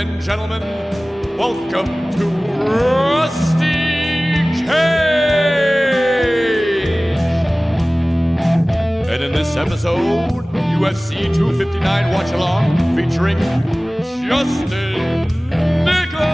and gentlemen, welcome to Rusty Cage! And in this episode, UFC 259 Watch Along featuring Justin Nichol!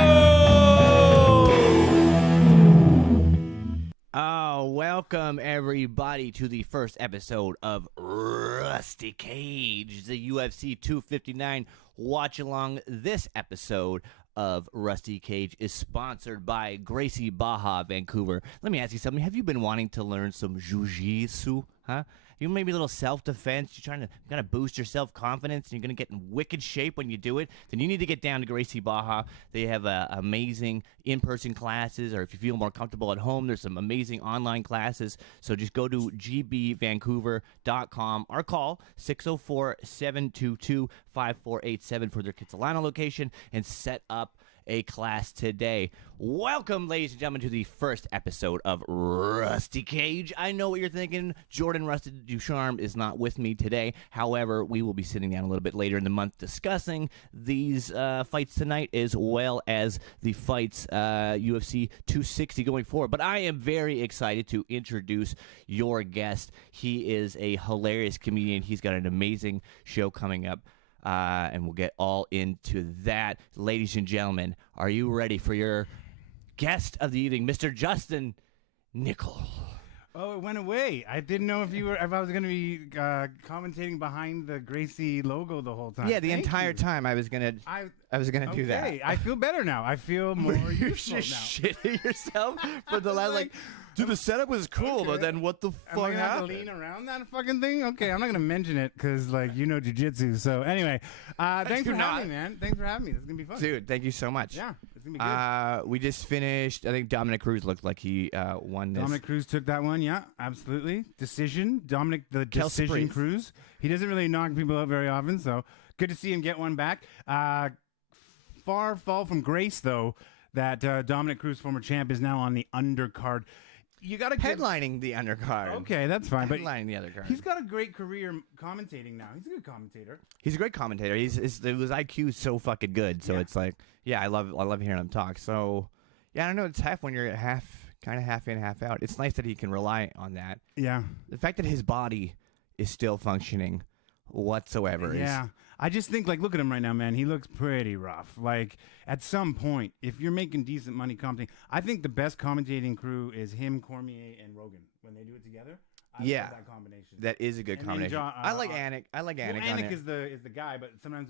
Welcome everybody to the first episode of Rusty Cage, the UFC 259 Watch Along. This episode of Rusty Cage is sponsored by Gracie Barra, Vancouver. Let me ask you something. Have you been wanting to learn some jiu-jitsu, huh? You maybe a little self-defense, you're trying to kind of boost your self-confidence, and you're going to get in wicked shape when you do it, then you need to get down to Gracie Barra. They have amazing in-person classes, or if you feel more comfortable at home, there's some amazing online classes. So just go to gbvancouver.com or call 604-722-5487 for their Kitsilano location and set up a class today. Welcome, ladies and gentlemen, to the first episode of Rusty Cage. I know what you're thinking. Jordan Rusty Ducharme is not with me today. However, we will be sitting down a little bit later in the month discussing these fights tonight, as well as the fights UFC 260 going forward. But I am very excited to introduce your guest. He is a hilarious comedian. He's got an amazing show coming up. And we'll get all into that. Ladies and gentlemen, are you ready for your guest of the evening, Mr. Justin Nichol? Oh, it went away. I didn't know if I was going to be commentating behind the Gracie logo the whole time. Yeah, the entire time I was gonna do that. I feel better now. I feel more You're useful just now. shitting yourself for the last dude, the setup was cool, Okay. but then what the Am fuck I gonna have to happened? lean around that fucking thing? Okay, I'm not gonna mention it because jiu-jitsu. So anyway, thanks for having me, man. Thanks for having me. This is gonna be fun. Dude, thank you so much. Yeah, it's gonna be good. We just finished. I think Dominic Cruz looked like he won this. Dominic Cruz took that one. Yeah, absolutely. Decision. Dominic the Decision Springs. Cruz. He doesn't really knock people out very often, so good to see him get one back. Far fall from grace though that Dominic Cruz, former champ, is now on the undercard. You got to Headlining the undercard. Okay, that's fine. But Headlining the undercard. he's got a great career commentating now. He's a good commentator. He's a great commentator. His IQ is so fucking good. So Yeah. it's like, yeah, I love hearing him talk. So, yeah, I don't know. It's tough when you're kind of half in, half out. It's nice that he can rely on that. Yeah. The fact that his body is still functioning whatsoever. Yeah. I just think, look at him right now, man. He looks pretty rough. At some point, if you're making decent money commentating, I think the best commentating crew is him, Cormier, and Rogan when they do it together. I love that combination. That is a good And then combination. John- I like Anik. I like Anik. Well, on Anik there. is the guy, but sometimes,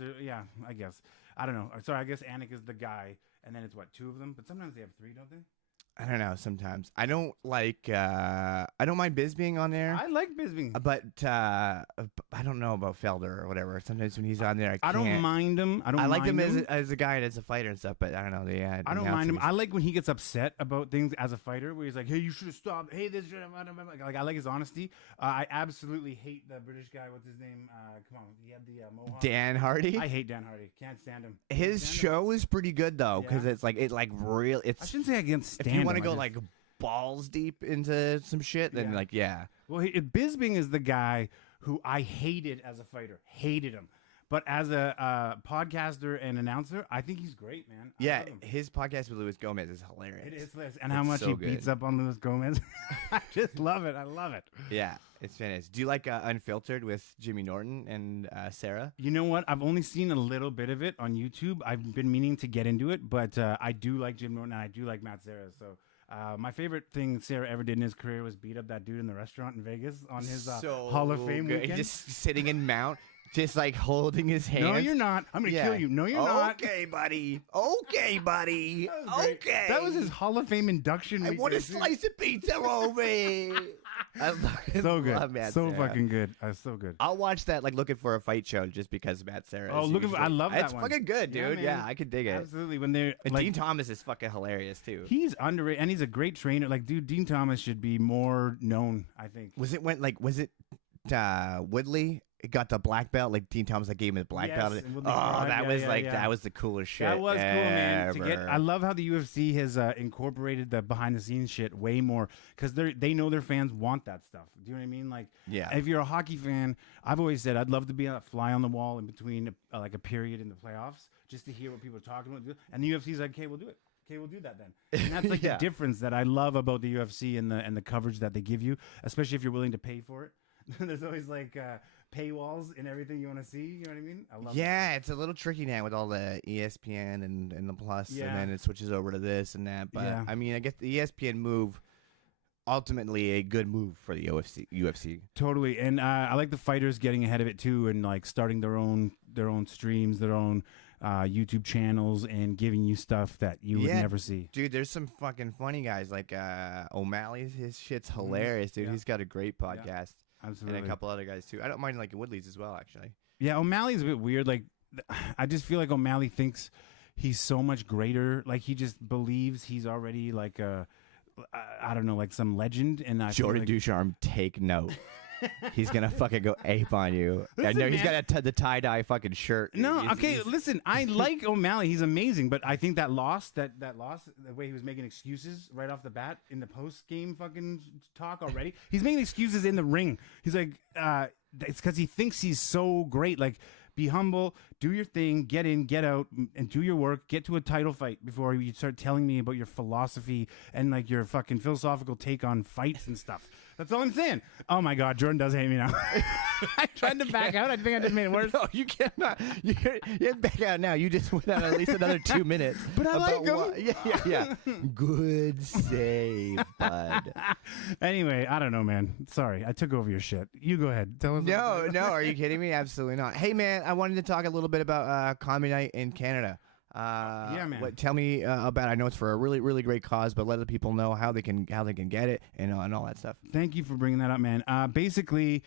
I guess. I don't know. Sorry, I guess Anik is the guy, and then it's, two of them? But sometimes they have three, don't they? I don't know. Sometimes I don't like. I don't mind Biz being on there. I like Bisbing. But I don't know about Felder or whatever. Sometimes when he's on there, I don't mind him. I like him as a guy and as a fighter and stuff. But I don't know. I don't mind him. I like when he gets upset about things as a fighter, where he's like, "Hey, you should have stopped. Hey, this should have." I like his honesty. I absolutely hate the British guy. What's his name? Come on, he had the mohawk. Dan Hardy. I hate Dan Hardy. Can't stand him. His show is pretty good though, because Yeah. it's real. I shouldn't say I can't stand if him. you want to go balls deep into some shit, then Well, Bisbing is the guy who I hated as a fighter. Hated him. But as a podcaster and announcer, I think he's great, man. I love him. His podcast with Luis Gomez is hilarious. It is hilarious. And how much so he good. beats up on Luis Gomez. I just love it. I love it. Yeah, it's finished. Do you like Unfiltered with Jimmy Norton and Sarah? You know what? I've only seen a little bit of it on YouTube. I've been meaning to get into it, but I do like Jim Norton and I do like Matt Sarah. So my favorite thing Sarah ever did in his career was beat up that dude in the restaurant in Vegas on his Hall of Fame good. weekend. Just sitting in mount, just holding his hands. No, you're not. I'm going to kill you. No, you're not. Okay, buddy. Okay, buddy. Okay. That was his Hall of Fame induction I weekend. want a slice of pizza, Roby. I So good. love Matt So Sarah. fucking good. So good. I'll watch that looking for a fight show just because Matt Sarah. Oh, I love that It's one. fucking good, Yeah, dude. man. Yeah, I could dig it. Absolutely. When they're And Dean Thomas is fucking hilarious too. he's underrated and he's a great trainer. Dude, Dean Thomas should be more known, I think. Was it Woodley? got the black belt. Like Dean Thomas, gave him the black belt. and Woodley Oh, Pride. that Yeah, was yeah, yeah. that was the coolest shit. That was cool, man. ever. I love how the UFC has incorporated the behind the scenes shit way more because they know their fans want that stuff. Do you know what I mean? Like, Yeah. if you're a hockey fan, I've always said I'd love to be a fly on the wall in between like a period in the playoffs just to hear what people are talking about. And the UFC's like, okay, we'll do it. Okay, we'll do that then. And that's like Yeah. the difference that I love about the UFC and the coverage that they give you, especially if you're willing to pay for it. There's always like paywalls in everything you want to see. You know what I mean? I love Yeah, it's a little tricky now with all the ESPN and the Plus, Yeah. and then it switches over to this and that. But Yeah. I mean, I guess the ESPN move, ultimately a good move for the UFC. Totally, and I like the fighters getting ahead of it too, and like starting their own streams, their own YouTube channels, and giving you stuff that you would Yeah. never see. Dude, there's some fucking funny guys like O'Malley's. His shit's hilarious, dude. Yeah. He's got a great podcast, Absolutely. and a couple other guys too. I don't mind like Woodley's as well, actually. Yeah, O'Malley's a bit weird. Like, I just feel like O'Malley thinks he's so much greater. Like, he just believes he's already like I don't know, like some legend. And I feel Jordan like, Ducharme, take note. He's gonna fucking go ape on you. I Listen, know he's man. got the tie-dye fucking shirt. dude. No, He's- okay, he's- listen, I like O'Malley. He's amazing, but I think that loss, the way he was making excuses right off the bat in the post-game fucking talk already, he's making excuses in the ring. He's like, it's because he thinks he's so great. Like, be humble, do your thing, get in, get out, and do your work. Get to a title fight before you start telling me about your philosophy and like your fucking philosophical take on fights and stuff. That's all I'm saying. Oh my God, Jordan does hate me now. I tried to back out. I think I just made it worse. No, you cannot. You're back out now. You just went out at least another 2 minutes. But I like about him. what- Yeah. Good save, bud. Anyway, I don't know, man. Sorry, I took over your shit. You go ahead. Tell us. No. Are you kidding me? Absolutely not. Hey, man, I wanted to talk a little bit about Comedy Night in Canada. Yeah, man. Tell me about. I know it's for a really, really great cause, but let the people know how they can get it and all that stuff. Thank you for bringing that up, man. Basically,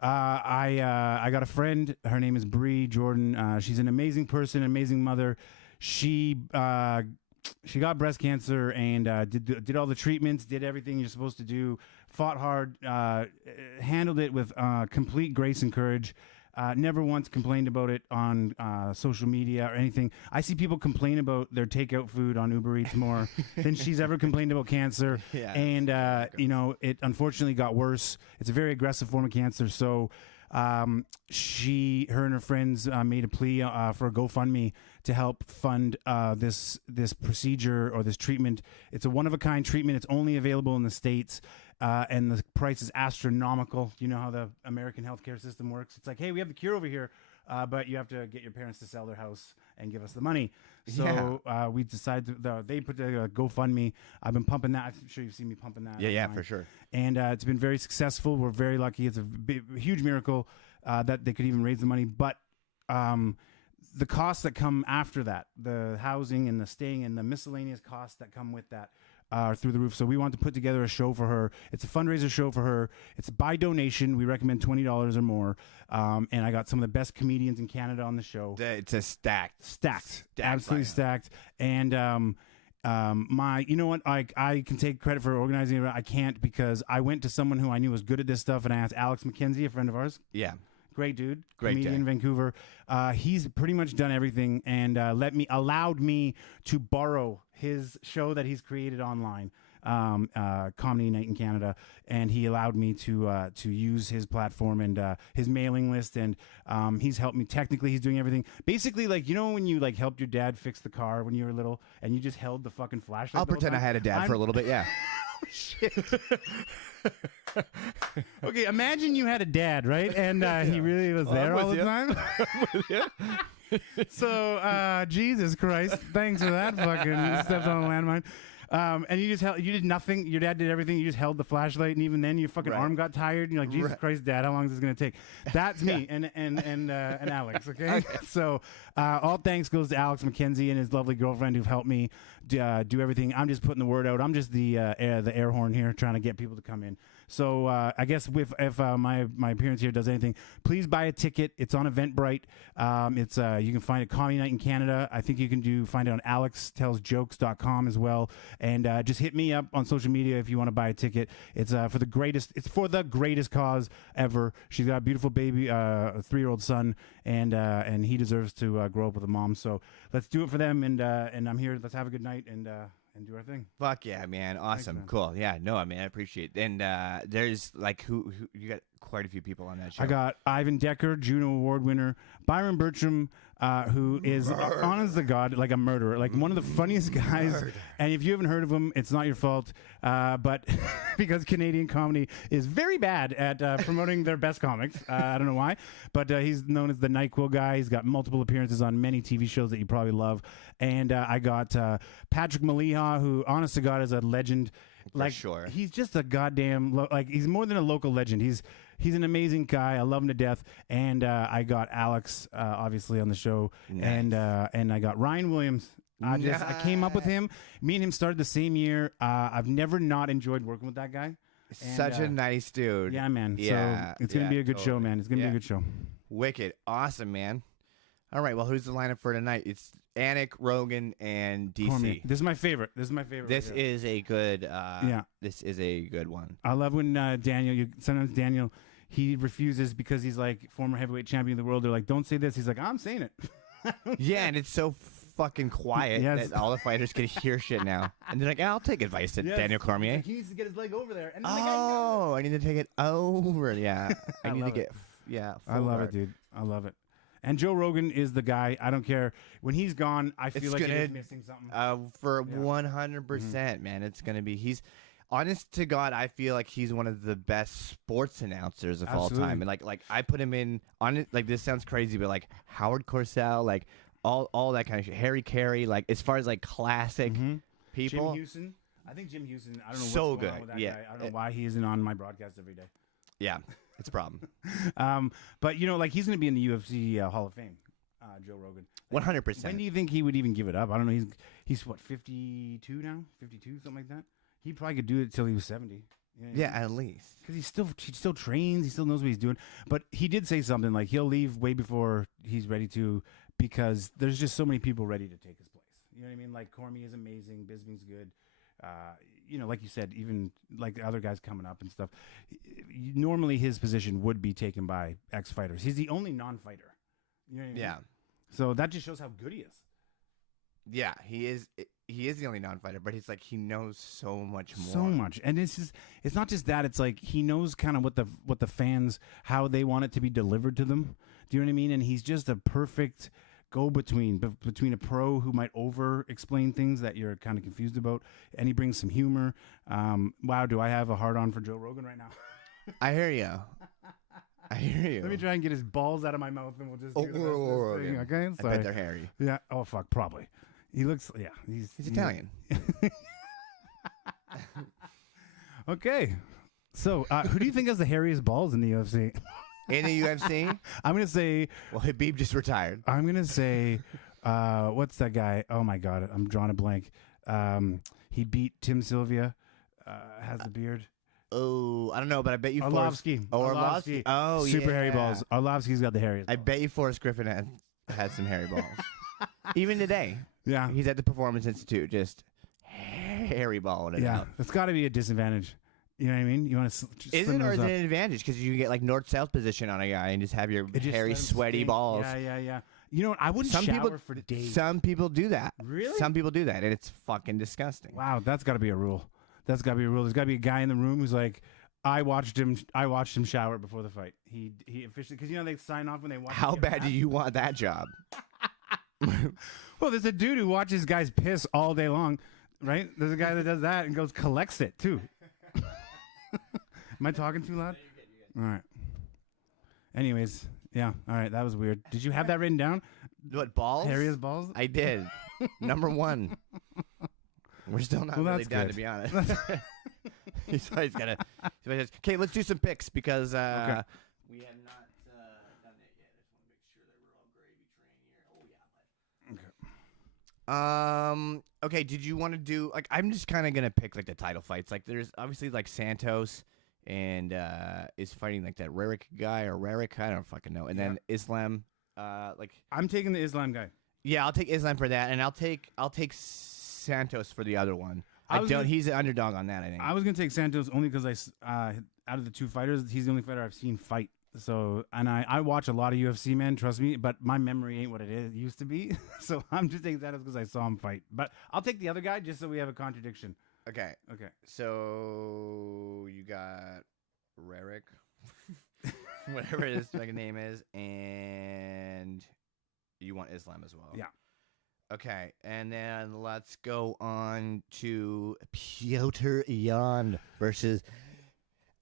I got a friend. Her name is Bree Jordan. She's an amazing person, amazing mother. She got breast cancer and did all the treatments, did everything you're supposed to do, fought hard, handled it with complete grace and courage. Never once complained about it on social media or anything. I see people complain about their takeout food on Uber Eats more than she's ever complained about cancer. Yeah, and, it unfortunately got worse. It's a very aggressive form of cancer. So her and her friends made a plea for a GoFundMe to help fund this procedure or this treatment. It's a one-of-a-kind treatment. It's only available in the States. And the price is astronomical. You know how the American healthcare system works. It's like, hey, we have the cure over here, but you have to get your parents to sell their house and give us the money. So we decided they put together a GoFundMe. I've been pumping that. I'm sure you've seen me pumping that. Yeah, online. for sure. And it's been very successful. We're very lucky. It's a huge miracle that they could even raise the money. But the costs that come after that, the housing and the staying and the miscellaneous costs that come with that, are through the roof. So we want to put together a show for her. It's a fundraiser show for her. It's by donation. We recommend $20 or more. And I got some of the best comedians in Canada on the show. It's a stacked Absolutely stacked. And you know what? I can take credit for organizing it. I can't because I went to someone who I knew was good at this stuff, and I asked Alex McKenzie, a friend of ours. Yeah. Great dude, Great comedian guy. in Vancouver. He's pretty much done everything, and allowed me to borrow his show that he's created online, Comedy Night in Canada, and he allowed me to use his platform and his mailing list, and he's helped me technically. He's doing everything. Basically, like, you know when you like helped your dad fix the car when you were little, and you just held the fucking flashlight. I'll the whole pretend I time? had a dad for a little bit. Yeah. Okay, imagine you had a dad, right? And he really was there all with the you. time. So, Jesus Christ, thanks for that fucking stepped on a landmine. And you did nothing. Your dad did everything. You just held the flashlight, and even then, your fucking Right. arm got tired. And you're like, Jesus Right. Christ, Dad, how long is this gonna take? That's me and Alex. Okay, so all thanks goes to Alex McKenzie and his lovely girlfriend who've helped me do everything. I'm just putting the word out. I'm just the air horn here, trying to get people to come in. So I guess if my appearance here does anything, please buy a ticket. It's on Eventbrite. It's you can find it Comedy Night in Canada. I think you can find it on alextellsjokes.com as well. And just hit me up on social media if you want to buy a ticket. It's for the greatest cause ever. She's got a beautiful baby, a 3-year-old son, and he deserves to grow up with a mom. So let's do it for them. And I'm here. Let's have a good night and do our thing. Fuck yeah, man. Awesome. man. Cool. Yeah, no, I mean, I appreciate it. And there's like who you got quite a few people on that show. I got Ivan Decker, Juno Award winner, Byron Bertram, who is honest to God like a murderer, like one of the funniest guys. And if you haven't heard of him, it's not your fault. But because Canadian comedy is very bad at promoting their best comics. I don't know why, but he's known as the NyQuil guy. He's got multiple appearances on many TV shows that you probably love. And I got Patrick Maliha, who honest to God is a legend. Like, sure. He's just a goddamn he's more than a local legend. He's an amazing guy. I love him to death. And I got Alex obviously on the show. Nice. And I got Ryan Williams. I came up with him. Me and him started the same year. I've never not enjoyed working with that guy. And, Such a nice dude. Yeah, man. Yeah, so it's gonna be a good show, man. It's gonna be a good show. Wicked. Awesome, man. All right, well, who's the lineup for tonight? It's Anik, Rogan, and DC. Cormier. This is my favorite. This is a good this is a good one. I love when sometimes Daniel, he refuses because he's like former heavyweight champion of the world. They're like, don't say this. He's like, I'm saying it. Yeah, and it's so fucking quiet Yes. that all the fighters can hear shit now. And they're like, I'll take advice at Yes. Daniel Cormier. He needs to get his leg over there. And Oh, I need to take it over. Yeah. I need to love get I love forward. it, dude. I love it. And Joe Rogan is the guy. I don't care. When he's gone, I feel like he's missing something. For 100%, man. It's going to be, he's, honest to God, I feel like he's one of the best sports announcers of all time. And like I put him in, on it, like this sounds crazy, but like Howard Cosell, like all that kind of shit. Harry Carey, like as far as like classic people. Jim Houston. I think Jim Houston, I don't know So what's going on good. with that Yeah. guy. I don't know why he isn't on my broadcast every day. Yeah, it's a problem. But, you know, like he's going to be in the UFC Hall of Fame, Joe Rogan. 100%. When do you think he would even give it up? I don't know. He's what, 52 now? 52, something like that? He probably could do it till he was 70. You know what I mean? Yeah, at least. Because he still trains. He still knows what he's doing. But he did say something like he'll leave way before he's ready to, because there's just so many people ready to take his place. You know what I mean? Like Cormier is amazing. Bisping's good. You know, like you said, even like the other guys coming up and stuff. Normally his position would be taken by ex-fighters. He's the only non-fighter. You know what I mean? Yeah. So that just shows how good he is. Yeah, he is the only non-fighter, but he's like, he knows so much more. So much. And it's not just that, it's like he knows kind of what the fans, how they want it to be delivered to them. Do you know what I mean? And he's just a perfect go-between a pro who might over-explain things that you're kind of confused about, and he brings some humor. Wow, do I have a hard-on for Joe Rogan right now? I hear you. I hear you. Let me try and get his balls out of my mouth, and we'll just do the rest of this thing, okay? I bet they're hairy. Yeah. Oh, fuck, probably. He looks, yeah. He's Italian. Okay. So, who do you think has the hairiest balls in the UFC? In the UFC? I'm going to say... Well, Habib just retired. I'm going to say... what's that guy? Oh, my God. I'm drawing a blank. He beat Tim Sylvia. Has the beard. Oh, I don't know, but I bet you Arlovsky. Arlovsky. Oh, Super hairy yeah. balls. Arlovsky's got the hairiest I balls. bet you Forrest Griffin had some hairy balls. Even today. Yeah. He's at the Performance Institute, just hairy balling it out. It's got to be a disadvantage. You know what I mean? You want to Is it, or is it an advantage? Because you can get like north-south position on a guy and just have your hairy, sweaty balls. Yeah. You know what? I wouldn't shower for days. Some people do that. Really? Some people do that, and it's fucking disgusting. Wow, that's got to be a rule. That's got to be a rule. There's got to be a guy in the room who's like, I watched him shower before the fight. He officially, because you know they sign off when they watch. How bad do you want that job? Well, there's a dude who watches guys piss all day long, right? There's a guy that does that and collects it too. Am I talking too loud? All right. Anyways, yeah. All right, that was weird. Did you have that written down? What, balls? Hairiest balls? I did. Number one. We're still not really done, to be honest. He's gonna. Okay, let's do some picks because we have not done it yet. I just want to make sure that we're all gravy train here. Oh yeah. Okay, did you want to do like? I'm just kind of gonna pick like the title fights. Like, there's obviously like Santos and is fighting like that Rarick guy or Rarick. I don't fucking know. And then Islam, I'm taking the Islam guy. yeah, I'll take Islam for that, and I'll take Santos for the other one. I don't. He's an underdog on that. I think. I was gonna take Santos only because out of the two fighters, he's the only fighter I've seen fight. So, and I watch a lot of UFC, man. Trust me, but my memory ain't what it used to be. So I'm just taking Santos because I saw him fight. But I'll take the other guy just so we have a contradiction. Okay. Okay. So you got Rarick, whatever his fucking name is, and you want Islam as well. Yeah. Okay, and then let's go on to Piotr Jan versus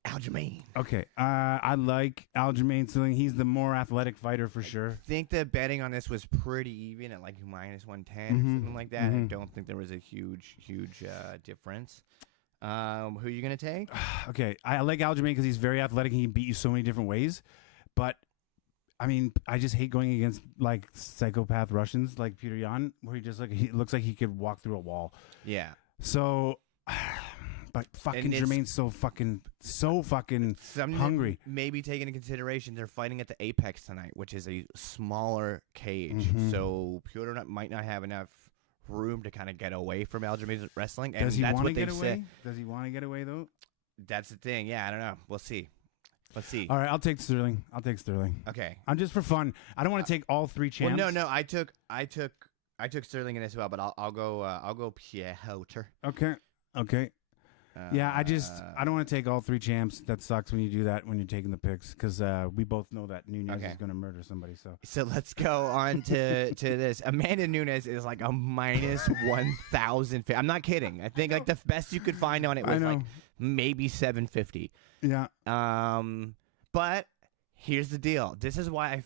Aljamain. Okay. I like Aljamain Sterling. He's the more athletic fighter for sure. I think the betting on this was pretty even at like minus 110 or something like that. I don't think there was a huge difference. Who are you going to take? Okay. I like Aljamain because he's very athletic and he can beat you so many different ways. But I mean, I just hate going against like psychopath Russians like Peter Yan, where he looks like he could walk through a wall. Yeah. So, but fucking Jermaine's so fucking hungry. Maybe take into consideration they're fighting at the Apex tonight, which is a smaller cage. So Piotr might not have enough room to kind of get away from Aljamain's wrestling. And Does he want to get away? Does he want to get away though? That's the thing. Yeah, I don't know. We'll see. Let's see. All right, I'll take Sterling. Okay. I'm just for fun. I don't want to take all three champs. Well, no. I took Sterling in as well, but I'll go Piotr. Okay. Yeah, I don't want to take all three champs. That sucks when you do that when you're taking the picks because we both know that Nunes is going to murder somebody. So let's go on to this. Amanda Nunes is like a minus 1,000. I'm not kidding. I think like the best you could find on it was like maybe 750. Yeah. But here's the deal. This is why I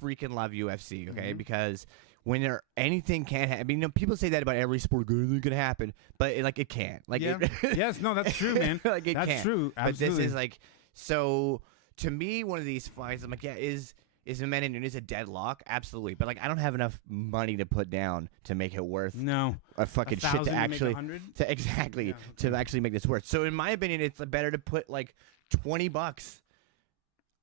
freaking love UFC, okay? Because when anything can happen. I mean, people say that about every sport. It can happen, but it can't. Like, yes, no, that's true, man. Like it that's can't. true. Absolutely. But this is like so. To me, one of these fights, I'm like, yeah, is Amanda Nunes a deadlock? Absolutely, but like, I don't have enough money to put down to make it worth a fucking shit to actually to actually make this work. So in my opinion, it's better to put like $20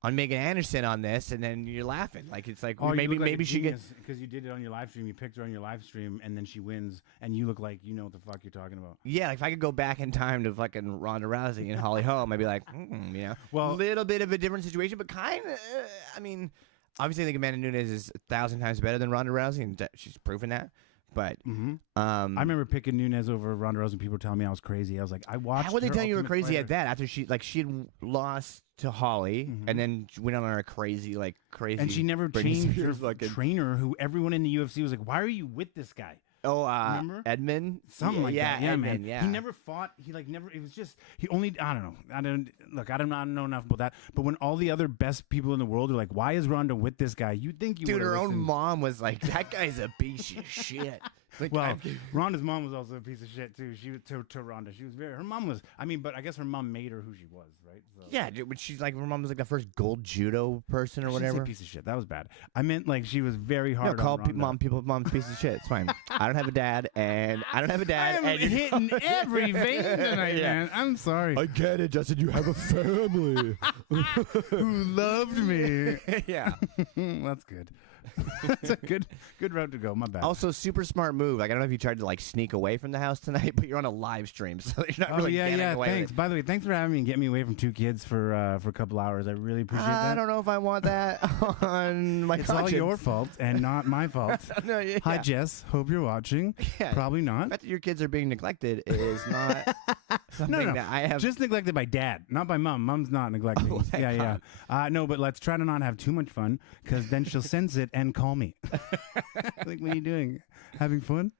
on Megan Anderson on this, and then you're laughing. Like it's like maybe she gets because you did it on your live stream. You picked her on your live stream, and then she wins, and you look like you know what the fuck you're talking about. Yeah, like if I could go back in time to fucking Ronda Rousey and Holly Holm, I'd be like, you know, well, a little bit of a different situation, but kind of. I mean, obviously, I think Amanda Nunes is 1,000 times better than Ronda Rousey, and she's proven that. But I remember picking Nunes over Ronda Rousey. People were telling me I was crazy. I was like, I watched. How would they tell you were crazy Fighter. at that after she had lost to Holly and then went on a crazy. And she never changed her trainer, who everyone in the UFC was like, "Why are you with this guy?" Oh, remember Edmund, something like that. Yeah, Edmund, man. Yeah. He never fought. He never. It was just he only. I don't know. I don't know enough about that. But when all the other best people in the world are like, "Why is Ronda with this guy?" You'd think you. Dude, her own mom was like, "That guy's a piece of shit." Like, well, Ronda's mom was also a piece of shit too. She to Ronda. She was her mom was. I mean, but I guess her mom made her who she was, right? So. Yeah, dude, but she's like her mom was like the first gold judo person or whatever. She's a piece of shit. That was bad. I meant like she was very hard. No, call on mom's piece of shit. It's fine. I don't have a dad, and I don't have a dad. I'm hitting every vein tonight, man. I'm sorry. I get it, Justin. You have a family who loved me. Yeah, that's good. That's a good route to go. My bad. Also, super smart move. Like I don't know if you tried to like sneak away from the house tonight, but you're on a live stream, so you're not really getting away. Thanks. With it. By the way, thanks for having me and getting me away from two kids for a couple hours. I really appreciate that. I don't know if I want that on my. It's conscience. all your fault and not my fault. No, yeah. Hi, Jess. Hope you're watching. Yeah. Probably not. The fact that your kids are being neglected is not something that I have. Just neglected by dad, not by mom. Mom's not neglecting. Oh, yeah. No, but let's try to not have too much fun because then she'll sense it and call me. Like, what are you doing? Having fun?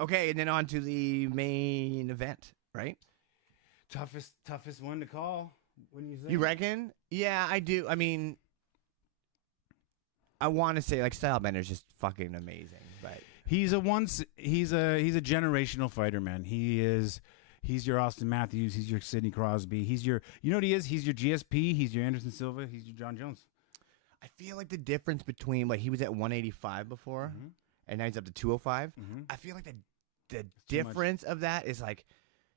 Okay, and then on to the main event, right? Toughest one to call. When you say you reckon? Yeah, I do. I mean, I want to say like Stylebender's just fucking amazing, but he's a generational fighter, man. He's your Austin Matthews. He's your Sidney Crosby. You know what he is? He's your GSP. He's your Anderson Silva. He's your John Jones. I feel like the difference between he was at 185 before, and now he's up to 205. I feel like the difference of that is like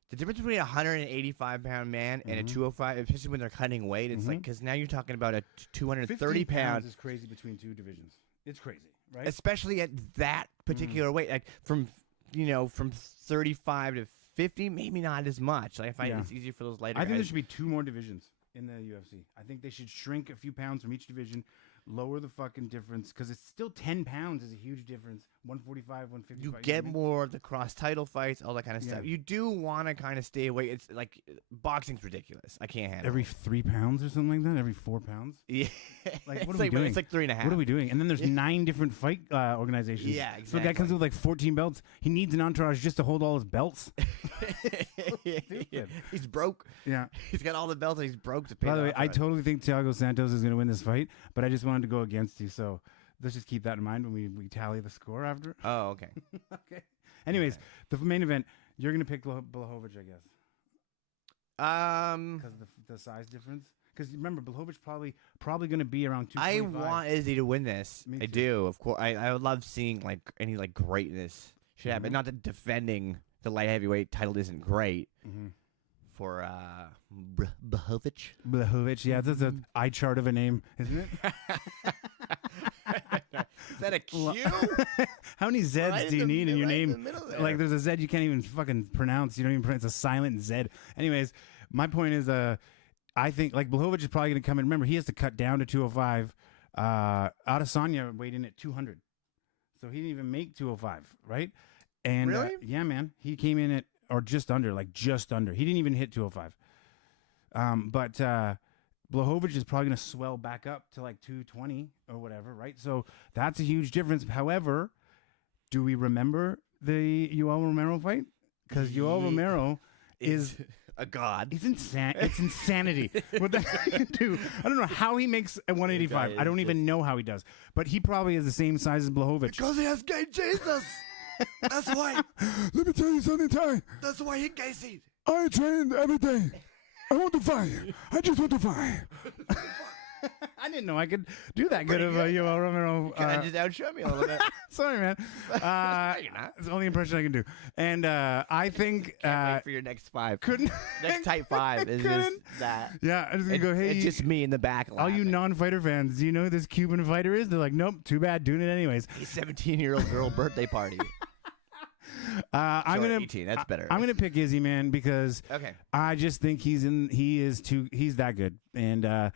The difference between a 185-pound man and a 205, especially when they're cutting weight, it's like because now you're talking about a 230 pounds is crazy between two divisions. It's crazy, right? Especially at that particular weight, like from 35 to 50, maybe not as much. Like I find it's easier for those lighter I think guys. there should be 2 more divisions in the UFC. I think they should shrink a few pounds from each division, lower the fucking difference, because it's still 10 pounds is a huge difference. 145, 155. You get more of the cross title fights, all that kind of stuff. You do want to kind of stay away. It's like boxing's ridiculous. I can't handle every it. 3 pounds or something like that. Every 4 pounds. Yeah, Like what are we doing? It's like 3.5. What are we doing? And then there's 9 different fight organizations. Yeah, exactly. So the guy comes with like 14 belts. He needs an entourage just to hold all his belts. He's broke. Yeah. He's got all the belts and he's broke to pay. By the way, I entourage. totally think Thiago Santos is going to win this fight, but I just wanted to go against you. So let's just keep that in mind when we tally the score after. Oh, okay. Okay. Anyways, the main event, you're going to pick Blachowicz, I guess. Because of the size difference. Because remember, Blachowicz probably going to be around 225. I want Izzy to win this. Me I too. do, of course. I would love seeing like any like greatness should happen. Not that defending the light heavyweight title isn't great for Blachowicz. Blachowicz, yeah, that's an eye chart of a name, isn't it? Is that a Q? How many Z's Right do you in the need in your right in name? the middle there. Like, there's a Z you can't even fucking pronounce. You don't even pronounce. It's a silent Z. Anyways, my point is, I think like Blachowicz is probably going to come in. Remember, he has to cut down to 205. Adesanya weighed in at 200, so he didn't even make 205, right? And Really? yeah, man, he came in at or just under. He didn't even hit 205. But Blachowicz is probably going to swell back up to like 220 or whatever, right? So that's a huge difference. However, do we remember the Yoel Romero fight? Because Yoel Romero is a god. It's insanity. What that guy can do. I don't know how he makes a 185. I don't even know how he does. But he probably is the same size as Blachowicz. Because he has gay Jesus. That's why. Let me tell you something, Ty. That's why he gay-seed. I train every day. I want to fight. I just want to fight. I didn't know I could do that good of a Yoel Romero. Kind of just outshot me a little bit. Sorry, man. You're not. It's the only impression I can do. And I think... Can't wait for your next 5. couldn't... Next type 5 is just couldn't. that. Yeah, I'm just going to go, hey... It's just me in the back all you laughing. non-fighter fans, do you know who this Cuban fighter is? They're like, nope, too bad, doing it anyways. A 17-year-old girl birthday party. I'm Sorry, gonna 18. That's better. I'm gonna pick Izzy, man, because Okay. I just think he's that good, and I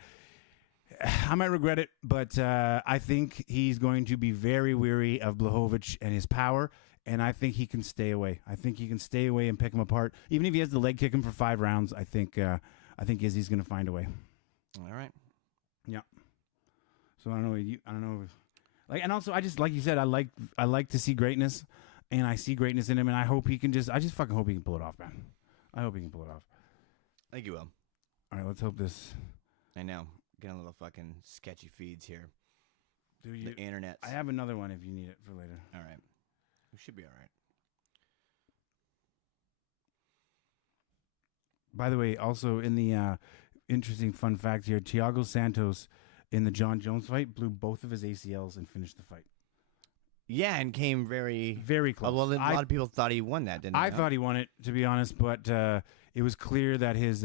might regret it, but I think he's going to be very weary of Blachowicz and his power, and I think he can stay away. I think he can stay away and pick him apart, even if he has to leg kick him for 5 rounds. I think Izzy's gonna find a way. All right. Yeah. So I don't know. Like, and also I just like you said, I like to see greatness. And I see greatness in him, and I hope he can I just fucking hope he can pull it off, man. I hope he can pull it off. I think you will. All right, let's hope this. I know. Getting a little fucking sketchy feeds here. Dude, The internet. I have another one if you need it for later. All right. We should be all right. By the way, also in the interesting fun fact here, Thiago Santos in the John Jones fight blew both of his ACLs and finished the fight. Yeah, and came very... Very close. Well, a lot of people thought he won that, didn't they? I thought he won it, to be honest, but it was clear that his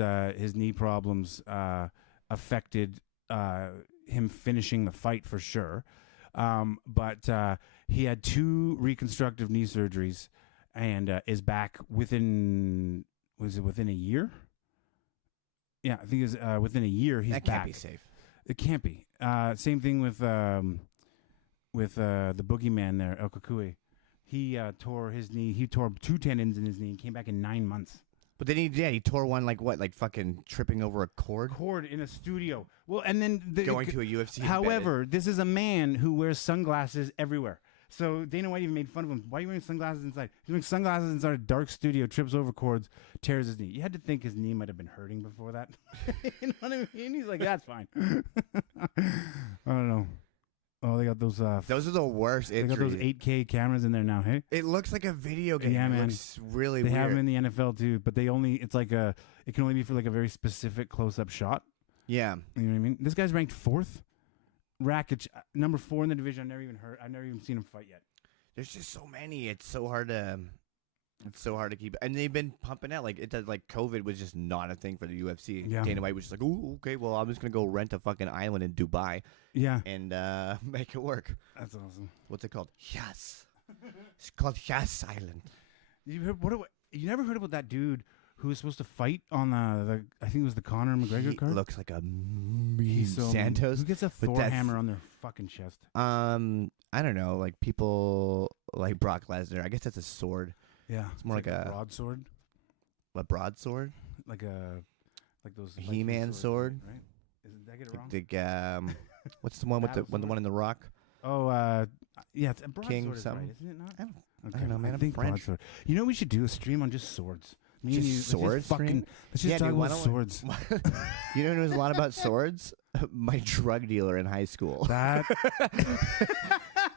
knee problems affected him finishing the fight for sure. But he had 2 reconstructive knee surgeries and is back within a year? Yeah, I think it's within a year he's back. That can't be safe. It can't be. Same thing with the boogeyman there, El Kakui. He tore his knee. He tore 2 tendons in his knee and came back in 9 months. But then he tore one like what? Like fucking tripping over a cord? Cord in a studio. Well, and then... Going to a UFC However, this is a man who wears sunglasses everywhere. So Dana White even made fun of him. Why are you wearing sunglasses inside? He's wearing sunglasses inside a dark studio, trips over cords, tears his knee. You had to think his knee might have been hurting before that. You know what I mean? He's like, that's fine. I don't know. Oh, they got those... Those are the worst they got injuries. those 8K cameras in there now, hey? It looks like a video game. Yeah, It man. looks really They weird. have them in the NFL too, but it's like it can only be for like a very specific close-up shot. Yeah. You know what I mean? This guy's ranked 4th. Rakic, number 4 in the division. I've never even seen him fight yet. There's just so many. It's so hard to It's so hard to keep, and they've been pumping out like it does. Like COVID was just not a thing for the UFC. Yeah. Dana White was just like, "Oh, okay, well, I'm just gonna go rent a fucking island in Dubai Yeah, and make it work." that's awesome. What's it called? Yes, it's called Yes Island. You never heard about that dude who was supposed to fight on the I think it was the Conor McGregor He card? looks like a mean He's so mean. Santos. Who gets a with Thor that hammer on their fucking chest? I don't know, like people like Brock Lesnar. I guess that's a sword. Yeah, It's more like a broadsword, a broadsword, like those Viking He-Man swords, sword. right? Did I get it wrong? The what's the one with the Battle one in the Rock? Oh, yeah, it's a broadsword, King is something. right, isn't it not? I don't know, man. I I'm think French. broadsword. You know, we should do a stream on just swords. Me and Just you, let's swords stream? Let's just Yeah, talk dude, why about don't swords. You know who knows a lot about swords? My drug dealer in high school. That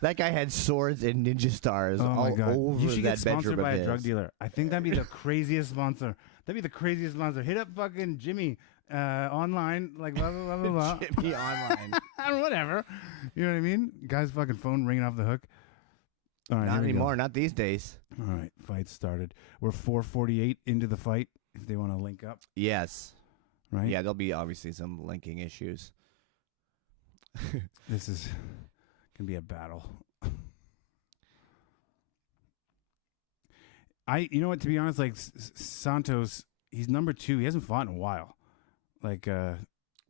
That guy had swords and ninja stars oh all my god! over You should that get sponsored bedroom by of a drug his. dealer. I think that'd be the craziest sponsor. That'd be the craziest sponsor. Hit up fucking Jimmy online, like blah blah blah blah blah. Jimmy online. Whatever. You know what I mean? Guy's fucking phone ringing off the hook. All right, Not here we go. anymore. Not these days. All right, fight started. We're 4:48 into the fight. If they want to link up, Yes. right? Yeah, there'll be obviously some linking issues. This is gonna be a battle. You know what? To be honest, like Santos, he's number 2. He hasn't fought in a while. Like,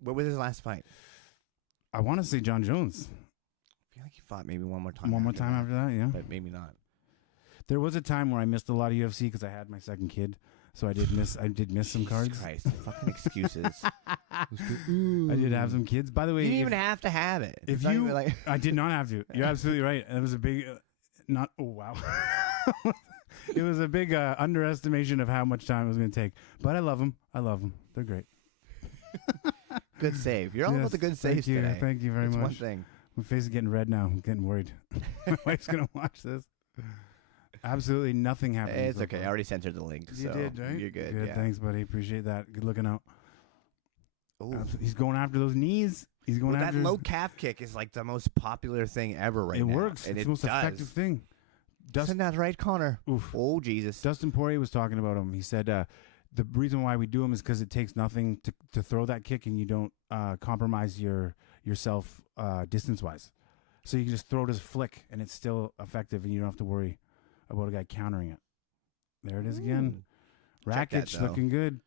What was his last fight? I want to say John Jones. I feel like he fought maybe one more time. One more time after that, yeah. But maybe not. There was a time where I missed a lot of UFC because I had my second kid, so I did miss some cards. Jesus Christ. Fucking excuses. I did have some kids. By the way, You didn't even have to have it. if It's not you, even like I did not have to. You're absolutely right. It was a big, not. Oh wow. It was a big underestimation of how much time it was going to take. But I love them. I love them. They're great. good save. You're all Yes, about the good saves thank you. today. Thank you very It's much. one thing. My face is getting red now. I'm getting worried. My wife's going to watch this. Absolutely nothing happened. It's so okay. I far. already sent her the link. You so did, right? You're good. Good. Yeah. Thanks, buddy. Appreciate that. Good looking out. Ooh. He's going after those knees. He's going Well, after that low calf kick is like the most popular thing ever right it now. works. And It's it the most does. effective thing. Isn't that right, Connor? Oof. Oh, Jesus. Dustin Poirier was talking about him. He said the reason why we do them is because it takes nothing to throw that kick, and you don't compromise yourself distance wise. So you can just throw it as a flick, and it's still effective, and you don't have to worry about a guy countering it. There it is again. Check that, Rakic though. looking good.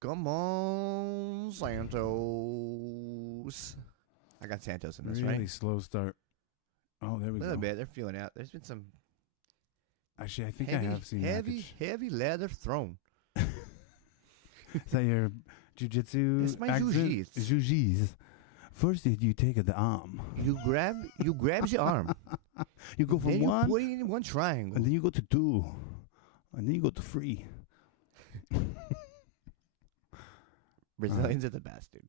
Come on, Santos. I got Santos in this, Really right? slow start. Oh, there A we little go. bit. They're feeling out. There's been some Actually, I think heavy, I have seen heavy, Rakic. heavy leather thrown. Is that your jiu-jitsu It's my accent? jiu-jitsu. Jiu-jitsu. First, you take the arm. You grab your arm. You go from Then you one, put it in one triangle. and then you go to 2, and then you go to 3. Brazilians are the best, dude.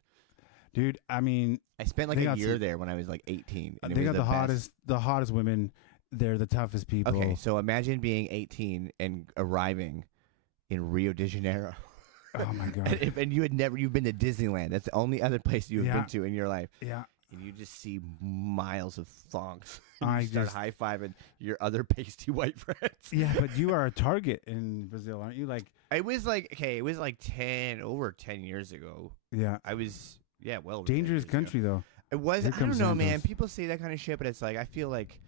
Dude, I mean, I spent like They a got year some- there when I was like 18. And it they was got the best. hottest women. They're the toughest people. Okay, so imagine being 18 and arriving in Rio de Janeiro. Oh my god. And you've been to Disneyland. That's the only other place you've Yeah. been to in your life. Yeah. And you just see miles of thongs. I you start just- high-fiving your other pasty white friends. Yeah, but you are a target in Brazil, aren't you? Like, It was like over 10 years ago. yeah. I was, well, over 10 Dangerous years ago. country though. It was. Here I don't comes know, man. Santos. People say that kind of shit, but it's like I feel like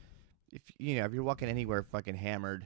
if you're walking anywhere fucking hammered,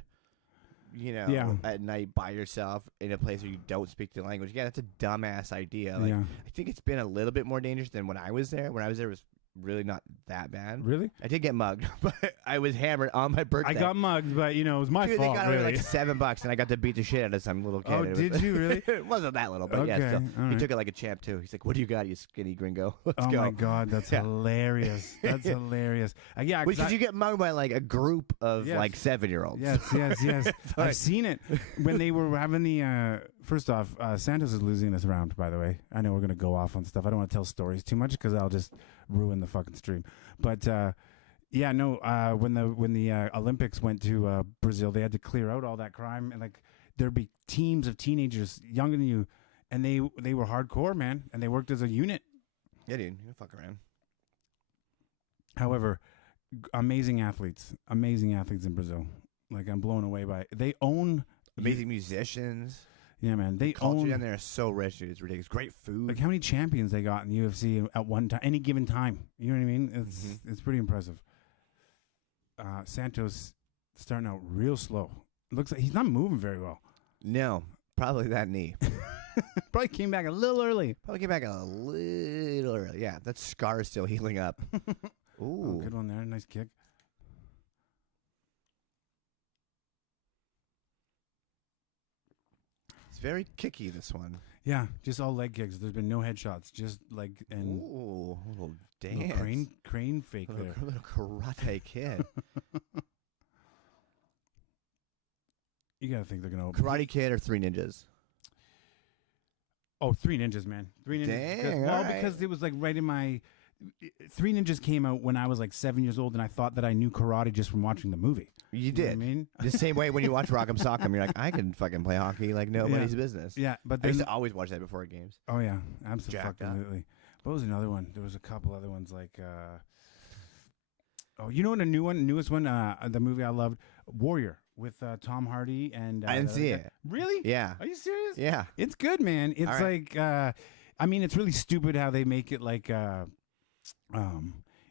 Yeah. at night by yourself in a place where you don't speak the language. Yeah, that's a dumbass idea. Like, Yeah. I think it's been a little bit more dangerous than when I was there. When I was there, it was really not that bad. Really? I did get mugged, but I was hammered on my birthday. I got mugged, but it was my Dude, fault. they got away with Really. like $7, and I got to beat the shit out of some little kid. Oh, It was- did you really? it wasn't that little, but yeah, Okay, still. all He right. took it like a champ too. He's like, "What do you got, you skinny gringo? Let's Oh go." my god, that's Yeah. hilarious. That's hilarious. Yeah, 'cause Wait, did you get mugged by like a group of Yes. like 7-year-olds? Yes. Sorry. I've seen it when they were having the. First off, Santos is losing this round. By the way, I know we're gonna go off on stuff. I don't want to tell stories too much because I'll just ruin the fucking stream. But yeah, no. When the Olympics went to Brazil, they had to clear out all that crime, and like there'd be teams of teenagers younger than you, and they were hardcore, man, and they worked as a unit. Yeah, dude, you fuck around. However, amazing athletes in Brazil. Like I'm blown away by it. They own Amazing musicians. Yeah, man. They Culture own down there is so rich, dude. It's ridiculous. Great food. like how many champions they got in the UFC at one time, any given time. You know what I mean? It's pretty impressive. Santos starting out real slow. Looks like he's not moving very well. No, probably that knee. Probably came back a little early. Probably came back a little early. Yeah, that scar is still healing up. Ooh. Oh, good one there. Nice kick. It's very kicky, this one. Yeah, just all leg kicks. There's been no headshots. Just like and Ooh, a little dance. little crane fake little, there. little karate kid. You gotta think they're gonna Karate Kid or Three Ninjas? Oh, Three Ninjas, man. Three Ninjas. Dang, Well, all right. because it was like right in my. Three Ninjas came out when I was like 7 years old, and I thought that I knew karate just from watching the movie. You know what I did. mean, The same way when you watch Rock'em Sock'em, you're like, I can fucking play hockey like nobody's business. yeah, but I used then to always watch that before games. oh yeah, Jacked up. absolutely. What was another one? There was a couple other ones like. Oh, you know what? Newest one, the movie I loved, Warrior with Tom Hardy and. I didn't see it. Really? Yeah. Are you serious? Yeah. It's good, man. It's All right. like, I mean, it's really stupid how they make it like,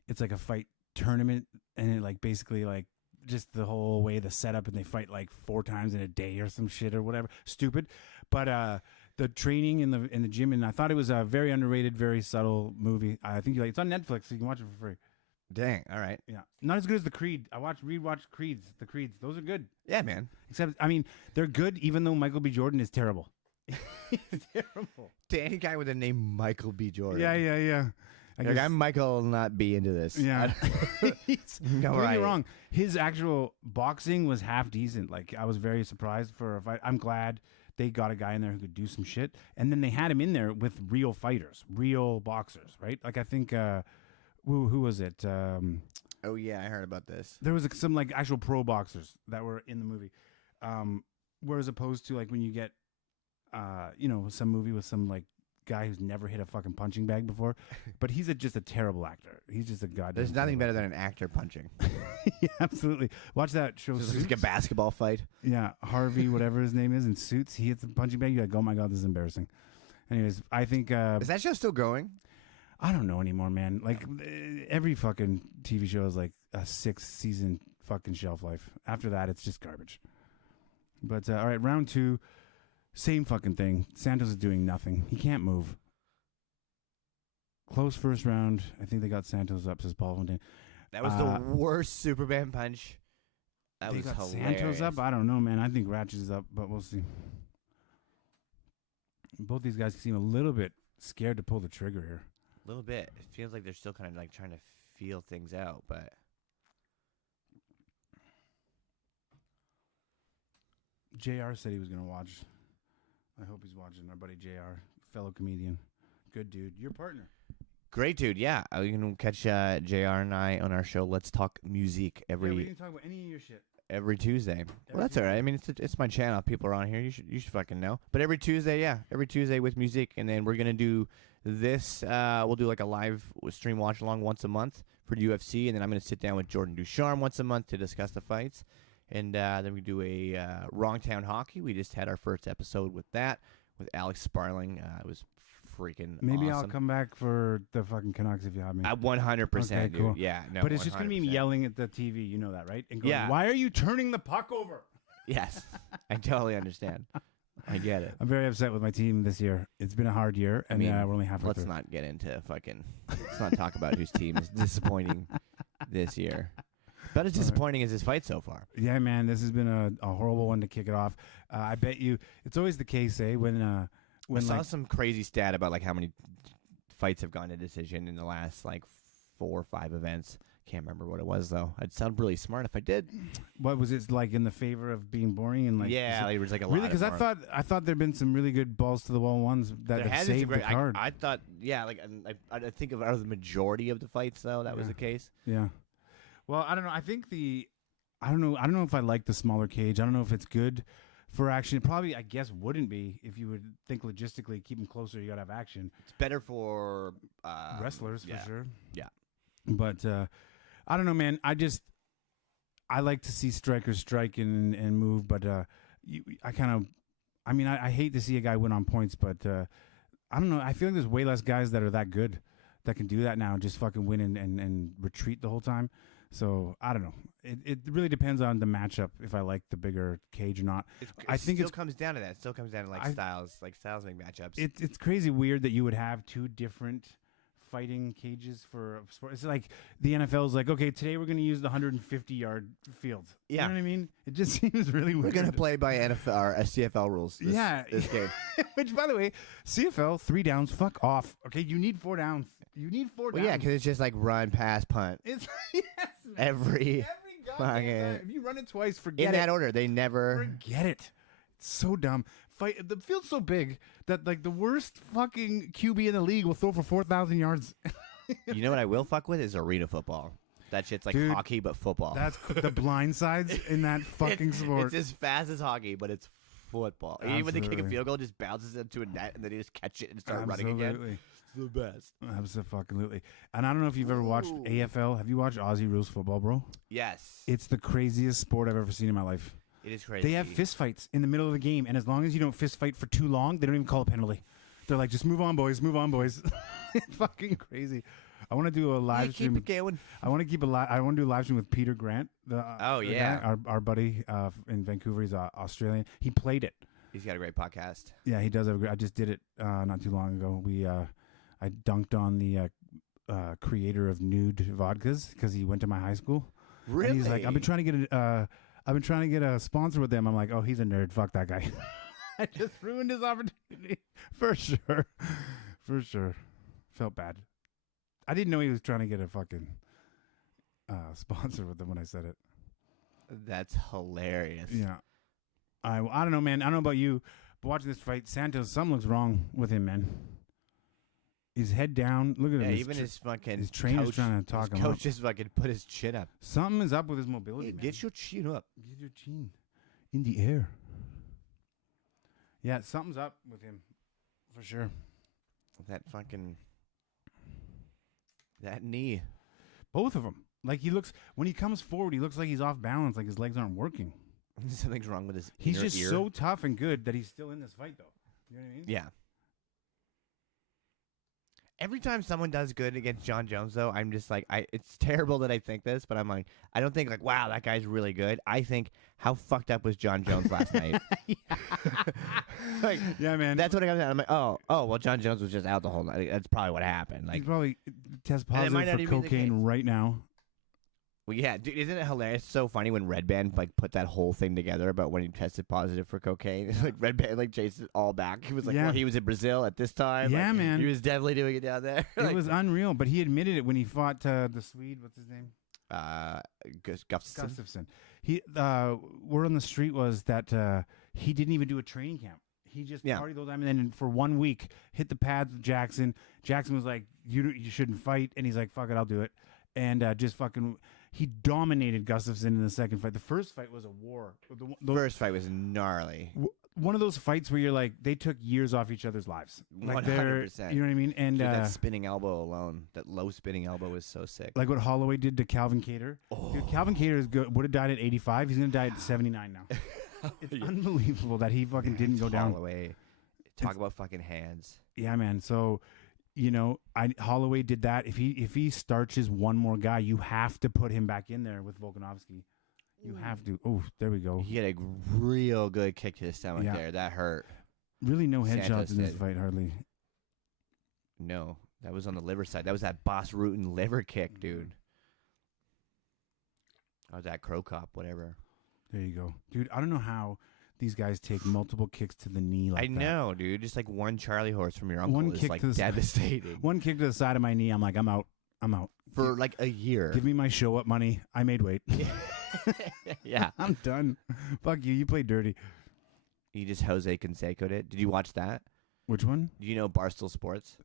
it's like a fight tournament, and it like basically like just the whole way the setup, and they fight like 4 times in a day or some shit or whatever. Stupid, but the training in the gym, and I thought it was a very underrated, very subtle movie. I think it's on Netflix, so you can watch it for free. Dang. All right. Yeah, not as good as the Creed. I rewatched Creeds. The Creeds, those are good. Yeah, man. Except, I mean, they're good, even though Michael B. Jordan is terrible. Terrible. To any guy with the name Michael B. Jordan. Yeah. Like, I'm Michael, not be into this. Yeah. No, Don't get me right. wrong. His actual boxing was half decent. Like, I was very surprised for a fight. I'm glad they got a guy in there who could do some shit. And then they had him in there with real fighters, real boxers, right? Like, I think, who was it? Oh, yeah, I heard about this. There was some, like, actual pro boxers that were in the movie. Whereas opposed to, like, when you get, some movie with some, like, guy who's never hit a fucking punching bag before, but he's just a terrible actor. He's just a goddamn. There's nothing better than an actor punching. Yeah, absolutely. Watch that show. It's Suits. like a basketball fight. Yeah, Harvey, whatever his name is, in Suits. He hits a punching bag. You're like, oh my god, this is embarrassing. Anyways, I think Is that show still going? I don't know anymore, man. Like every fucking TV show is like a 6-season fucking shelf life. After that, it's just garbage. But all right, round 2. Same fucking thing. Santos is doing nothing. He can't move. Close first round. I think they got Santos up, says Paul Fontaine. That was the worst Superman punch. That They was got hilarious. Santos up? I don't know, man. I think Ratchet is up, but we'll see. Both these guys seem a little bit scared to pull the trigger here. A little bit. It feels like they're still kind of like trying to feel things out, but JR said he was going to watch. I hope he's watching. Our buddy JR, fellow comedian. Good dude. Your partner. great dude. Yeah, you can catch JR and I on our show. Let's talk music Yeah, we every didn't talk about any of your shit. every Tuesday. Well, that's all right. I mean, it's my channel. People are on here. You should fucking know. But every Tuesday, yeah, every Tuesday with music, and then we're gonna do this. We'll do like a live stream watch along once a month for UFC, and then I'm gonna sit down with Jordan Ducharme once a month to discuss the fights, and then we do a Wrongtown Hockey. We just had our first episode with that with Alex Sparling. It was freaking Maybe awesome. I'll come back for the fucking Canucks if you have me. 100%, Okay, dude. cool. Yeah, no. But it's just gonna be me 100%. yelling at the TV. You know that, right? And going, Yeah. Why are you turning the puck over? Yes, I totally understand. I get it. I'm very upset with my team this year. It's been a hard year, and mean, we're only halfway Let's through. not get into fucking. Let's not talk about whose team is disappointing this year. But as disappointing as his fight so far. Yeah, man, this has been a horrible one to kick it off. I bet you it's always the case, when I saw like, some crazy stat about like how many fights have gone to decision in the last like 4 or 5 events. Can't remember what it was though. I'd sound really smart if I did. what was it like in the favor of being boring and like Yeah, like, it was like a lot. really because I thought there'd been some really good balls to the wall ones that there have has been some saved the great. card. I thought, yeah, like I think of out of the majority of the fights though, that was Yeah. the case. Yeah. Well, I don't know. I think I don't know if I like the smaller cage. I don't know if it's good for action. It probably, I guess, wouldn't be if you would think logistically. Keep them closer. You gotta have action. It's better for Wrestlers yeah. for sure. Yeah. But I don't know, man. I just I like to see strikers strike and move, but I hate to see a guy win on points, but I don't know. I feel like there's way less guys that are that good that can do that now, just fucking win and retreat the whole time. So I don't know. It really depends on the matchup if I like the bigger cage or not. I think it still comes down to that. It still comes down to styles make matchups. It's crazy weird that you would have two different fighting cages for a sport. It's like the NFL is like, okay, today we're going to use the 150-yard field. Yeah. You know what I mean? It just seems really weird. We're going to play by NFL or CFL rules this game. Which, by the way, CFL, 3 downs, fuck off. Okay, you need 4 downs. You need 4 downs. Yeah, because it's just like run, pass, punt. It's yes, man. Every goddamn time. If you run it twice, forget in it. that order. They never Forget it. It's so dumb. The field's so big that like the worst fucking QB in the league will throw for 4,000 yards. You know what I will fuck with is arena football. That shit's like Dude, hockey but football. That's the blind sides in that fucking sport. It's as fast as hockey, but it's football. Even when they kick a Absolutely. field goal, it just bounces into a net, and then they just catch it and start running again. Absolutely. It's the best. Absolutely. And I don't know if you've ever watched AFL. Have you watched Aussie Rules Football, bro? Yes. It's the craziest sport I've ever seen in my life. It is crazy. They have fist fights in the middle of the game, and as long as you don't fist fight for too long, they don't even call a penalty. They're like, just move on, boys. Move on, boys. It's fucking crazy. I want to do a live stream. Keep it going. I want to do a live stream with Peter Grant. The yeah. guy, our buddy in Vancouver. He's Australian. He played it. He's got a great podcast. Yeah, he does. I just did it not too long ago. I dunked on the creator of nude vodkas because he went to my high school. Really? And he's like, I've been trying to get a sponsor with them. I'm like, oh, he's a nerd. Fuck that guy. I just ruined his opportunity for sure. For sure. Felt bad. I didn't know he was trying to get a fucking sponsor with them when I said it. That's hilarious. Yeah. I don't know, man. I don't know about you, but watching this fight, Santos, something looks wrong with him, man. His head down. Look at him. Even his fucking his trainer's coach, trying to talk his him up. coach just fucking put his chin up. Something is up with his mobility, man. Get your chin up. Get your chin in the air. Yeah, something's up with him, for sure. That knee. Both of them. Like when he comes forward, he looks like he's off balance, like his legs aren't working. Something's wrong with his He's inner just ear. so tough and good that he's still in this fight, though. You know what I mean? Yeah. Every time someone does good against John Jones, though, I'm just like, it's terrible that I think this, but I'm like, I don't think like, wow, that guy's really good. I think, how fucked up was John Jones last night? Like, yeah, man. that's what I got. I'm like, oh, well, John Jones was just out the whole night. That's probably what happened. Like, he probably test And it might positive not for even be the cocaine case. right now. well, yeah, dude, isn't it hilarious? It's so funny when Red Band like put that whole thing together about when he tested positive for cocaine. Like Red Band like chased it all back. He was like, Yeah. well, he was in Brazil at this time. Yeah, Like, man. He was definitely doing it down there. It was unreal, but he admitted it when he fought the Swede. What's his name? Gustafsson. Gustafsson. He word on the street was that he didn't even do a training camp. He just partied the whole time, and then for 1 week hit the pads with Jackson. Jackson was like, "You shouldn't fight," and he's like, "Fuck it, I'll do it." And just fucking, he dominated Gustafsson in the second fight. The first fight was a war. The first fight was gnarly. One of those fights where you're like, they took years off each other's lives. Like 100%. You know what I mean? And Dude, that spinning elbow alone, that low spinning elbow was so sick. like what Holloway did to Calvin Kattar. Oh. Dude, Calvin Kattar would have died at 85. He's gonna die at 79 now. It's unbelievable that he fucking didn't go down. Holloway. Talk about fucking hands. Yeah, man. So, you know, Holloway did that. If he starches one more guy, you have to put him back in there with Volkanovski. You have to. Oh, there we go. He had a real good kick to the stomach Yeah. there. That hurt. Really, no Santos headshots in this did. fight, hardly. No, that was on the liver side. That was that Boss Rutan liver kick, dude. Or that Crow Cop, whatever. There you go, dude. I don't know how these guys take multiple kicks to the knee like I that. know, dude. Just like one Charlie horse from your uncle One is kick like to the side. devastating. One kick to the side of my knee. I'm like, I'm out. I'm out. For like a year. Give me my show up money. I made weight. Yeah. I'm done. Fuck you. You played dirty. You just Jose Canseco'd it. Did you watch that? Which one? Do you know Barstool Sports?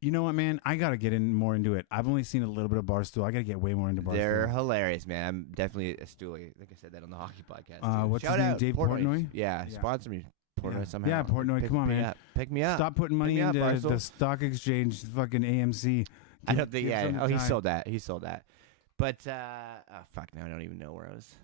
You know what, man? I gotta get in more into it. I've only seen a little bit of Barstool. I gotta get way more into Barstool. They're hilarious, man. I'm definitely a stoolie. Like I said that on the hockey podcast. too. What's his Shout name? out, Dave Portnoy? Yeah, Yeah. sponsor me. Portnoy somehow. Yeah, Portnoy. Pick Come on, me man. up. Pick me up. Stop putting money Pick me up, into Barstool. the stock exchange, fucking AMC. I don't think. Give Yeah. some Oh, he time. sold that. He sold that. But fuck, now I don't even know where I was.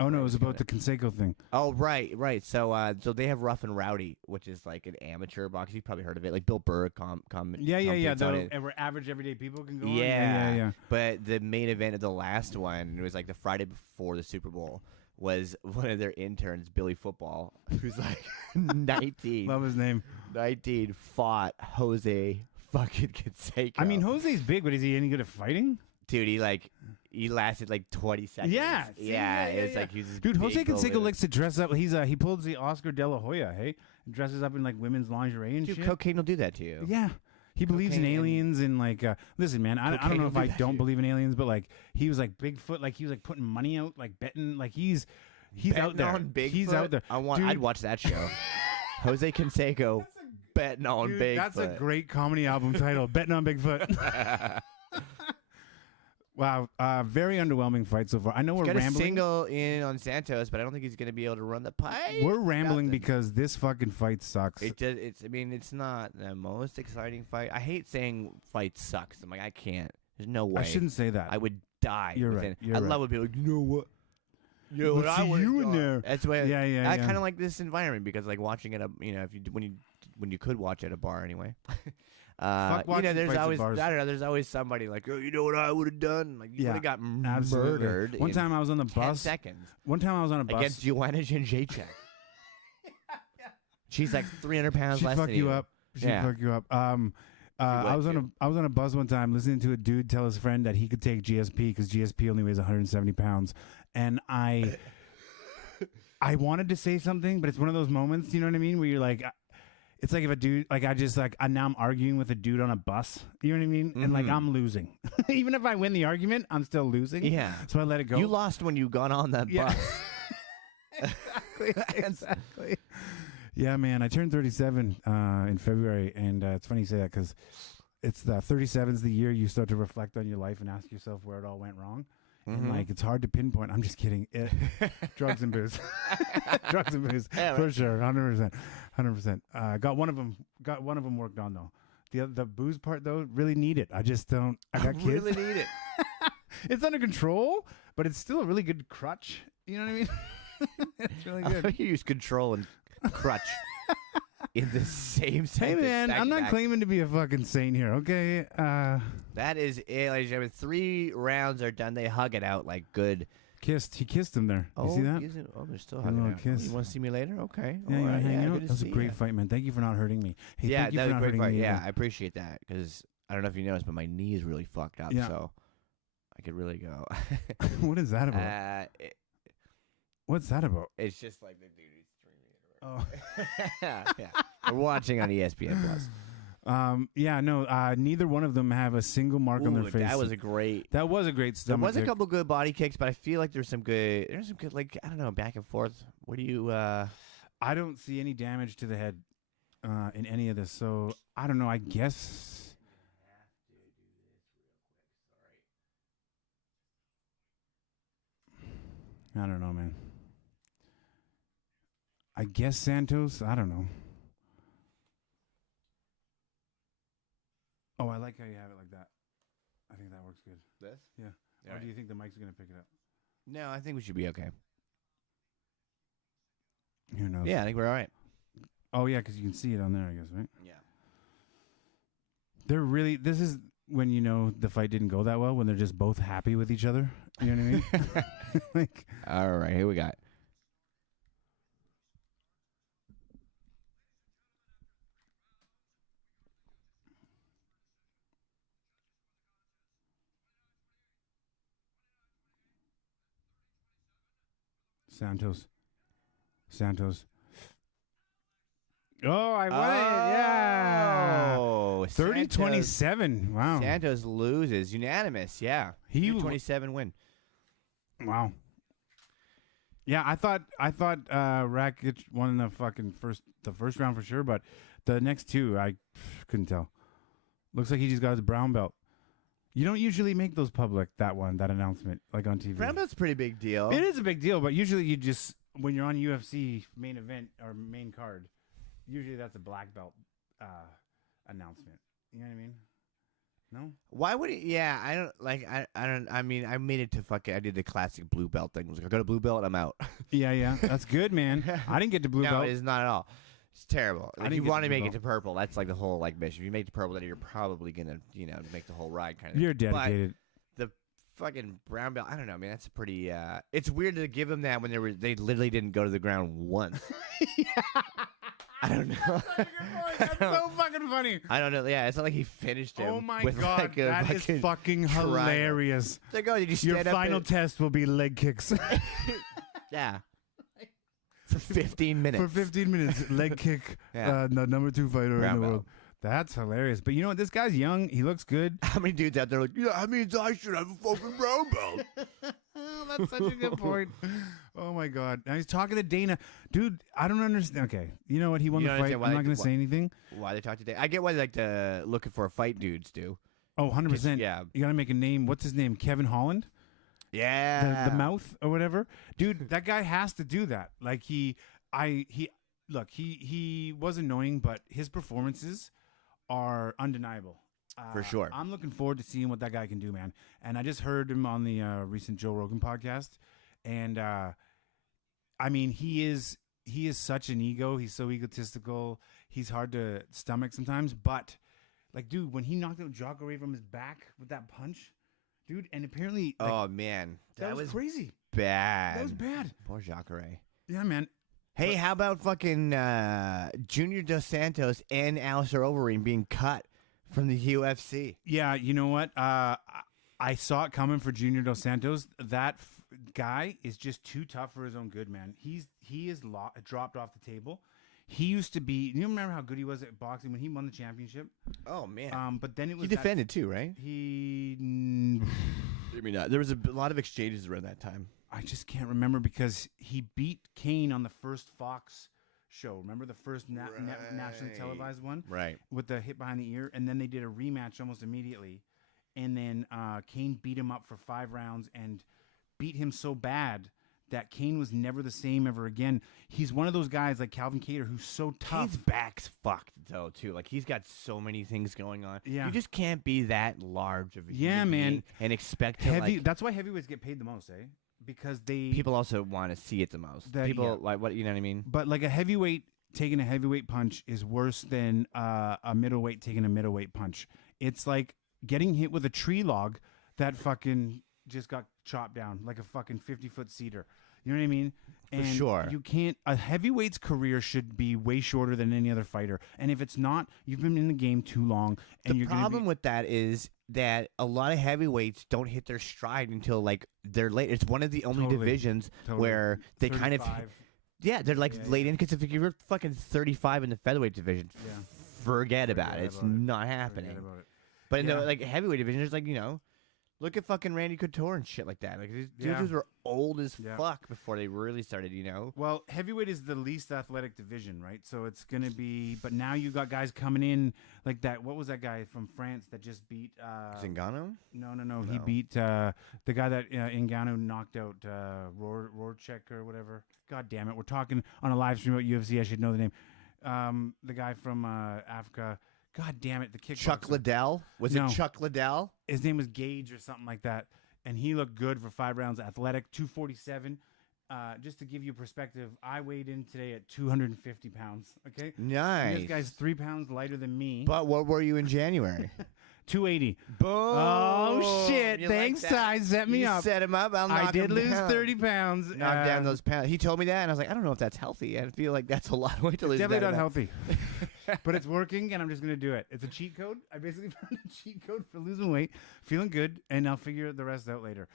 Oh no, it was about the Conseco thing. Oh right. So they have Rough and Rowdy, which is like an amateur box. You've probably heard of it. Like Bill Burr Yeah. commentates on it. Average everyday people can go. Yeah. But the main event of the last one, it was like the Friday before the Super Bowl, was one of their interns, Billy Football, who's like 19. Love his name. 19 fought Jose fucking Canseco. I mean, Jose's big, but is he any good at fighting? Dude, he lasted like 20 seconds. Yeah, It's like he's dude. Jose big Canseco over- likes to dress up. He pulls the Oscar De La Hoya. Hey, dresses up in like women's lingerie and Dude, shit. cocaine will do that to you. Yeah. He believes in Cocaine and- aliens and like listen, man, I don't Cocaine know will if do I that don't to you. believe in aliens, but like he was like Bigfoot, like he was like putting money out, like betting, like he's out Betting there. on Bigfoot? He's out there. I'd Dude, watch that show. Jose Canseco betting on dude, Bigfoot. that's a great comedy album title, Betting on Bigfoot. Wow, very underwhelming fight so far. I know we're Got a rambling. single in on Santos, but I don't think he's going to be able to run the pipe. We're rambling Nothing. because this fucking fight sucks. It does. I mean, it's not the most exciting fight. I hate saying fight sucks. I'm like, I can't. There's no way. I shouldn't say that. I would die. You're within- right, you're I right. love when people are like, you know what? You know Let's what I see would've you in done. there. That's why. Yeah, yeah, I yeah. kind of like this environment because like watching at a when you could watch at a bar anyway. watching there's fights at always bars. I don't know. There's always somebody like, oh, you know what I would have done? Like you Yeah, would have got absolutely. murdered. One in time I was on the 10 bus. seconds One time I was on a bus. against Joanna Jędrzejczyk. She's like 300 pounds She'd less fuck than you up. She'd Yeah. fuck you up. I was on a bus one time listening to a dude tell his friend that he could take GSP because GSP only weighs 170 pounds, and I wanted to say something, but it's one of those moments, you know what I mean, where you're like, it's like if a dude, like now I'm arguing with a dude on a bus, you know what I mean, and like I'm losing, even if I win the argument, I'm still losing. Yeah. So I let it go. You lost when you got on that Yeah. bus. Exactly. Yeah, man. I turned 37 in February, and it's funny you say that because it's the 37's the year you start to reflect on your life and ask yourself where it all went wrong. And like it's hard to pinpoint. I'm just kidding. Drugs and booze, drugs and booze Yeah, for sure, 100%. Got one of them worked on though. The booze part though, really need it. I just don't. I got kids. really need it. It's under control, but it's still a really good crutch. You know what I mean? It's really good. You use control and crutch in the same Hey sentence. man, back I'm to not back. claiming to be a fucking saint here, okay? That is it, ladies and gentlemen. 3 rounds are done. They hug it out like good. He kissed him there. You see that? They're still A hugging little out. kiss. You want to see me later? Okay. Yeah, All you right. wanna hang Yeah, out? good to That was a see great ya. fight, man. Thank you for not hurting me. Hey, Yeah, thank you that for was a not great hurting fight. me. Yeah, either. I appreciate that because I don't know if you noticed, but my knee is really fucked up. Yeah. So I could really go. What is that about? What's that about? It's just like the dude who's streaming it. Oh. yeah. We're watching on ESPN Plus. Yeah, no, neither one of them have a single mark on their Ooh, face. that was a great. That was a great There stomach was a kick. couple good body kicks, but I feel like there's some good, like I don't know, back and forth. What do you? I don't see any damage to the head in any of this, so I don't know. I guess. I don't know, man. I guess Santos. I don't know. Oh, I like how you have it like that. I think that works good. This? Yeah. Or do you think the mic's gonna pick it up? No, I think we should be okay. Who knows? Yeah, I think we're all right. Oh yeah, because you can see it on there, I guess, right? Yeah. They're really. This is when you know the fight didn't go that well, when they're just both happy with each other. You know what I mean? Like, All right, here we got. Santos. Oh, I won it. Yeah. Oh, 30-27. Wow. Santos loses unanimous. Yeah, He 27 win. Wow. Yeah, I thought Rakic won the first round for sure, but the next two I couldn't tell. Looks like he just got his brown belt. You don't usually make those public, that announcement, like on TV. Brown belt's a pretty big deal. It is a big deal, but usually you just, when you're on UFC main event or main card, usually that's a black belt announcement. You know what I mean? No. Why would he? Yeah, I don't like. I don't. I mean, I made it to fucking. I did the classic blue belt thing. I was like, I got a blue belt, I'm out. Yeah. That's good, man. I didn't get to blue No, belt. it's not at all. It's terrible. I Like, didn't you get want the to blue make it belt. to purple. That's like the whole like mission. If you make it to purple, then you're probably gonna make the whole ride kind of. You're dedicated. But the fucking brown belt. I don't know, man. That's a pretty. It's weird to give him that when they literally didn't go to the ground once. I don't know. That's so fucking funny. I don't know. Yeah, it's not like he finished him. Oh my with god, like a that is fucking triangle. hilarious. It's like, oh, did you stand Your up final and- test will be leg kicks. Yeah. For 15 minutes. For 15 minutes, leg kick. Yeah. The number 2 fighter Brown in the belt. world. That's hilarious. But you know what? This guy's young. He looks good. How many dudes out there are like, yeah, that means I should have a fucking brown belt? That's such a good point. Oh my god. Now he's talking to Dana. Dude, I don't understand. Okay. You know what? He won You the don't fight. understand why I'm they- not going to say anything. Why they talk today? I get why they like to looking for a fight dudes do. Oh, 100%. Yeah. You got to make a name. What's his name? Kevin Holland? Yeah. The mouth or whatever. Dude, that guy has to do that. Like he was annoying, but his performances are undeniable. For sure. I'm looking forward to seeing what that guy can do, man. And I just heard him on the recent Joe Rogan podcast, and I mean, he is such an ego. He's so egotistical. He's hard to stomach sometimes. But like, dude, when he knocked out Jacare from his back with that punch, dude, and apparently, like, Oh, man. that was crazy. bad. That was bad. Poor Jacare. Yeah, man. Hey, how about fucking Junior Dos Santos and Alistair Overeem being cut from the UFC? Yeah, you know what? I saw it coming for Junior Dos Santos. That guy is just too tough for his own good, man. He is dropped off the table. He used to be. You remember how good he was at boxing when he won the championship? Oh, man. But then it was He defended too, right? He. I mean, there was a lot of exchanges around that time. I just can't remember because he beat Kane on the first Fox show. Remember the first nationally televised one? Right. With the hit behind the ear, and then they did a rematch almost immediately, and then Kane beat him up for 5 rounds and beat him so bad that Kane was never the same ever again. He's one of those guys like Calvin Kattar who's so tough. Kane's back's fucked though too. Like he's got so many things going on. Yeah. You just can't be that large of a Yeah, human man. being and expect to, Heavy. like, That's why heavyweights get paid the most, eh? Because they people also want to see it the most. People like what, you know what I mean? But like a heavyweight taking a heavyweight punch is worse than a middleweight taking a middleweight punch. It's like getting hit with a tree log that fucking just got chopped down like a fucking 50-foot cedar. You know what I mean? For sure. You can't. A heavyweight's career should be way shorter than any other fighter. And if it's not, you've been in the game too long. And The you're problem gonna be, with that is that a lot of heavyweights don't hit their stride until like they're late. It's one of the only Totally. divisions Totally. where they kind of 35. they're like Yeah, late in. Because if you're fucking 35 in the featherweight division, Yeah. forget about Forget it. It's about it. not happening. Forget about it. But in Yeah. the like heavyweight division, there's like, you know, look at fucking Randy Couture and shit like that. Like these Yeah. dudes were old as Yeah. fuck before they really started, you know. Well, heavyweight is the least athletic division, right? So it's gonna be. But now you got guys coming in like that. What was that guy from France that just beat? Zingano? No. He No. beat the guy that Ngannou knocked out, Rorschach or whatever. God damn it! We're talking on a live stream about UFC. I should know the name. The guy from Africa. God damn it! The kickboxer. Chuck Liddell? Was No. it Chuck Liddell? His name was Gage or something like that, and he looked good for 5 rounds. Athletic, 247. Just to give you perspective, I weighed in today at 250 pounds. Okay, And Nice. this guy's 3 pounds lighter than me. But what were you in January? 280. Boom! Oh shit! You Thanks, like that? Ty. Set me You up. set him up. I'll knock I did him lose down. 30 pounds. Knock down those pounds. He told me that, and I was like, I don't know if that's healthy. I feel like that's a lot of weight to lose. Definitely that not amount. healthy, but it's working, and I'm just gonna do it. It's a cheat code. I basically found a cheat code for losing weight, feeling good, and I'll figure the rest out later.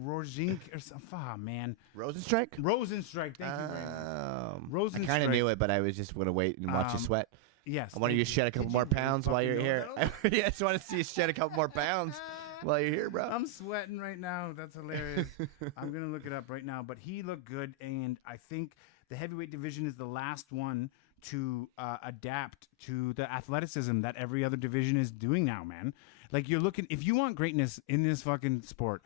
Rorschach or something. Oh, man. Rosenstrike? Rosenstrike. Thank you very much. I kind of knew it, but I was just going to wait and watch you sweat. Yes. I wanted you to shed a couple more pounds while you're here. I Yeah, I just want to see you shed a couple more pounds while you're here, bro. I'm sweating right now. That's hilarious. I'm going to look it up right now. But he looked good, and I think the heavyweight division is the last one to adapt to the athleticism that every other division is doing now, man. Like, you're looking, if you want greatness in this fucking sport,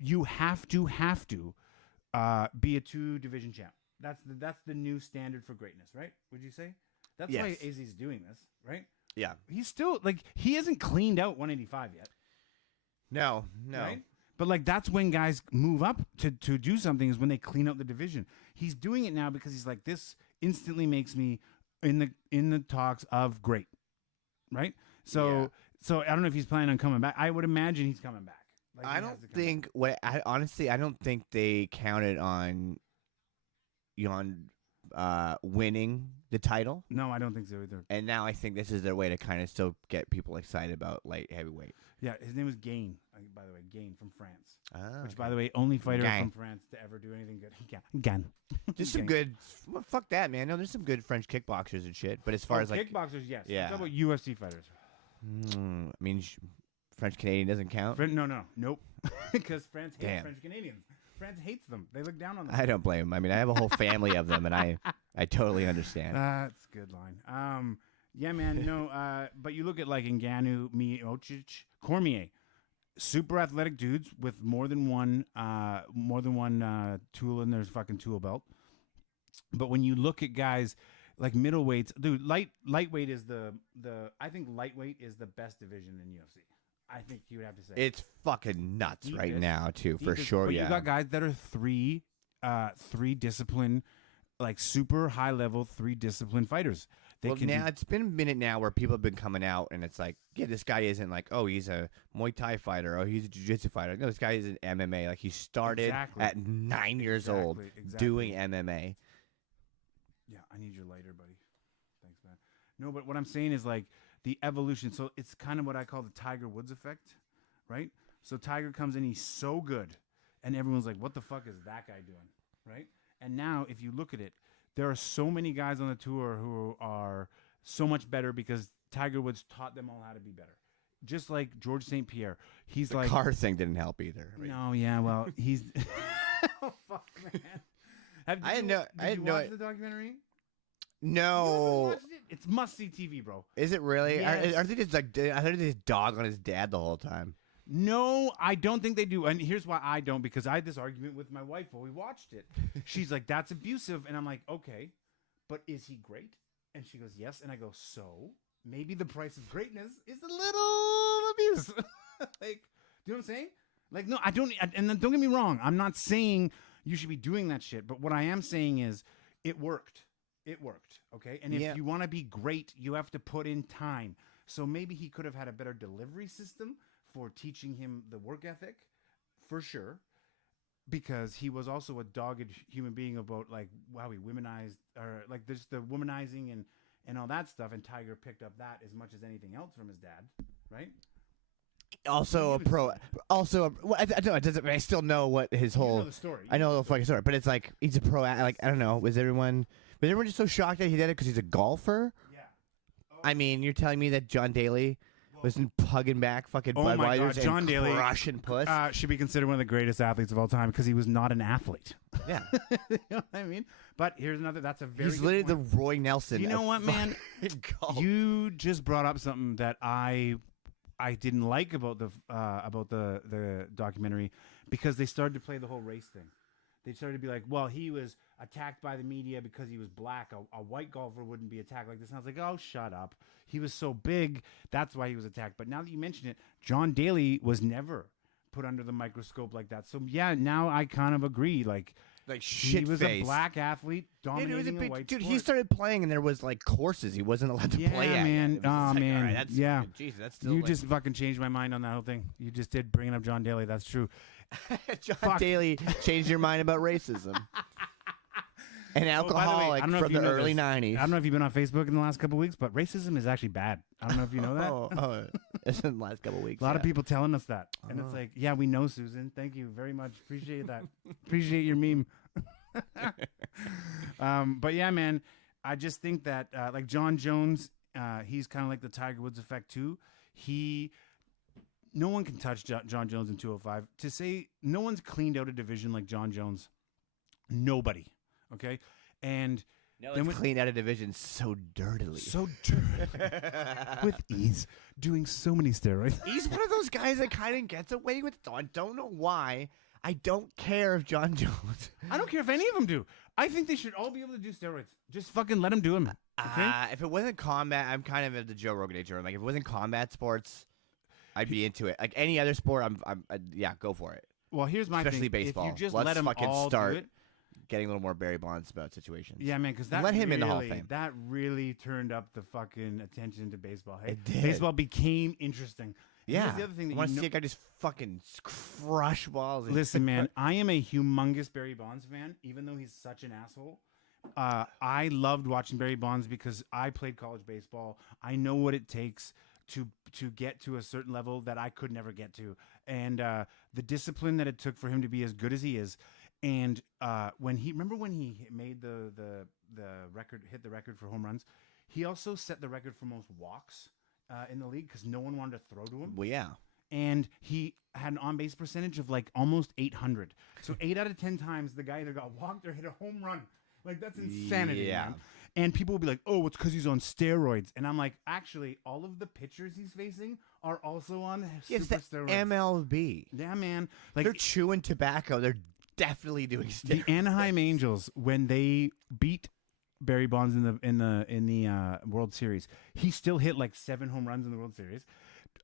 you have to be a 2-division champ. That's the new standard for greatness, right? Would you say? That's why Yes. AZ's doing this, right? Yeah. He's still like he hasn't cleaned out 185 yet. No. Right? But like that's when guys move up to do something is when they clean out the division. He's doing it now because he's like this instantly makes me in the talks of great. Right? So I don't know if he's planning on coming back. I would imagine he's coming back. Like, I don't think honestly I don't think they counted on winning the title. No, I don't think so either. And now I think this is their way to kind of still get people excited about light heavyweight. Yeah, his name was Gain, by the way. Gain from France. Which, Okay. by the way, only fighter Gain. from France to ever do anything good. Gain. There's some good. Well, fuck that, man. No, there's some good French kickboxers and shit. But as far as like kickboxers, yes. Yeah. What about UFC fighters? I mean, French Canadian doesn't count. Nope. Because France hates Damn. French Canadians. France hates them. They look down on them. I don't blame them. I mean, I have a whole family of them, and I totally understand. That's a good line. Yeah, man. No, but you look at like Ngannou, Miocic, Cormier, super athletic dudes with more than one tool in their fucking tool belt. But when you look at guys like middleweights, dude, lightweight is I think lightweight is the best division in UFC. I think you would have to say It's fucking nuts Deep right is- now, too, for Deep is- sure. But Yeah. you got guys that are three discipline, like super high level, 3 discipline fighters. Well, now it's been a minute now where people have been coming out, and it's like, yeah, this guy isn't like, oh, he's a Muay Thai fighter, oh, he's a Jiu-Jitsu fighter. No, this guy is an MMA. Like, he started Exactly. at 9 years old Exactly. doing MMA. Yeah, I need your lighter, buddy. Thanks, man. No, but what I'm saying is like the evolution. So it's kind of what I call the Tiger Woods effect, right? So Tiger comes in, he's so good, and everyone's like, what the fuck is that guy doing, right? And now, if you look at it, there are so many guys on the tour who are so much better because Tiger Woods taught them all how to be better. Just like George St. Pierre. He's The like... car thing didn't help either. I mean, No, yeah, well, he's... Oh, fuck, man. I didn't know- I Did didn't you know watch it. the documentary? No. It's must-see TV, bro. Is it really? Yes. Are they just like, I heard they just dog on his dad the whole time. No, I don't think they do. And here's why I don't, because I had this argument with my wife while we watched it. She's like, that's abusive. And I'm like, okay, but is he great? And she goes, yes. And I go, so maybe the price of greatness is a little abuse. Like, do you know what I'm saying? Like, no, I don't. And then don't get me wrong. I'm not saying you should be doing that shit. But what I am saying is it worked. It worked. Okay. And if you want to be great, you have to put in time. So maybe he could have had a better delivery system for teaching him the work ethic, for sure, because he was also a dogged human being about like how he womanized, or like there's the womanizing and all that stuff. And Tiger picked up that as much as anything else from his dad, right? Also a pro. Also, I don't know. It doesn't. I still know what his You whole. know the story. I know the fucking story, but it's like he's a pro. Like I don't know. Was everyone just so shocked that he did it because he's a golfer? Yeah. I mean, you're telling me that John Daly wasn't pugging back fucking Oh my God, Budweisers John and Daly, crushing puss? Should be considered one of the greatest athletes of all time because he was not an athlete. Yeah, You know what I mean? But here's another. That's a very. he's good literally point. the Roy Nelson. You know of what, man? fucking golf. You just brought up something that I didn't like about the documentary, because they started to play the whole race thing. They started to be like, well, he was attacked by the media because he was black. A white golfer wouldn't be attacked like this. And I was like, oh, shut up. He was so big. That's why he was attacked. But now that you mention it, John Daly was never put under the microscope like that. So, yeah, now I kind of agree. Like shit he was face. a black athlete Yeah, dude, dominating a big, white dude, sport. he started playing and there was like courses he wasn't allowed to Yeah, play at. man. It was just Oh, like, man. all right, that's, Yeah. Jesus, that's still You like, just fucking changed my mind on that whole thing. You just did bringing up John Daly. That's true. John Fuck. Daly changed your mind about racism. An Oh, by the way, alcoholic I don't know if from you the know early this. 90s. I don't know if you've been on Facebook in the last couple of weeks, but racism is actually bad. I don't know if you know that. It's in the last couple of weeks. A lot of yeah. people telling us that. And it's like, yeah, we know, Susan. Thank you very much. Appreciate that. Appreciate your meme. But yeah, man, I just think that like John Jones, he's kind of like the Tiger Woods effect too. No one can touch John Jones in 205. To say no one's cleaned out a division like John Jones, nobody. Okay, and No, then it's cleaned out of division so dirtily. so with ease, doing so many steroids. He's one of those guys that kind of gets away with it. I don't know why. I don't care if John Jones. I don't care if any of them do. I think they should all be able to do steroids. Just fucking let them do them. Okay? If it wasn't combat, I'm kind of at the Joe Rogan nature. Like if it wasn't combat sports, I'd be into it. Like any other sport, yeah, go for it. Well, here's my Especially thing. baseball. If you just Let's let them fucking all start do it, getting a little more Barry Bonds about situations. yeah, man, because that Let him really, in the Hall of Fame. That really turned up the fucking attention to baseball. Hey, It did. baseball became interesting. Yeah. Here's the other thing that I want you to know- see a guy just fucking crush balls. Listen, man, I am a humongous Barry Bonds fan, even though he's such an asshole. I loved watching Barry Bonds because I played college baseball. I know what it takes to get to a certain level that I could never get to, and the discipline that it took for him to be as good as he is. And when he made the record, hit the record for home runs, he also set the record for most walks in the league because no one wanted to throw to him. Well, yeah. And he had an on-base percentage of like almost 800. So 8 out of 10 times the guy either got walked or hit a home run. Like that's insanity, Yeah. man. And people will be like, "Oh, it's because he's on steroids." And I'm like, actually, all of the pitchers he's facing are also on It's super the steroids. MLB. Yeah, man. Like They're chewing tobacco. They're definitely doing the steroids. Anaheim Angels when they beat Barry Bonds in the World Series, he still hit like 7 home runs in the World Series.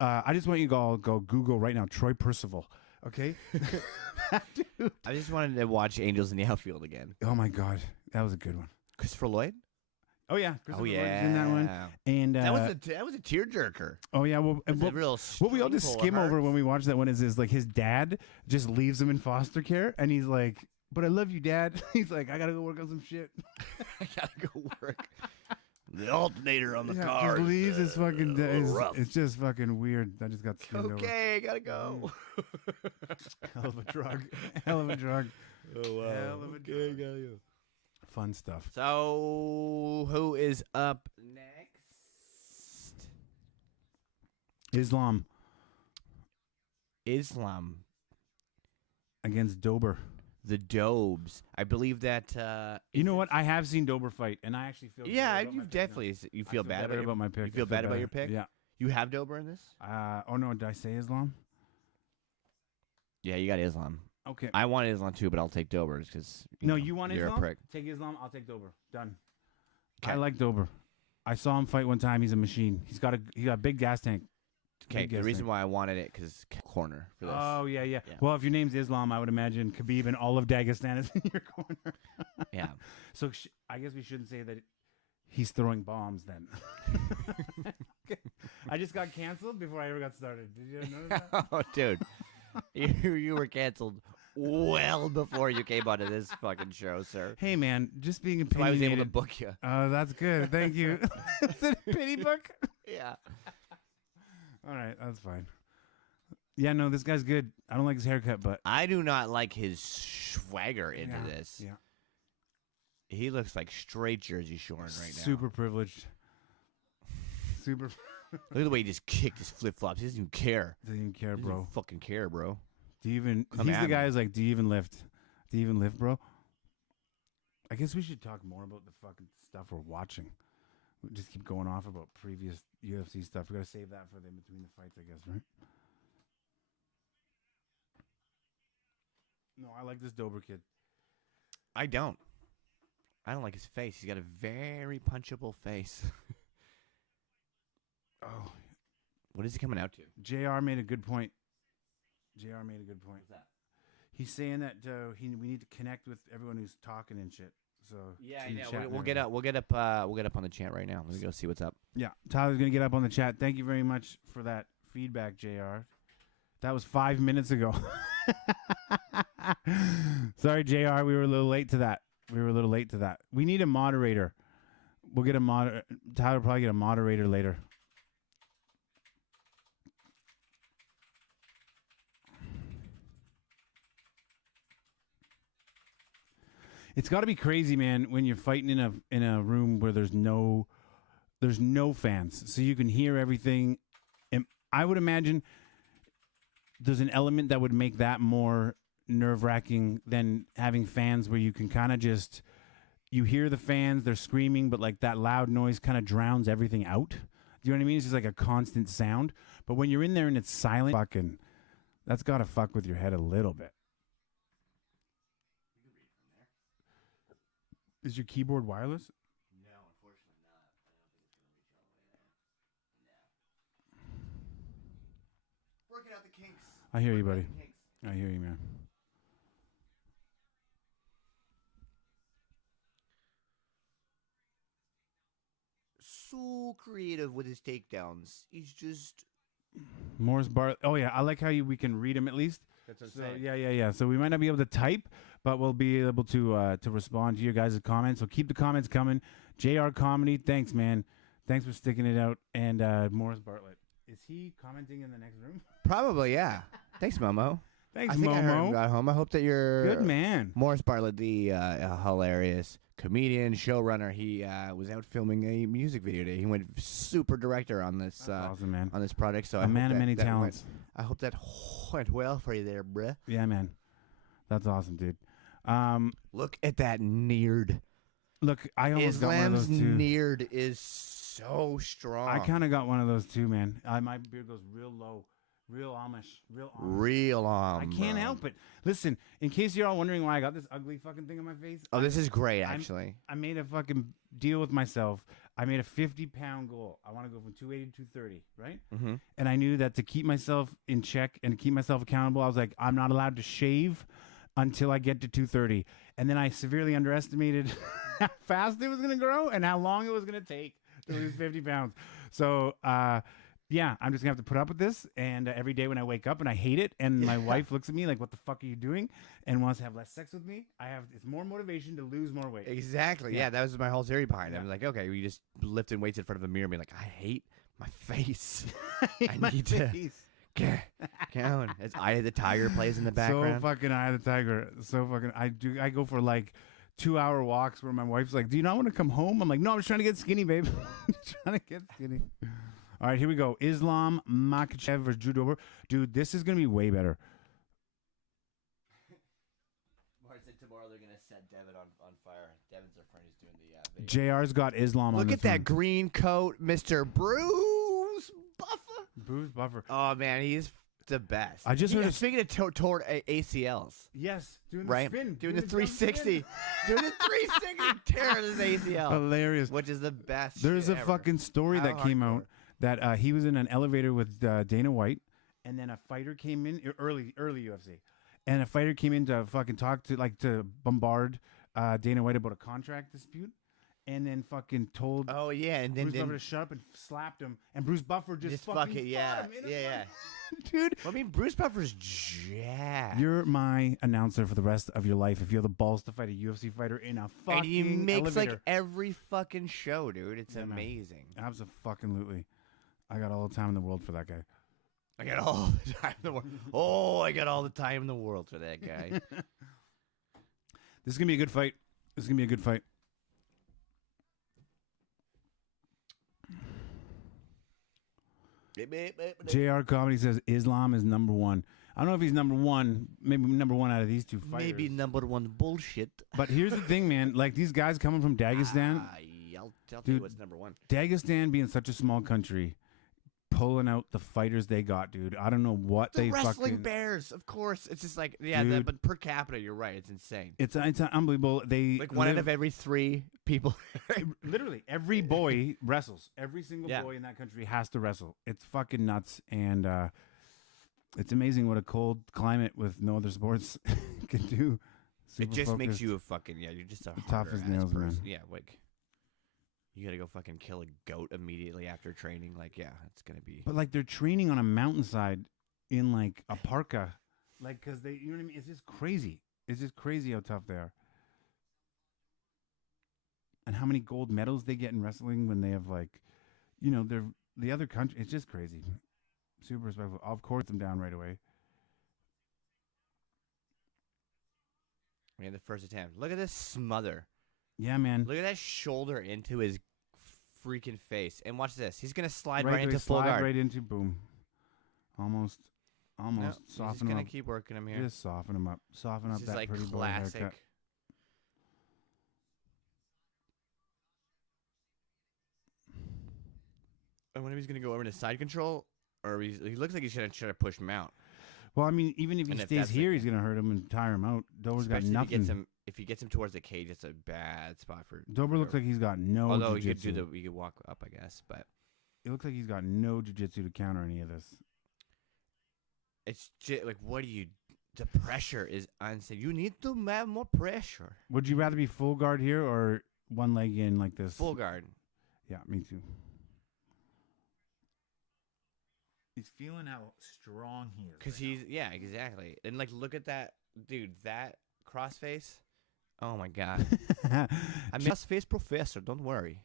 I just want you to go Google right now Troy Percival. Okay. Dude. I just wanted to watch Angels in the Outfield again. Oh my God, that was a good one. Christopher Lloyd. Oh yeah, Christopher Lloyd was yeah, in that one. And that was a tearjerker. oh yeah, well, It was a what, real what we all just string skim pull of over hearts. when we watch that one is like his dad just leaves him in foster care, and he's like, "But I love you, Dad." He's like, "I gotta go work on some shit." I gotta go work. The alternator on the Yeah, car. just leaves his fucking. rough. It's just fucking weird. I just got skimmed over. Okay, gotta go. Hell of a drug. Hell of a drug. Oh wow. Hell of a Okay, drug. gotta go. Fun stuff. So who is up next? Islam Islam. against Dober. The Dobes. I believe that. You know what? I have seen Dober fight, and I actually feel. Yeah, better about my you pick definitely. now. You I feel bad better about my pick. You feel I bad about your pick. Yeah. You have Dober in this? Oh no, did I say Islam? Yeah, you got Islam. Okay. I want Islam too, but I'll take Dober because You want you're Islam? a prick. Take Islam. I'll take Dober. Done. 'Kay. I like Dober. I saw him fight one time. He's a machine. He got a big gas tank. Okay, Big the gas reason tank. why I wanted it because corner for this. Oh yeah. Yeah. Well, if your name's Islam, I would imagine Khabib and all of Dagestan is in your corner. Yeah. So I guess we shouldn't say that he's throwing bombs then. Okay. I just got canceled before I ever got started. Did you notice that? Oh, dude, you were canceled well before you came onto this fucking show, sir. Hey man, just being So I was able to opinionated. book you. Oh, that's good. Thank you. Is it a pity book? Yeah. All right, that's fine. Yeah, no, this guy's good. I don't like his haircut, but I do not like his swagger into yeah, this. Yeah, He looks like straight Jersey Shore right now. super privileged. Super Look at the way he just kicked his flip flops. He doesn't even care. doesn't even care, He doesn't bro. even fucking care, bro. Do you even? Come He's at the guy me. who's like, "Do you even lift? Do you even lift, bro?" I guess we should talk more about the fucking stuff we're watching. We just keep going off about previous UFC stuff. We gotta save that for the in between the fights, I guess, right? No, I like this Dober kid. I don't like his face. He's got a very punchable face. Oh, What is he coming out to? JR made a good point. JR made a good point. What's that? He's saying that we need to connect with everyone who's talking and shit. So in the chat and We'll get everything. up. We'll get up on the chant right now. Let me go see what's up. Yeah, Tyler's gonna get up on the chat. Thank you very much for that feedback, JR. That was 5 minutes ago. Sorry, JR. We were a little late to that. We need a moderator. We'll get a Tyler will probably get a moderator later. It's got to be crazy, man, when you're fighting in a room where there's no fans, so you can hear everything. And I would imagine there's an element that would make that more nerve-wracking than having fans, where you can kind of just you hear the fans, they're screaming, but like that loud noise kind of drowns everything out. Do you know what I mean? It's just like a constant sound. But when you're in there and it's silent, that's got to fuck with your head a little bit. Is your keyboard wireless? No, unfortunately not. I don't think it's gonna reach all the way there. No. Working out the kinks. I hear you, Working buddy. out the kinks. I hear you, man. So creative with his takedowns. He's just. Morris Bar. Oh yeah, I like how we can read them at least. That's what I'm So saying. yeah. So we might not be able to type, but we'll be able to respond to your guys' comments. So keep the comments coming. JR Comedy, thanks, man. Thanks for sticking it out. And Morris Bartlett, is he commenting in the next room? Probably, yeah. Thanks, Momo. Thanks, I think I heard him Momo. got home. I hope that you're Good man. Morris Bartlett, the hilarious comedian, showrunner. He was out filming a music video today. He went super director on this That's awesome, man. on this project. So A I hope man of that- many that talents. I hope that went well for you there, bruh. Yeah, man. That's awesome, dude. Look at that neared. Look, I almost got one of Islam's those too. neared is so strong. I kind of got one of those too, man. My beard goes real low, real Amish, real Amish. real I can't bro. help it. Listen, in case you're all wondering why I got this ugly fucking thing on my face. Oh, this is great, actually. I made a fucking deal with myself. I made a 50-pound goal. I want to go from 280 to 230, right? Mm-hmm. And I knew that to keep myself in check and to keep myself accountable, I was like, I'm not allowed to shave until I get to 230. And then I severely underestimated how fast it was going to grow and how long it was going to take to lose 50 pounds. So, yeah, I'm just going to have to put up with this. And every day when I wake up and I hate it and my wife looks at me like, what the fuck are you doing? And wants to have less sex with me, it's more motivation to lose more weight. Exactly. Yeah. Yeah, that was my whole theory behind it. Yeah. I'm like, okay, we just lifting weights in front of the mirror and be like, I hate my face. I My need to face. get going. As Eye of the Tiger plays in the So background. fucking Eye of the Tiger. So fucking I go for like 2-hour walks where my wife's like, do you not want to come home? I'm like, no, I'm just trying to get skinny, babe. I'm just trying to get skinny. All right, here we go. Islam Makhachev versus Drew Dober. Dude, this is going to be way better. Mark said tomorrow they're gonna set Devin on fire. Devin's our friend who's doing the video. JR's got Islam on Look this at that one. green coat, Mr. Bruce Buffer. Bruce Buffer. Oh, man, he's the best. I just heard a- Speaking of toward ACLs, Yes, doing right? the spin. Doing the jump 360. spin. Doing the 360. Tearing his ACL. Hilarious. Which is the best There's shit a ever. fucking story How that came hardcore. out that he was in an elevator with Dana White, and then a fighter came in early UFC, and a fighter came in to fucking talk to bombard Dana White about a contract dispute, and then fucking told Oh, yeah, and then Bruce Buffer to shut up and slapped him, and Bruce Buffer just fucking fought yeah, him in a yeah. fight. Dude. Well, I mean, Bruce Buffer's jacked. You're my announcer for the rest of your life if you have the balls to fight a UFC fighter in a fucking and he makes elevator. like every fucking show, dude. It's Yeah, man. amazing. Absolutely. I got all the time in the world for that guy. I got all the time in the world. Oh, I got all the time in the world for that guy. This is gonna be a good fight. JR Comedy says Islam is number one. I don't know if he's number one. Maybe number one out of these two fighters. Maybe number one bullshit. But here's the thing, man. Like these guys coming from Dagestan, I'll tell Dude, you what's number one. Dagestan being such a small country, pulling out the fighters they got, dude. I don't know what The they wrestling fucking. bears, of course. It's just like, yeah, Dude. but per capita, you're right. It's insane. It's unbelievable. They Like one out live- of every 3 people. literally every boy wrestles. Every single Yeah. boy in that country has to wrestle. It's fucking nuts, and it's amazing what a cold climate with no other sports can do. It Super just makes focused. you a fucking, yeah, you're just a Tough as harder-ass nails, man. person. Yeah, like, you gotta go fucking kill a goat immediately after training. Like, yeah, it's gonna be. But like they're training on a mountainside in like a parka, like because they, you know what I mean? It's just crazy. It's just crazy how tough they are, and how many gold medals they get in wrestling when they have like, you know, they're the other country. It's just crazy. Super respectful. Of course, them down right away. Man, the first attempt. Look at this smother. Yeah, man. Look at that shoulder into his freaking face. And watch this. He's gonna slide Right, right into they full slide guard. right into boom. Almost No, he's just soften him gonna up. keep working him here. Just soften him up. Soften This up is that like pretty boy classic. haircut. I wonder if he's gonna go over into side control, or he looks like he's gonna try to push him out. Well, I mean, even if he And if stays that's the here, he's gonna hurt him and tire him out. Dover's got Especially if he nothing. gets him if he gets him towards the cage, it's a bad spot for. Dober looks like he's got no. Although he could jiu-jitsu. he could walk up, I guess, but It looks like he's got no jiu-jitsu to counter any of this. it's just like, what do you? The pressure is insane. You need to have more pressure. Would you rather be full guard here or one leg in like this? Full guard. Yeah, me too. He's feeling how strong he is. Because yeah, exactly. And like, look at that, dude. That crossface. Oh my god. I mean, crossface professor. Don't worry.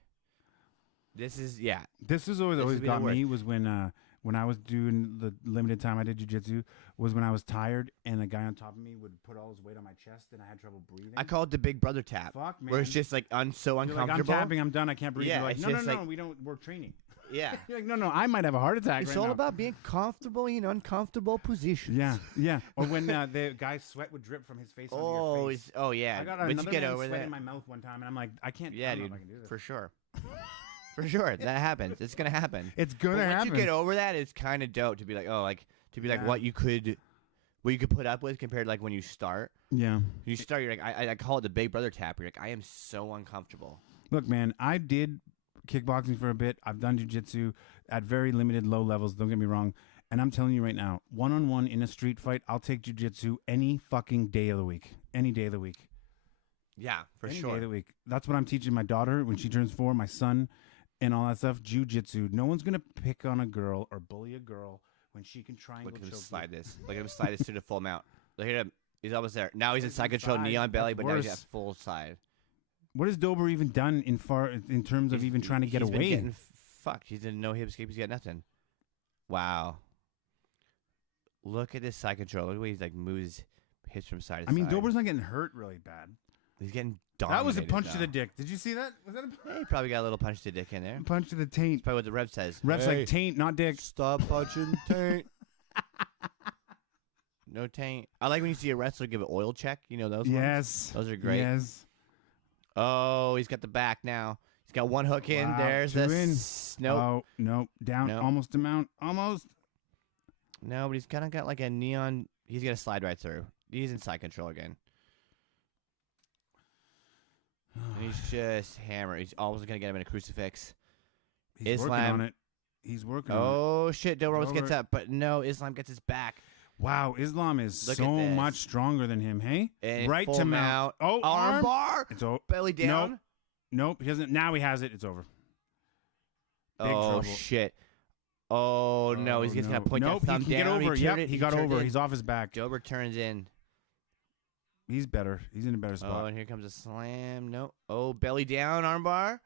This is This is always This always has been got the me was when I was doing the limited time I did jiu-jitsu was when I was tired and the guy on top of me would put all his weight on my chest and I had trouble breathing. I call it the big brother tap. Fuck, man. Where it's just like so You're uncomfortable. like, I'm tapping, I'm done, I can't breathe. Yeah, You're like, it's no, just like- we don't, we're training. Yeah. You're like, no, I might have a heart attack It's right all now. about being comfortable in uncomfortable positions. Yeah. Or when the guy's sweat would drip from his face onto your face. Yeah. I got but you another get man over sweat that. in my mouth one time, and I'm like, I can't. Yeah, I don't know dude. if I can do this. For sure. For sure, that happens. It's gonna happen. It's But gonna once happen. you get over that, it's kind of dope to be like, Yeah. what you could put up with compared to like when you start. Yeah. You start, you're like, I call it the big brother tap. You're like, I am so uncomfortable. Look, man, I did kickboxing for a bit. I've done jiu-jitsu at very limited low levels. Don't get me wrong. And I'm telling you right now, one-on-one in a street fight, I'll take jiu-jitsu any fucking day of the week. Any day of the week. Yeah, for Any sure. day of the week. That's what I'm teaching my daughter when she turns 4, my son, and all that stuff. Jiu-jitsu. No one's going to pick on a girl or bully a girl when she can triangle Look at him choke you. slide this. Look at him slide this to the full mount. Look at him. He's almost there. Now he's in He's side control, inside. knee on belly, That's but now he's worse. at full side. What has Dober even done in terms of He's- even trying to get he's been away? getting fucked. He's in no hip escape. He's got nothing. Wow. Look at this side control. Look at the way he's like moves his hips from side to I mean, side. Dober's not getting hurt really bad. He's getting dominated. That was a punch to now. the dick. Did you see that? Was that Yeah, he probably got a little punch to the dick in there. a punch to the taint? Probably what the rep says. Ref's Hey, like taint, not dick. stop punching taint. No taint. I like when you see a wrestler give an oil check. You know those ones? Yes. Those are great. Yes. Oh, he's got the back now. He's got one hook in. Wow, There's 2 the in. nope. Oh, no. Down. Nope. Almost to mount. Almost. No, but he's kind of got like a neon. He's gonna slide right through. He's in side control again. And he's just hammered. He's always gonna get him in a crucifix. He's working Islam. on it. He's working on it. Oh shit! Dober almost gets Dober- up, but no, Islam gets his back. Wow, Islam is Look at so this. much stronger than him, hey? And Right full to mount. Oh, arm bar, It's over. belly down. Nope, he doesn't. Now he has it. It's over. Big Oh trouble. shit! Oh no, he's just gonna point nope, that thumb he can down. get over. He Yep, turned it- he got turned over. in. He's off his back. Dober turns in. He's better. He's in a better Oh, spot. and here comes a slam. No. Oh, belly down, armbar.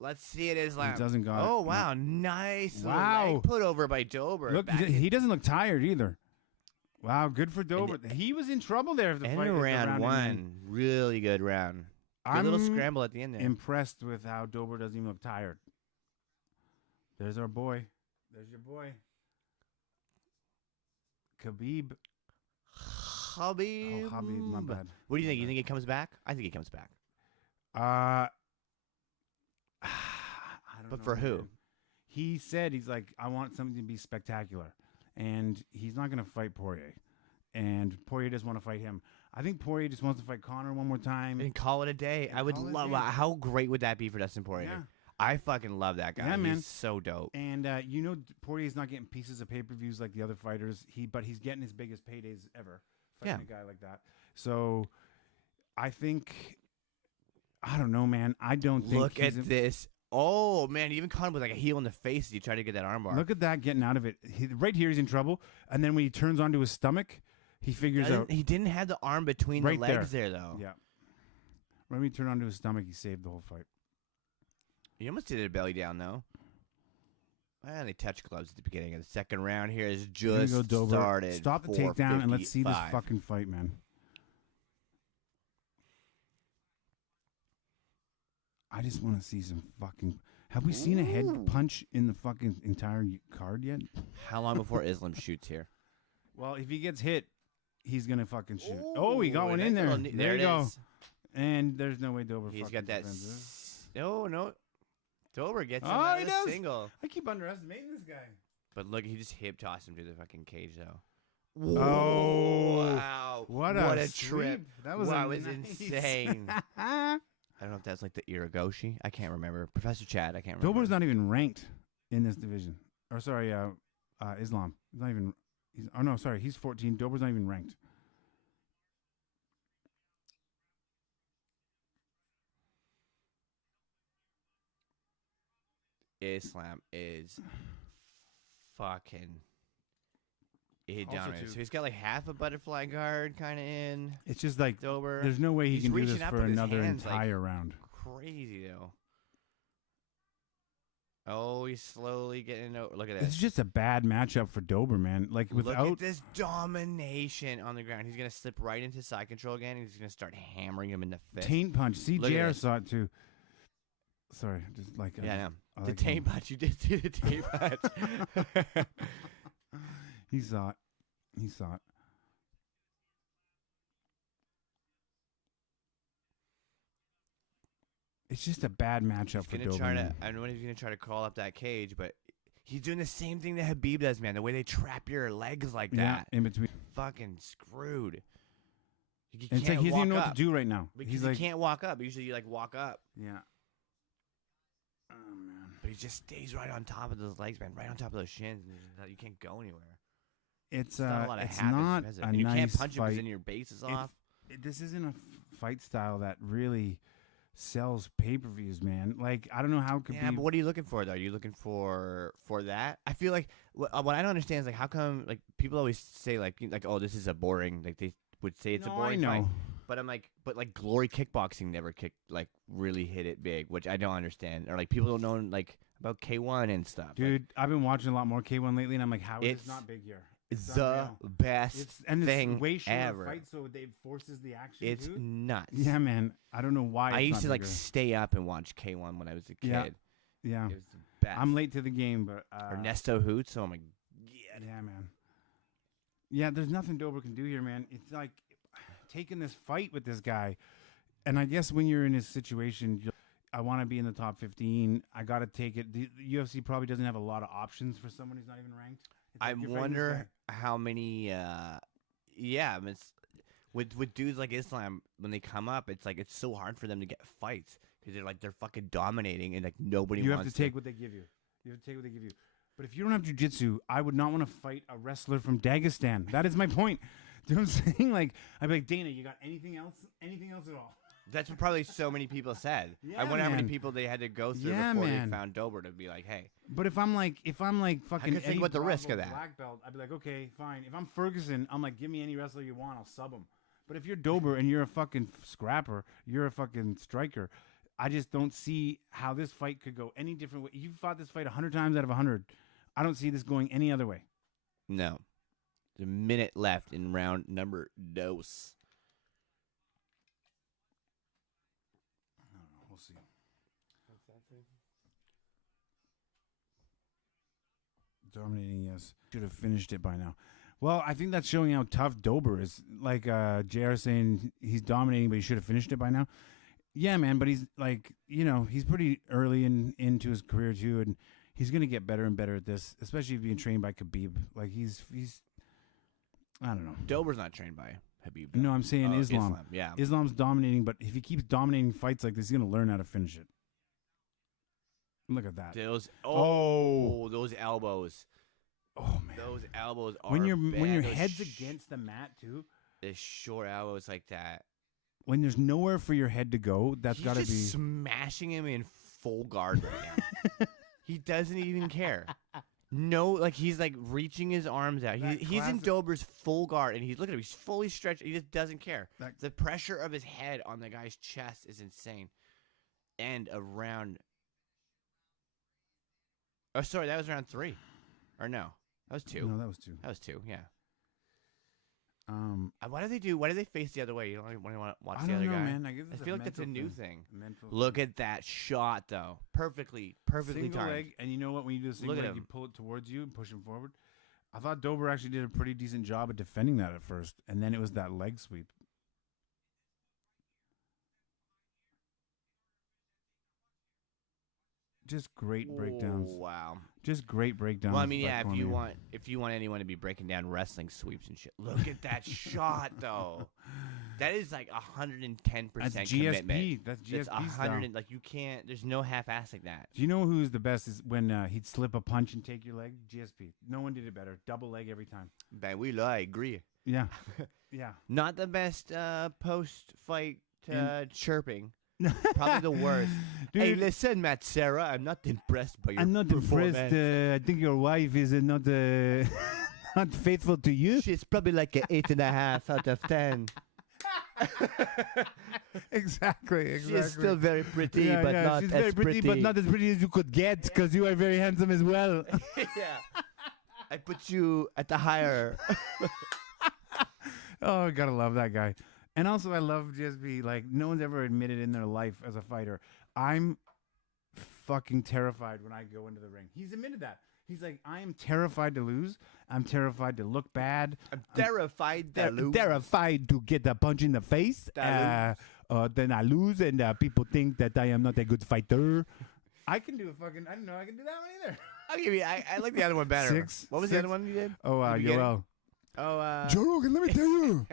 Let's see it, Islam. He doesn't got it. Oh No. wow, nice. little Wow. leg put over by Dober. Look, Back he doesn't look tired either. Wow, good for Dober. He was in trouble there. If the in fight if the round round one, ended. really good round. Good I'm little scramble at the end there. impressed with how Dober doesn't even look tired. There's our boy. There's your boy. Khabib. Habib. Oh, Khabib, my bad. What do you think? You think he comes back? I think he comes back. I don't But know, for who? man. He said he's like, I want something to be spectacular, and he's not going to fight Poirier, and Poirier doesn't want to fight him. I think Poirier just wants to fight Conor one more time. And call it a day. And I would call it a love. day. How great would that be for Dustin Poirier? Yeah. I fucking love that guy. Yeah, man. He's so dope. And Poirier's not getting pieces of pay-per-views like the other fighters. But he's getting his biggest paydays ever fighting a guy like that. So I think, I don't know, man. I don't think. Look at this. Oh man, he even caught him with like a heel in the face as he tried to get that armbar. Look at that getting out of it. Right here, he's in trouble. And then when he turns onto his stomach, he figures out. He didn't have the arm between Right the legs there though. Yeah. When he turned onto his stomach, he saved the whole fight. He almost did a belly down though. And they touch gloves at the beginning of the second round. Here is Here you just go, Dober. started. Stop the takedown and let's see this 4:55. fucking fight, man. I just want to see some fucking. Have we seen a head Ooh. punch in the fucking entire card yet? How long before Islam shoots here? Well, if he gets hit, he's gonna fucking shoot. Oh, he got Ooh, one nice in there. little knee- There it you go. is. And there's no way Dober. He's fucking got that. defends this. No. Dober gets him Oh, out he of the does. single. I keep underestimating this guy. But look, he just hip tossed him to the fucking cage though. Oh, wow. what a sweep. trip. That was wow, a it was nice- insane. I don't know if that's like the Iragoshi. I can't remember. Professor Chad, I can't remember. Dober's not even ranked in this division. Or sorry, Islam. He's not even. He's 14. Dober's not even ranked. Islam is fucking Also, dominant. too- So he's got like half a butterfly guard kind of in It's just like Dober. there's no way he He's can do reaching this up for with his another hands, like- entire round. Crazy though. Oh, he's slowly getting over. Look at It's this. just a bad matchup for Dober, man. Like Look without at this domination on the ground. He's gonna slip right into side control again. And he's gonna start hammering him in the face. taint punch. Look at CJR this. saw it too. Sorry, just like Yeah, I know. I The like taint punch. You did see the taint punch. He saw it. He saw it. It's just a bad matchup He's for gonna Dober. try to. man. I know he's gonna try to crawl up that cage, but he's doing the same thing that Habib does, man. The way they trap your legs like Yeah, that, in between. fucking screwed. You And it's like can't he doesn't walk even know up. what to do right now. Because He's he like, can't walk up. Usually you like walk up, yeah. Oh man. but he just stays right on top of those legs, man. Right on top of those shins, and you can't go anywhere. It's Not a lot of it's habits, not is it? a And you nice can't punch him fight. because then your base is off. This isn't a fight style that really sells pay-per-views, man. Like I don't know how it could Yeah, be. but what are you looking for though? Are you looking for that? I feel like what I don't understand is like how come like people always say like oh this is a boring like they would say it's a No, boring I know. fight, but I'm like but like Glory Kickboxing never really hit it big, which I don't understand, or like people don't know like about K1 and stuff. Like, Dude, I've been watching a lot more K1 lately, and I'm like, how is It's this not big here? the unreal. best It's thing way shorter ever. fight, so it forces the action. It's too. nuts. Yeah, man. I don't know why. I it's used not to like bigger. stay up and watch K1 when I was a kid. Yeah. Yeah, It was the best. I'm late to the game, but Ernesto Hoots. Oh my god. yeah, man. Yeah, there's nothing Dober can do here, man. It's like taking this fight with this guy, and I guess when you're in his situation, I want to be in the top 15. I got to take it. The UFC probably doesn't have a lot of options for someone who's not even ranked. It's I like you're fighting this wonder guy. how many. Yeah, I mean, it's, with dudes like Islam when they come up, it's like it's so hard for them to get fights because they're fucking dominating and like nobody You have wants to take what they give you. You have to take what they give you. But if you don't have jiu-jitsu, I would not want to fight a wrestler from Dagestan. That is my point. Do you know what I'm saying? Like, I'd be like, Dana, you got anything else? Anything else at all? That's what probably so many people said. Yeah, I wonder how many man. people they had to go through Yeah, before man. they found Dober to be like, hey, But if I'm like fucking could think Eddie about the Bravo risk of that. black belt, I'd be like, okay, fine. If I'm Ferguson, I'm like, give me any wrestler you want, I'll sub him. But if you're Dober and you're a fucking scrapper, you're a fucking striker, I just don't see how this fight could go any different way. You've fought this fight 100 times out of 100. I don't see this going any other way. no. There's a minute left in round number dos. I don't know. We'll see. Dominating, yes. Should have finished it by now. Well, I think that's showing how tough Dober is. Like JR saying he's dominating, but he should have finished it by now. Yeah, man, but he's like, he's pretty early into his career too, and he's gonna get better and better at this, especially being trained by Khabib. Like he's I don't know. Dober's not trained by Habib. No, I'm saying Oh, Islam. Yeah. Islam's dominating, but if he keeps dominating fights like this, he's gonna learn how to finish it. Look at that. Those Oh. those elbows. Oh man. Those elbows are When your bad. Those head's against the mat too, the short elbows like that. when there's nowhere for your head to go, that's He's got to just be. smashing him in full guard right now. He doesn't even care. No, like he's like reaching his arms out. That He's in classic- Dober's full guard, and look at him. He's fully stretched. He just doesn't care. That- The pressure of his head on the guy's chest is insane. And around. Oh, sorry, that was round 3, or no, that was 2. No, that was two. That was 2. Yeah. Why do they face the other way? You don't want to watch I the don't other know, guy. man. I guess I it's feel like that's a mental new thing. thing. Mental Look thing. at that shot, though. Perfectly Single timed. leg, and you know what? When you do a single Look at leg, you him. pull it towards you and push him forward. I thought Dober actually did a pretty decent job at defending that at first, and then it was that leg sweep. Just great breakdowns. Oh, wow. Just great breakdowns. Well, I mean, by yeah. Cormier. If you want anyone to be breaking down wrestling sweeps and shit, look at that shot though. That is like 110% That's commitment. GSP. That's GSP That's style. 100. Like you can't. There's no half-assing that. Do you know who's the best? Is when he'd slip a punch and take your leg. GSP. No one did it better. Double leg every time. Ben Wheeler, I agree. Yeah, yeah. Not the best post-fight chirping. Probably the worst. Dude, Hey, listen, Matt Sarah, I'm not impressed by your I'm not performance. impressed. I think your wife is not not faithful to you. She's probably like an 8.5 out of 10. Exactly. She's still very pretty, but not she's as very pretty, but not as pretty as you could get, because you are very handsome as well. Yeah. I put you at the higher. Oh, I gotta love that guy. And also, I love GSP. Like, no one's ever admitted in their life as a fighter, I'm fucking terrified when I go into the ring. He's admitted that. He's like, I am terrified to lose. I'm terrified to look bad. I'm terrified that Lou. Terrified to get a punch in the face. Then I lose, and people think that I am not a good fighter. I can do a fucking. I don't know. I can do that one either. I'll give you. I like the other one better. Six. What was the other one you did? Oh, The beginning? Yoel. Oh, Joe Rogan, let me tell you,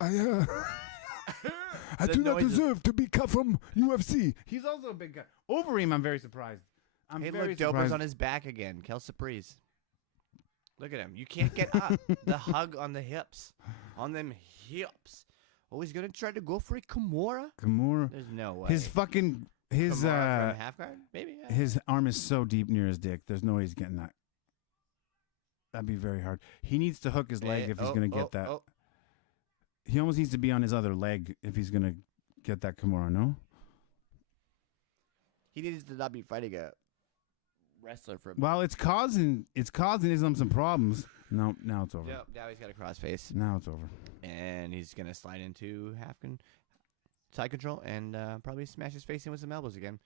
I The do not noises. deserve to be cut from UFC. He's also a big guy. Overeem, I'm very surprised. I'm hey, very look, Doper's surprised. on his back again. Kel Surprise. Look at him. You can't get up. The hug on the hips. On them hips. Oh, he's going to try to go for a Kimura? Kimura. There's no way. His fucking his Kimura from half guard? Maybe? Yeah. his arm is so deep near his dick. There's no way he's getting that. That'd be very hard. He needs to hook his leg if he's gonna get that. Oh. He almost needs to be on his other leg if he's gonna get that Kimura. No. He needs to not be fighting a wrestler for. Well, it's causing Islam some problems. No, now it's over. Yep, now he's got a crossface, Now it's over. and he's gonna slide into side control and probably smash his face in with some elbows again.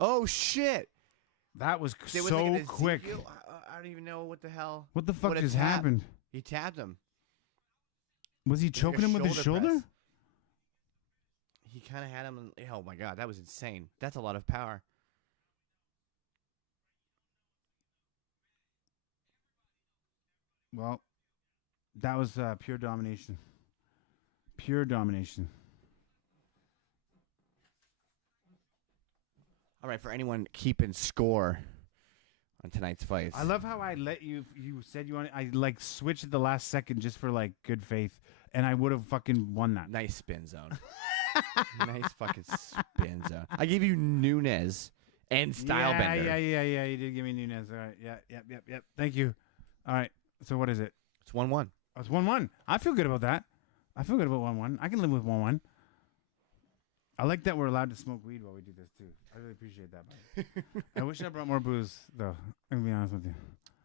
Oh shit! That was There was so like an quick. Ezekiel- I don't even know what the hell. What the fuck What a just tap. happened? He tapped him. Was he Like a choking him with his shoulder? press. He kind of had him. Oh my god, that was insane. That's a lot of power. Well, that was pure domination. Pure domination. All right, for anyone keeping score on tonight's fights. I love how I let you. You said you wanted. I like switched at the last second just for like good faith, and I would have fucking won that. Nice spin zone. Nice fucking spin zone. I gave you Nunes and Stylebender. Yeah. You did give me Nunes. All right. Yep. Thank you. All right. So what is it? It's 1-1. Oh, it's 1-1. I feel good about that. I feel good about 1-1. I can live with 1-1. I like that we're allowed to smoke weed while we do this too. I really appreciate that. Buddy. I wish I brought more booze though. I'm gonna be honest with you.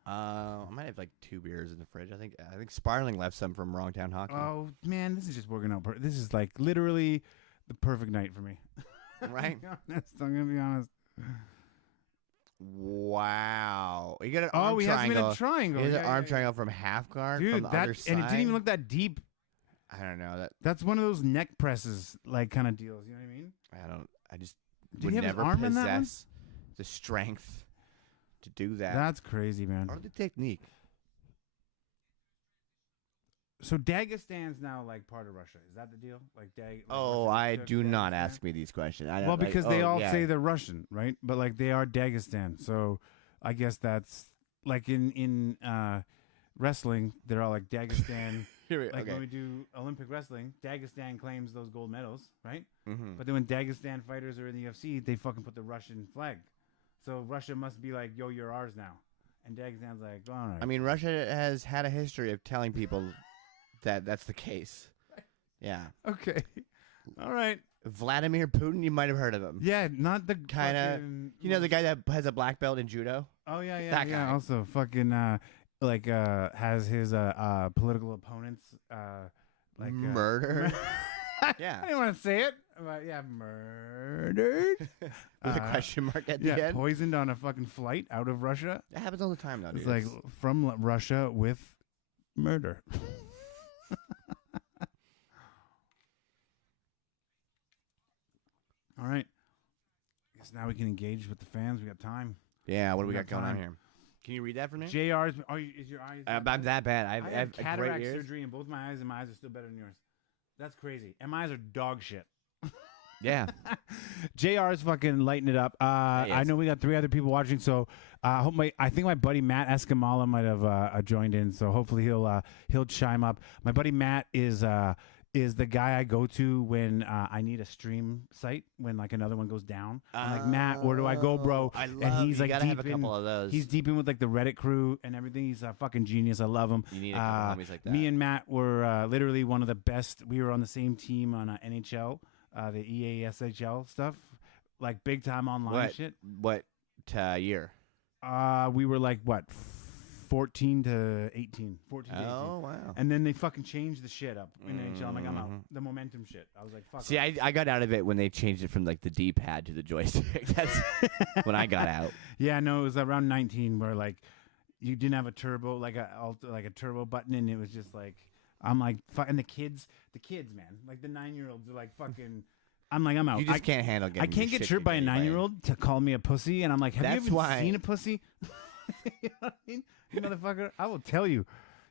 I might have like 2 beers in the fridge. I think Sparling left some from Wrongtown Hockey. Oh man, this is just working out. This is like literally the perfect night for me. Right? I'm gonna be honest. Wow. You got an Oh, arm he has him in triangle. a triangle. He has Yeah, an arm yeah, triangle from half guard Dude, from the other side. and it didn't even look that deep. I don't know that. That's one of those neck presses, like kind of deals. You know what I mean? I just Did would he have his never arm in that one? possess the strength to do that. That's crazy, man. Or the technique. So Dagestan's now like part of Russia. Is that the deal? Like Oh, Russia I took do not Dagestan? ask me these questions. I don't, Well, like, because they all yeah. say they're Russian, right? But like they are Dagestan. So I guess that's like in wrestling, they're all like Dagestan. Here we, Like okay. when we do Olympic wrestling, Dagestan claims those gold medals, right? Mhm. But then when Dagestan fighters are in the UFC, they fucking put the Russian flag. So Russia must be like, yo, you're ours now. And Dagestan's like, all right. I mean, Russia has had a history of telling people that that's the case. Yeah. okay. All right. Vladimir Putin, you might have heard of him. Yeah, not the Kinda- fucking You know the guy that has a black belt in judo? Oh yeah, that yeah. guy. Also, fucking has his political opponents like Murder. Yeah. I didn't want to say it, but yeah, murdered. With a question mark at the Yeah, end. poisoned on a fucking flight out of Russia. That happens all the time now, dude. It's like from Russia with murder. All right. Guess now we can engage with the fans. We got time. Yeah, what do we We got got going on time. here? Can you read that for me? JR's. Oh, is your eyes? I'm that bad. I I have had a great cataract ears. surgery in both my eyes, and my eyes are still better than yours. That's crazy. And my eyes are dog shit. Yeah. JR is fucking lighting it up. I is. know we got 3 other people watching, so I think my buddy Matt Escamala might have joined in, so hopefully he'll chime up. My buddy Matt is the guy I go to when I need a stream site when like another one goes down. I'm like, Matt, where do I go, bro? I love. And he's you like gotta deep have a couple in, of those. he's deep in with like the Reddit crew and everything. He's a fucking genius. I love him. You need a couple homies like that. Me and Matt were literally one of the best. We were on the same team on NHL, the EASHL stuff, like big time online shit. What year? We were like what, 14 to 18. 14 to 18. Oh wow. And then they fucking changed the shit up in NHL. I'm like, I'm out. The momentum shit. I was like, fuck. See, off. I got out of it when they changed it from like the D-pad to the joystick. That's when I got out. Yeah, no, it was around 19 where like you didn't have a turbo, like a turbo button, and it was just like, I'm like, fucking the kids, man, like the 9-year-olds are like fucking. I'm like, I'm out. You just can't handle getting. I can't your get shit tripped by a kicked anyway. 9-year-old to call me a pussy, and I'm like, have That's you ever why- seen a pussy? You know what I mean? You motherfucker, I will tell you.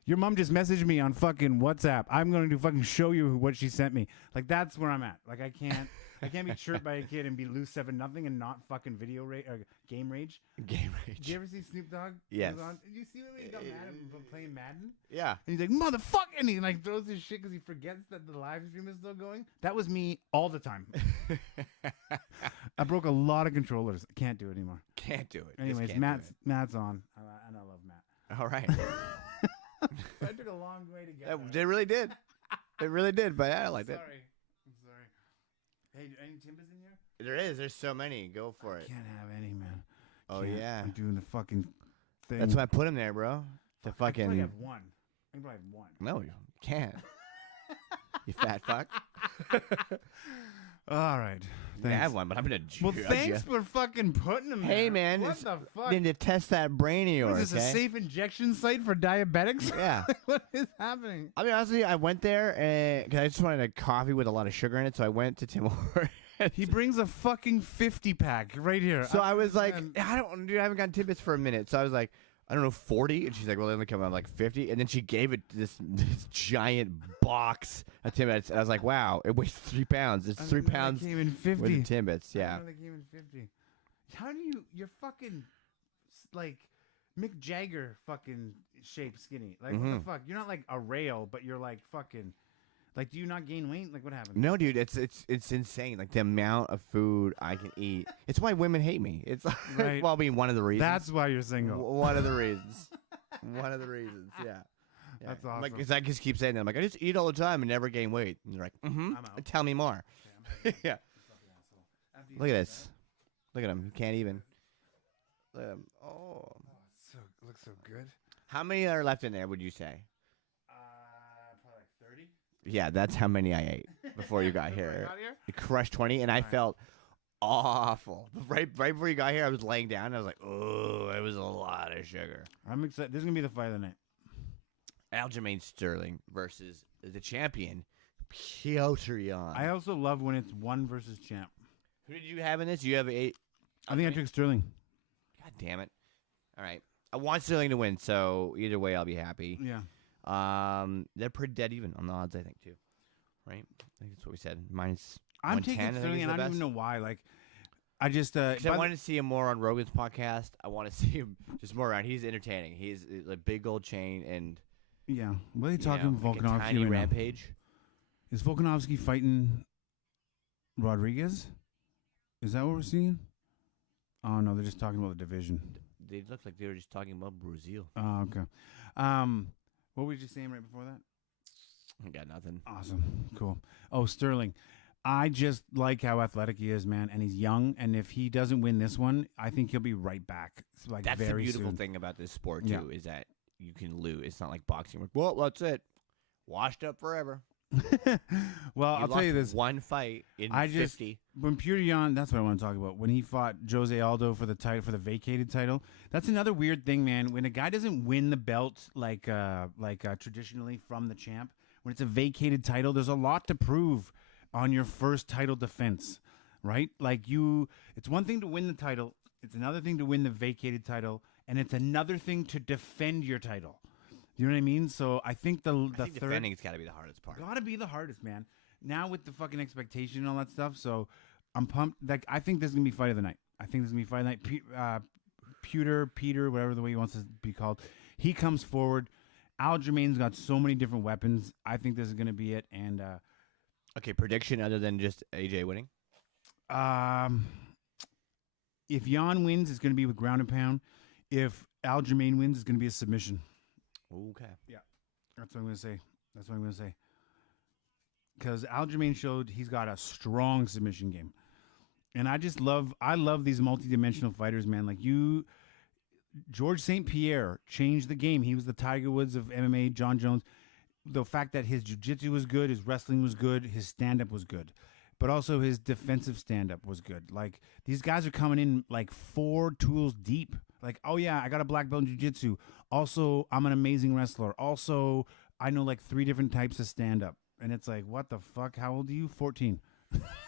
Your mom just messaged me on fucking WhatsApp. I'm going to fucking show you what she sent me. Like that's where I'm at. Like I can't be chirped by a kid and be lose 7-0 and not fucking video rage or game rage. Game Did rage. you ever see Snoop Dogg? Yes. Did you see when he got mad at playing Madden? Yeah. And he's like, motherfucker, and he like throws his shit because he forgets that the live stream is still going. That was me all the time. I broke a lot of controllers. I can't do it anymore. Can't do it. Just Anyways, can't do Matt's on, and I love Matt. it. All right. So I took a long way to get there. They really did. It really did, but I liked it. I'm sorry. Hey, any Timbers in here? There is. There's so many. Go for it. Can't have any, man. Oh Can't. yeah. I'm doing the fucking thing. That's why I put him there, bro. To I can probably fucking. have one. I can probably have one. No, you can't. You fat fuck. All right. You can have one, but I'm gonna judge Well, ya. thanks for fucking putting them Hey, there. man, What it's- the fuck? Then to test that brain of What yours, is this, okay? a safe injection site for diabetics? Yeah. What is happening? I mean, honestly, I went there because I just wanted a coffee with a lot of sugar in it, so I went to Tim Hortons. He brings a fucking 50-pack right here. So I was like, understand. dude, I haven't gotten tidbits for a minute. So I was like, I don't know, 40? And she's like, well, they only come out like 50. And then she gave it this giant box of Timbits. And I was like, wow, it weighs 3 pounds. It's I 3 didn't know they pounds came in with 50. the Timbits. I Yeah. didn't know they came in 50. How do you're fucking like Mick Jagger fucking shape skinny. Like what the fuck? You're not like a rail, but you're like fucking. Like, do you not gain weight? Like, what happened? No, dude, it's insane. Like the amount of food I can eat. It's why women hate me. It's Right. well, I mean, one of the reasons. That's why you're single. One of the reasons. One of the reasons. Yeah. That's Like, awesome. 'cause I just keep saying that. I'm like, I just eat all the time and never gain weight. And they're like, I'm out. tell me more. Okay, Yeah. After you Look at say this. Look at him. He can't even. Look at him. Oh. So looks so good. How many are left in there? Would you say? probably like 30. Yeah, that's how many I ate before you got Before I here. got here? You crushed 20, and I Alright. felt awful. Right before you got here, I was laying down. And I was like, oh, it was a lot of sugar. I'm excited. This is gonna be the fight of the night. Aljamain Sterling versus the champion, Piotr Jan. I also love when it's one versus champ. Who did you have in this? You have 8. I think I took Sterling. God damn it. All right. I want Sterling to win, so either way, I'll be happy. Yeah. They're pretty dead even on the odds, I think, too. Right? I think that's what we said. Minus I'm 110, taking I think, Sterling, is and the I don't even best. know why. Like, I just 'Cause I wanted to see him more on Rogan's podcast. I want to see him just more around. He's entertaining. He's a big gold chain and yeah. What are they you talking know, like a Volkanovski tiny right now? rampage. Is Volkanovski fighting Rodriguez? Is that what we're seeing? Oh no, they're just talking about the division. They look like they were just talking about Brazil. Oh, okay. What were you just saying right before that? I got nothing. Awesome. Cool. Oh, Sterling. I just like how athletic he is, man, and he's young. And if he doesn't win this one, I think he'll be right back. Like That's the very beautiful soon. thing about this sport Yeah. too, is that you can lose. It's not like boxing. Like, well, that's it. Washed up forever. Well, I'll tell you lost this. one fight in I just 50. when Petr Yan, that's what I want to talk about. When he fought Jose Aldo for the title, for the vacated title, that's another weird thing, man. When a guy doesn't win the belt like traditionally from the champ, when it's a vacated title, there's a lot to prove on your first title defense, right? Like it's one thing to win the title It's another thing to win the vacated title, and it's another thing to defend your title. You know what I mean? So I think the third defending's got to be the hardest part. gotta be the hardest, man. Now with the fucking expectation and all that stuff, so I'm pumped. Like I think this is gonna be fight of the night. I think this is gonna be fight of the night. Peter, whatever the way he wants to be called, he comes forward. Aljamain's got so many different weapons. I think this is gonna be it. And Okay, prediction other than just AJ winning. if Jan wins, it's gonna be with ground and pound. If Aljamain wins, it's gonna be a submission. Okay. That's what I'm gonna say. Because Aljamain showed he's got a strong submission game, and I love these multidimensional fighters, man. Like George St. Pierre changed the game. He was the Tiger Woods of MMA. John Jones. The fact that his jiu-jitsu was good, his wrestling was good, his stand-up was good, but also his defensive stand-up was good. Like these guys are coming in like 4 tools deep. Like, oh yeah, I got a black belt in jiu-jitsu. Also, I'm an amazing wrestler. Also, I know like 3 different types of stand-up. And it's like, what the fuck? How old are you? 14.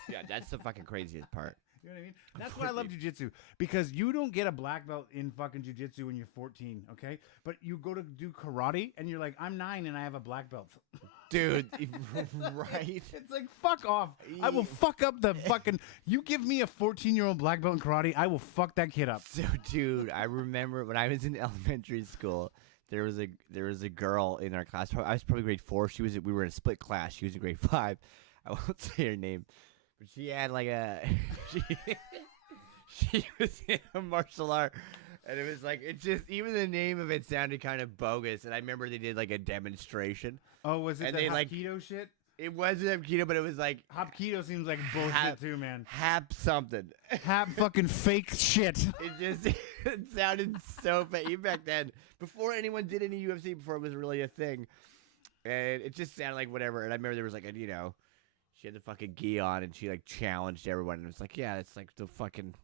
Yeah, that's the fucking craziest part. You know what I mean? That's why I love jiu-jitsu. Because you don't get a black belt in fucking jiu-jitsu when you're 14, okay? But you go to do karate, and you're like, I'm 9 and I have a black belt. Dude, right? It's like, fuck off. I will fuck up the fucking... You give me a 14-year-old black belt in karate, I will fuck that kid up. So, dude, I remember when I was in elementary school, there was a girl in our class. I was probably grade 4. We were in a split class. She was in grade 5. I won't say her name, but she had like she was in a martial art, and it was like even the name of it sounded kind of bogus. And I remember they did like a demonstration. Oh, was it And the they, like, Hapkido shit? It wasn't Hapkido, but it was like Hapkido seems like bullshit Hap- too, man. Hap something. Hap fucking fake shit. It sounded so fake. Even back then, before anyone did any UFC, before it was really a thing, and it just sounded like whatever. And I remember there was like she had the fucking gi on, and she like challenged everyone, and it was like, yeah, it's like the fucking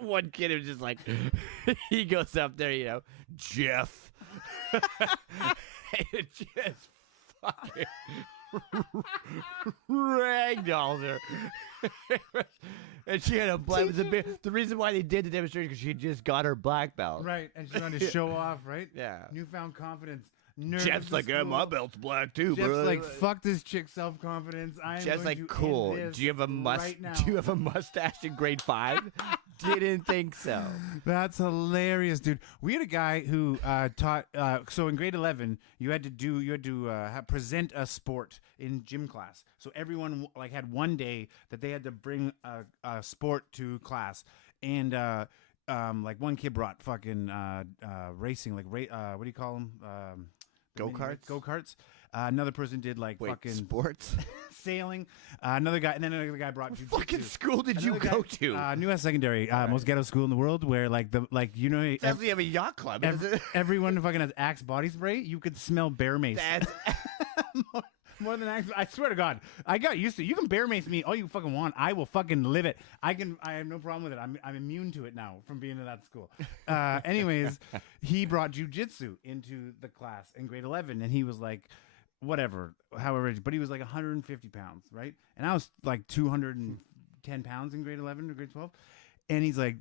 one kid who was just like, he goes up there, Jeff, and it just fucking ragdolls her. And she had a black. The reason why they did the demonstration because she had just got her black belt. Right, and she wanted to show off, right? Yeah. Newfound confidence. Nerves Jeff's to like, school. my belt's black too, Jeff's bro. like, fuck this chick self-confidence. I am Jeff's going like, to cool. end this Do you have a right now. Do you have a mustache in grade 5? Didn't think so. That's hilarious, dude. We had a guy who taught. So in grade 11, you had to present a sport in gym class. So everyone like had one day that they had to bring a sport to class, and like one kid brought fucking racing, like what do you call them? Go-karts? Go-karts. Another person did like fucking sports. sailing. Another guy, and then another guy brought jujitsu. Fucking school did you Another go guy- to? New West Secondary, most ghetto school in the world, where Sounds you have a yacht club. everyone fucking has Axe body spray. You could smell bear mace. That's More than Axe. I swear to God, I got used to it. You can bear mace me all you fucking want. I will fucking live it. I have no problem with it. I'm immune to it now from being in that school. Anyways, he brought jujitsu into the class in grade 11, and he was like, whatever, however, but he was like 150 pounds, right? And I was like 210 pounds in grade 11 or grade 12. And he's like,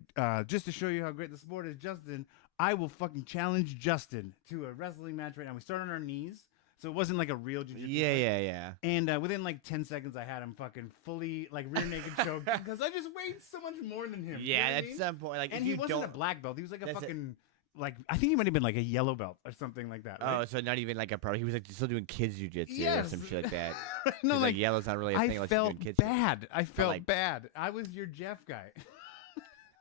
just to show you how great the sport is, Justin, I will fucking challenge Justin to a wrestling match right now. We start on our knees. So it wasn't like a real jiu-jitsu fight. yeah. And within like 10 seconds, I had him fucking fully like rear naked choke because I just weighed so much more than him. You know Yeah, what I at mean? some point, like, And if he you wasn't don't, a black belt. He was like a That's it. fucking like I think he might have been like a yellow belt or something like that. Oh, Right? so not even like a pro. He was like still doing kids jujitsu or Yes. some shit like that. no, 'Cause, like yellow's not really a thing I unless you're felt doing kids. bad. I felt like- bad. I was your Jeff guy.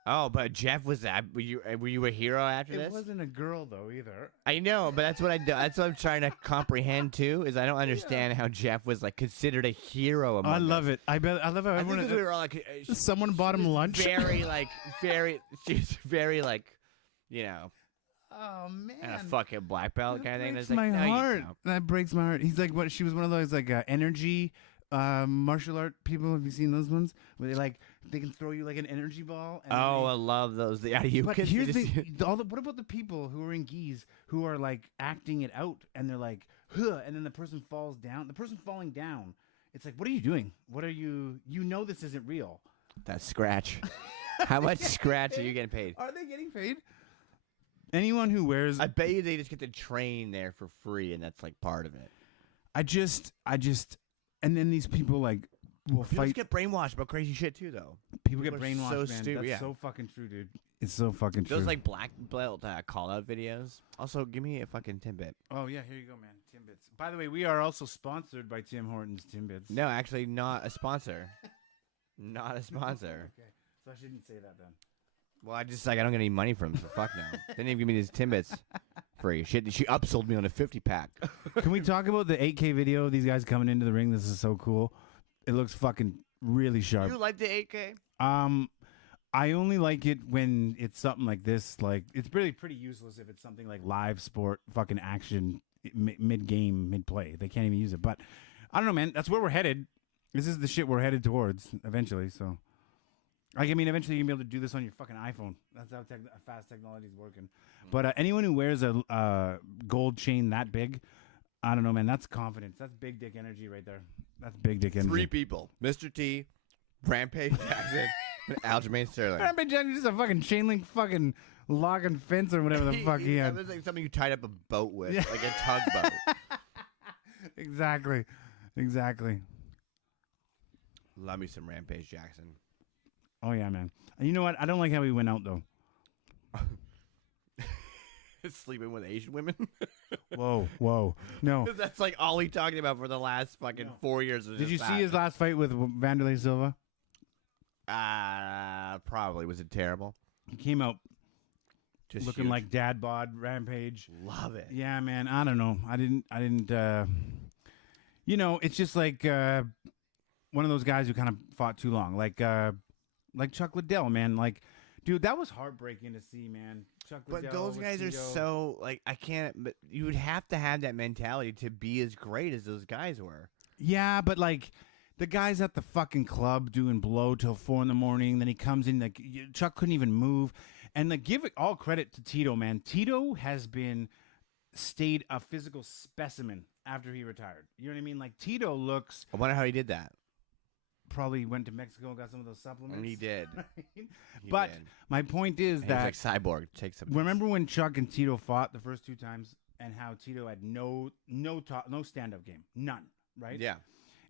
Oh, but Jeff was that. Were you a hero after It this? wasn't a girl though either. I know, but that's what I do. That's what I'm trying to comprehend too. Is I don't understand how Jeff was like considered a hero among I love us. it. I love how I think everyone. 'cause we were all like, Someone bought him lunch. very like she's very like, Oh man. and a fucking black belt kind of thing. breaks That's like, my no, you heart. don't. That breaks my heart. He's like, what? She was one of those like energy martial art people. Have you seen those ones where they can throw you like an energy ball? And Oh, I they, love those. The you but kids. here's what about the people who are in gis who are like acting it out and they're like, huh, and then the person falls down. The person falling down. It's like, what are you doing? What are you? You know this isn't real. That scratch. How much scratch are you getting paid? Are they getting paid? Anyone who wears, I bet you they just get to train there for free, and that's like part of it. I just, and then these people like will People fight. just get brainwashed about crazy shit too, though. People get are brainwashed, so man. stupid, That's yeah. so fucking true, dude. It's so fucking true. Those like black belt call out videos. Also, give me a fucking Timbit. Oh yeah, here you go, man. Timbits. By the way, we are also sponsored by Tim Hortons Timbits. No, actually, not a sponsor. Not a sponsor. Okay, so I shouldn't say that then. Well, I just like I don't get any money from them, so fuck no. They didn't even give me these Timbits free. She upsold me on a 50-pack. Can we talk about the 8K video of these guys coming into the ring? This is so cool. It looks fucking really sharp. You like the 8K? I only like it when it's something like this. Like, it's really pretty useless if it's something like live sport, fucking action, mid-game, mid-play. They can't even use it. But I don't know, man. That's where we're headed. This is the shit we're headed towards eventually. So, I mean, eventually you're going to be able to do this on your fucking iPhone. That's how fast technology is working. But anyone who wears a gold chain that big, I don't know, man. That's confidence. That's big dick energy right there. That's big dick energy. 3 people. Mr. T, Rampage Jackson, and Aljamain Sterling. Rampage Jackson is just a fucking chain link fucking logging fence or whatever the fuck he That had. was like something you tied up a boat with, Yeah. like a tugboat. Exactly. Love me some Rampage Jackson. Oh yeah, man. And you know what? I don't like how he went out though. Sleeping with Asian women. Whoa. No. That's like all he talked about for the last fucking 4 years. Did you see his last fight with Vanderlei Silva? Probably. Was it terrible? He came out Just looking huge. like dad bod Rampage. Love it. Yeah, man. I don't know. I didn't. You know, it's just like one of those guys who kind of fought too long, like Chuck Liddell, man. Like, dude, that was heartbreaking to see, man. Chuck But Liddell those with guys are Tito. so like I can't. But you would have to have that mentality to be as great as those guys were. Yeah, but like the guy's at the fucking club doing blow till 4 a.m. Then he comes in like Chuck couldn't even move, and like give it all credit to Tito, man. Tito has stayed a physical specimen after he retired. You know what I mean? Like Tito looks I wonder how he did that. probably went to Mexico and got some of those supplements. And he did. But did. my point is And he that was like Cyborg. Take some. remember when Chuck and Tito fought the first 2 times, and how Tito had no stand-up game, none, right? Yeah.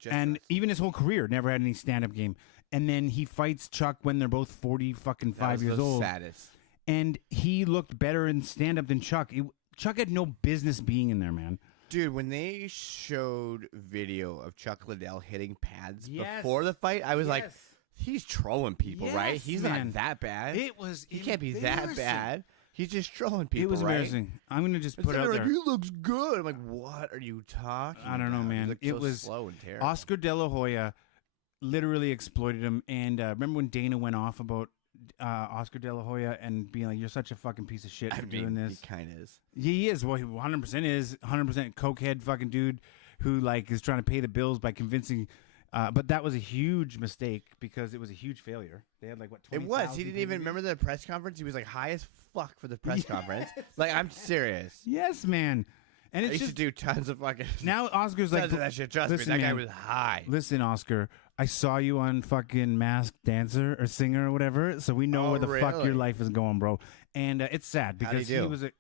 Just And us. even his whole career never had any stand-up game. And then he fights Chuck when they're both 40 fucking That 5 was years the old, Saddest. and he looked better in stand-up than Chuck. Chuck had no business being in there, man. Dude, when they showed video of Chuck Liddell hitting pads Yes. before the fight, I was like, Yes. he's trolling people, right? Yes, He's man. not that bad. It was he can't be that embarrassing. bad. He's just trolling people, It was right? embarrassing. I'm gonna just And put so out they're there. like, he looks good. I'm like, what are you talking I don't know, about? man. He looked It so was slow and terrible. Oscar De La Hoya literally exploited him. And remember when Dana went off about Oscar De La Hoya and being like, "You're such a fucking piece of shit I for mean, doing this." he kind of is. Yeah, he is. Well, he 100% is. 100% cokehead fucking dude who like is trying to pay the bills by convincing. But that was a huge mistake because it was a huge failure. They had like what? It 20,000 was. He didn't even pay-per-views? remember the press conference. He was like high as fuck for the press conference. Like, I'm serious. Yes, man. And I it's used to just do tons of fucking now Oscar's like, tons of that shit. Trust me, listen, that guy man. was high. Listen, Oscar, I saw you on fucking Masked Dancer or Singer or whatever, so we know Oh, where the fuck really? your life is going, bro. And it's sad How'd he because he do? was a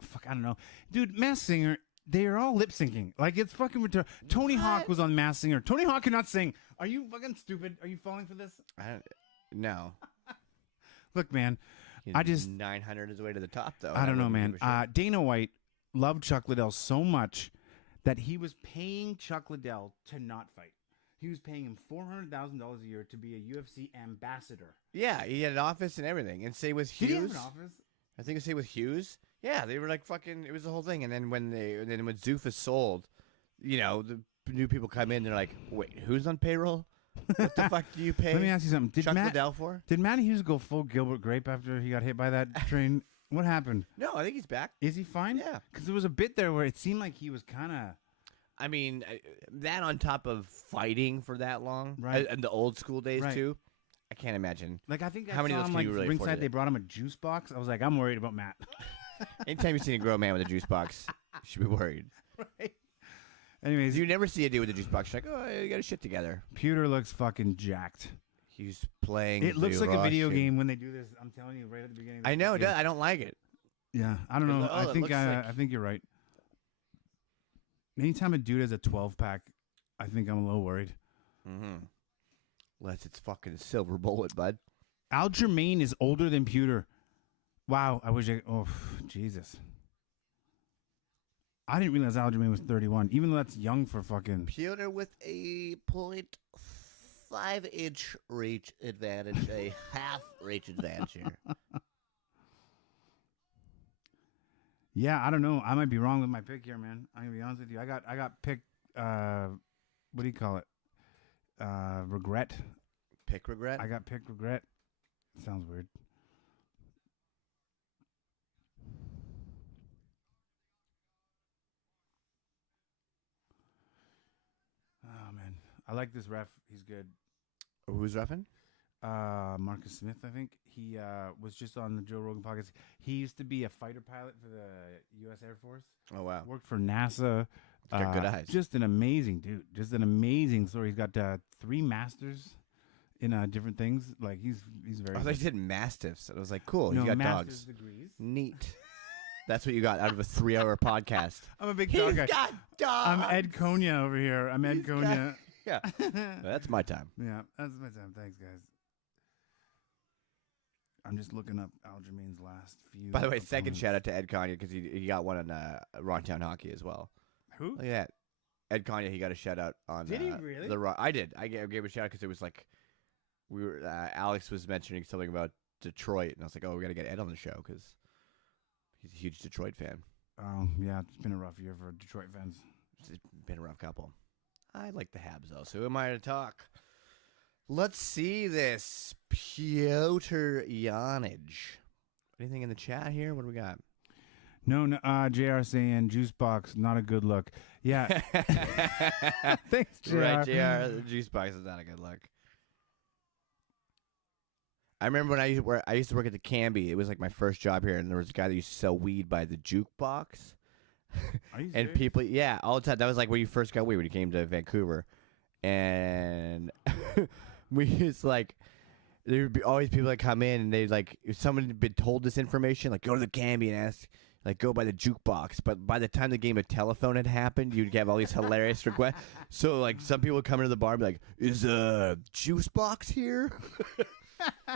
fuck. I don't know, dude. Masked Singer, they are all lip syncing. Like it's fucking retarded. Tony Hawk was on Masked Singer. Tony Hawk cannot sing. Are you fucking stupid? Are you falling for this? No. Look, man, He's I just 900 his way to the top, though. I don't know, wouldn't man. give a shit. Dana White loved Chuck Liddell so much that he was paying Chuck Liddell to not fight. He was paying him $400,000 a year to be a UFC ambassador. Yeah, he had an office and everything. And say with Did Hughes. he have an office? I think it say with Hughes. Yeah, they were like fucking. It was the whole thing. And then when Zuffa sold, you know, the new people come in. They're like, wait, who's on payroll? What the fuck do you pay? Let me ask you something. Chuck Liddell for? Did Matty Hughes go full Gilbert Grape after he got hit by that train? What happened? No, I think he's back. Is he fine? Yeah. Because there was a bit there where it seemed like he was kind of... I mean, that on top of fighting for that long, Right. and the old school days Right. too. I can't imagine. Like, I think I How many saw of those him, can like, you really afford ringside, to they do? brought him a juice box. I was like, I'm worried about Matt. Anytime you see a grown man with a juice box, you should be worried. Right? Anyways, You never see a dude with a juice box. You're like, oh, you got a shit together. Pewter looks fucking jacked. He's playing. It looks the like a video Russian. game when they do this. I'm telling you right at the beginning. I know. It Yeah. does. I don't like it. Yeah, I don't It know. lo- oh, I it think looks like- I think you're right. Anytime a dude has a 12-pack, I think I'm a little worried. Mm-hmm. Unless it's fucking silver bullet, bud. Aljamain is older than Pewter. Wow, I wish I. Oh, Jesus. I didn't realize Aljamain was 31, even though that's young for fucking. Pewter with a 0.5-inch reach advantage, a half reach advantage here. Yeah, I don't know. I might be wrong with my pick here, man. I'm gonna be honest with you. I got picked. What do you call it? Regret. Pick regret. I got picked regret. Sounds weird. Oh man, I like this ref. He's good. Who's reffing? Marcus Smith, I think. He was just on the Joe Rogan podcast. He used to be a fighter pilot for the U.S. Air Force. Oh wow. Worked for NASA. He's got good eyes. Just an amazing dude. Just an amazing story. He's got 3 masters in different things. Like he's very. I thought you said mastiffs. I was like, cool. no, You got master's dogs. degrees. Neat. That's what you got out of a 3-hour podcast. I'm a big dog guy. got dogs. I'm Ed Konya over here. I'm Ed He's got- Konya. Yeah. That's my time. Yeah, that's my time. Thanks, guys. I'm just looking up Aljamain's last few. By the way, second opponents. shout out to Ed Konya because he got one on Rontown Hockey as well. Who? Look at that. Ed Konya, he got a shout out on. Did he really? I did. I gave a shout out because it was like we were. Alex was mentioning something about Detroit, and I was like, oh, we got to get Ed on the show because he's a huge Detroit fan. Yeah, it's been a rough year for Detroit fans. It's been a rough couple. I like the Habs though. So who am I to talk? Let's see this Piotr Janich. Anything in the chat here? What do we got? No, JR saying juice box, not a good look. Yeah. Thanks, JR. Right, JR. The juice box is not a good look. I remember when I used to work at the Canby. It was like my first job here, and there was a guy that used to sell weed by the jukebox. Are you And serious? people, yeah, all the time. That was like when you first got weed when you came to Vancouver, and we used like there would be always people that come in and they like if someone had been told this information, like go to the Canby and ask. Like, go by the jukebox. But by the time the game of telephone had happened, you'd have all these hilarious requests. So, like, some people would come into the bar and be like, is Juice Box here?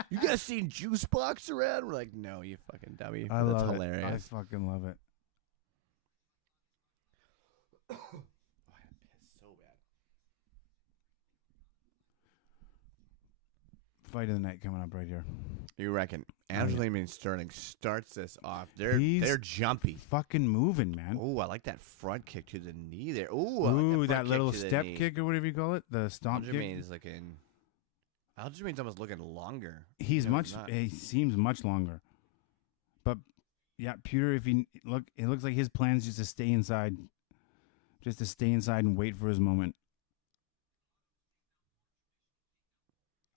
You guys seen Juice Box around? We're like, no, you fucking dummy. I That's love hilarious. it. I fucking love it. So bad. Fight of the night coming up right here. You reckon Oh, yeah. Angelina and Sterling starts this off. They're He's jumpy. Fucking moving, man. Oh, I like that front kick to the knee there. Ooh, I Ooh, like that little to the step knee. kick or whatever you call it, the stomp kick. Aljamain is looking. Aljamain's almost looking longer. He's No, much. not. He seems much longer. But yeah, Pewter. If he look, it looks like his plan is just to stay inside, and wait for his moment.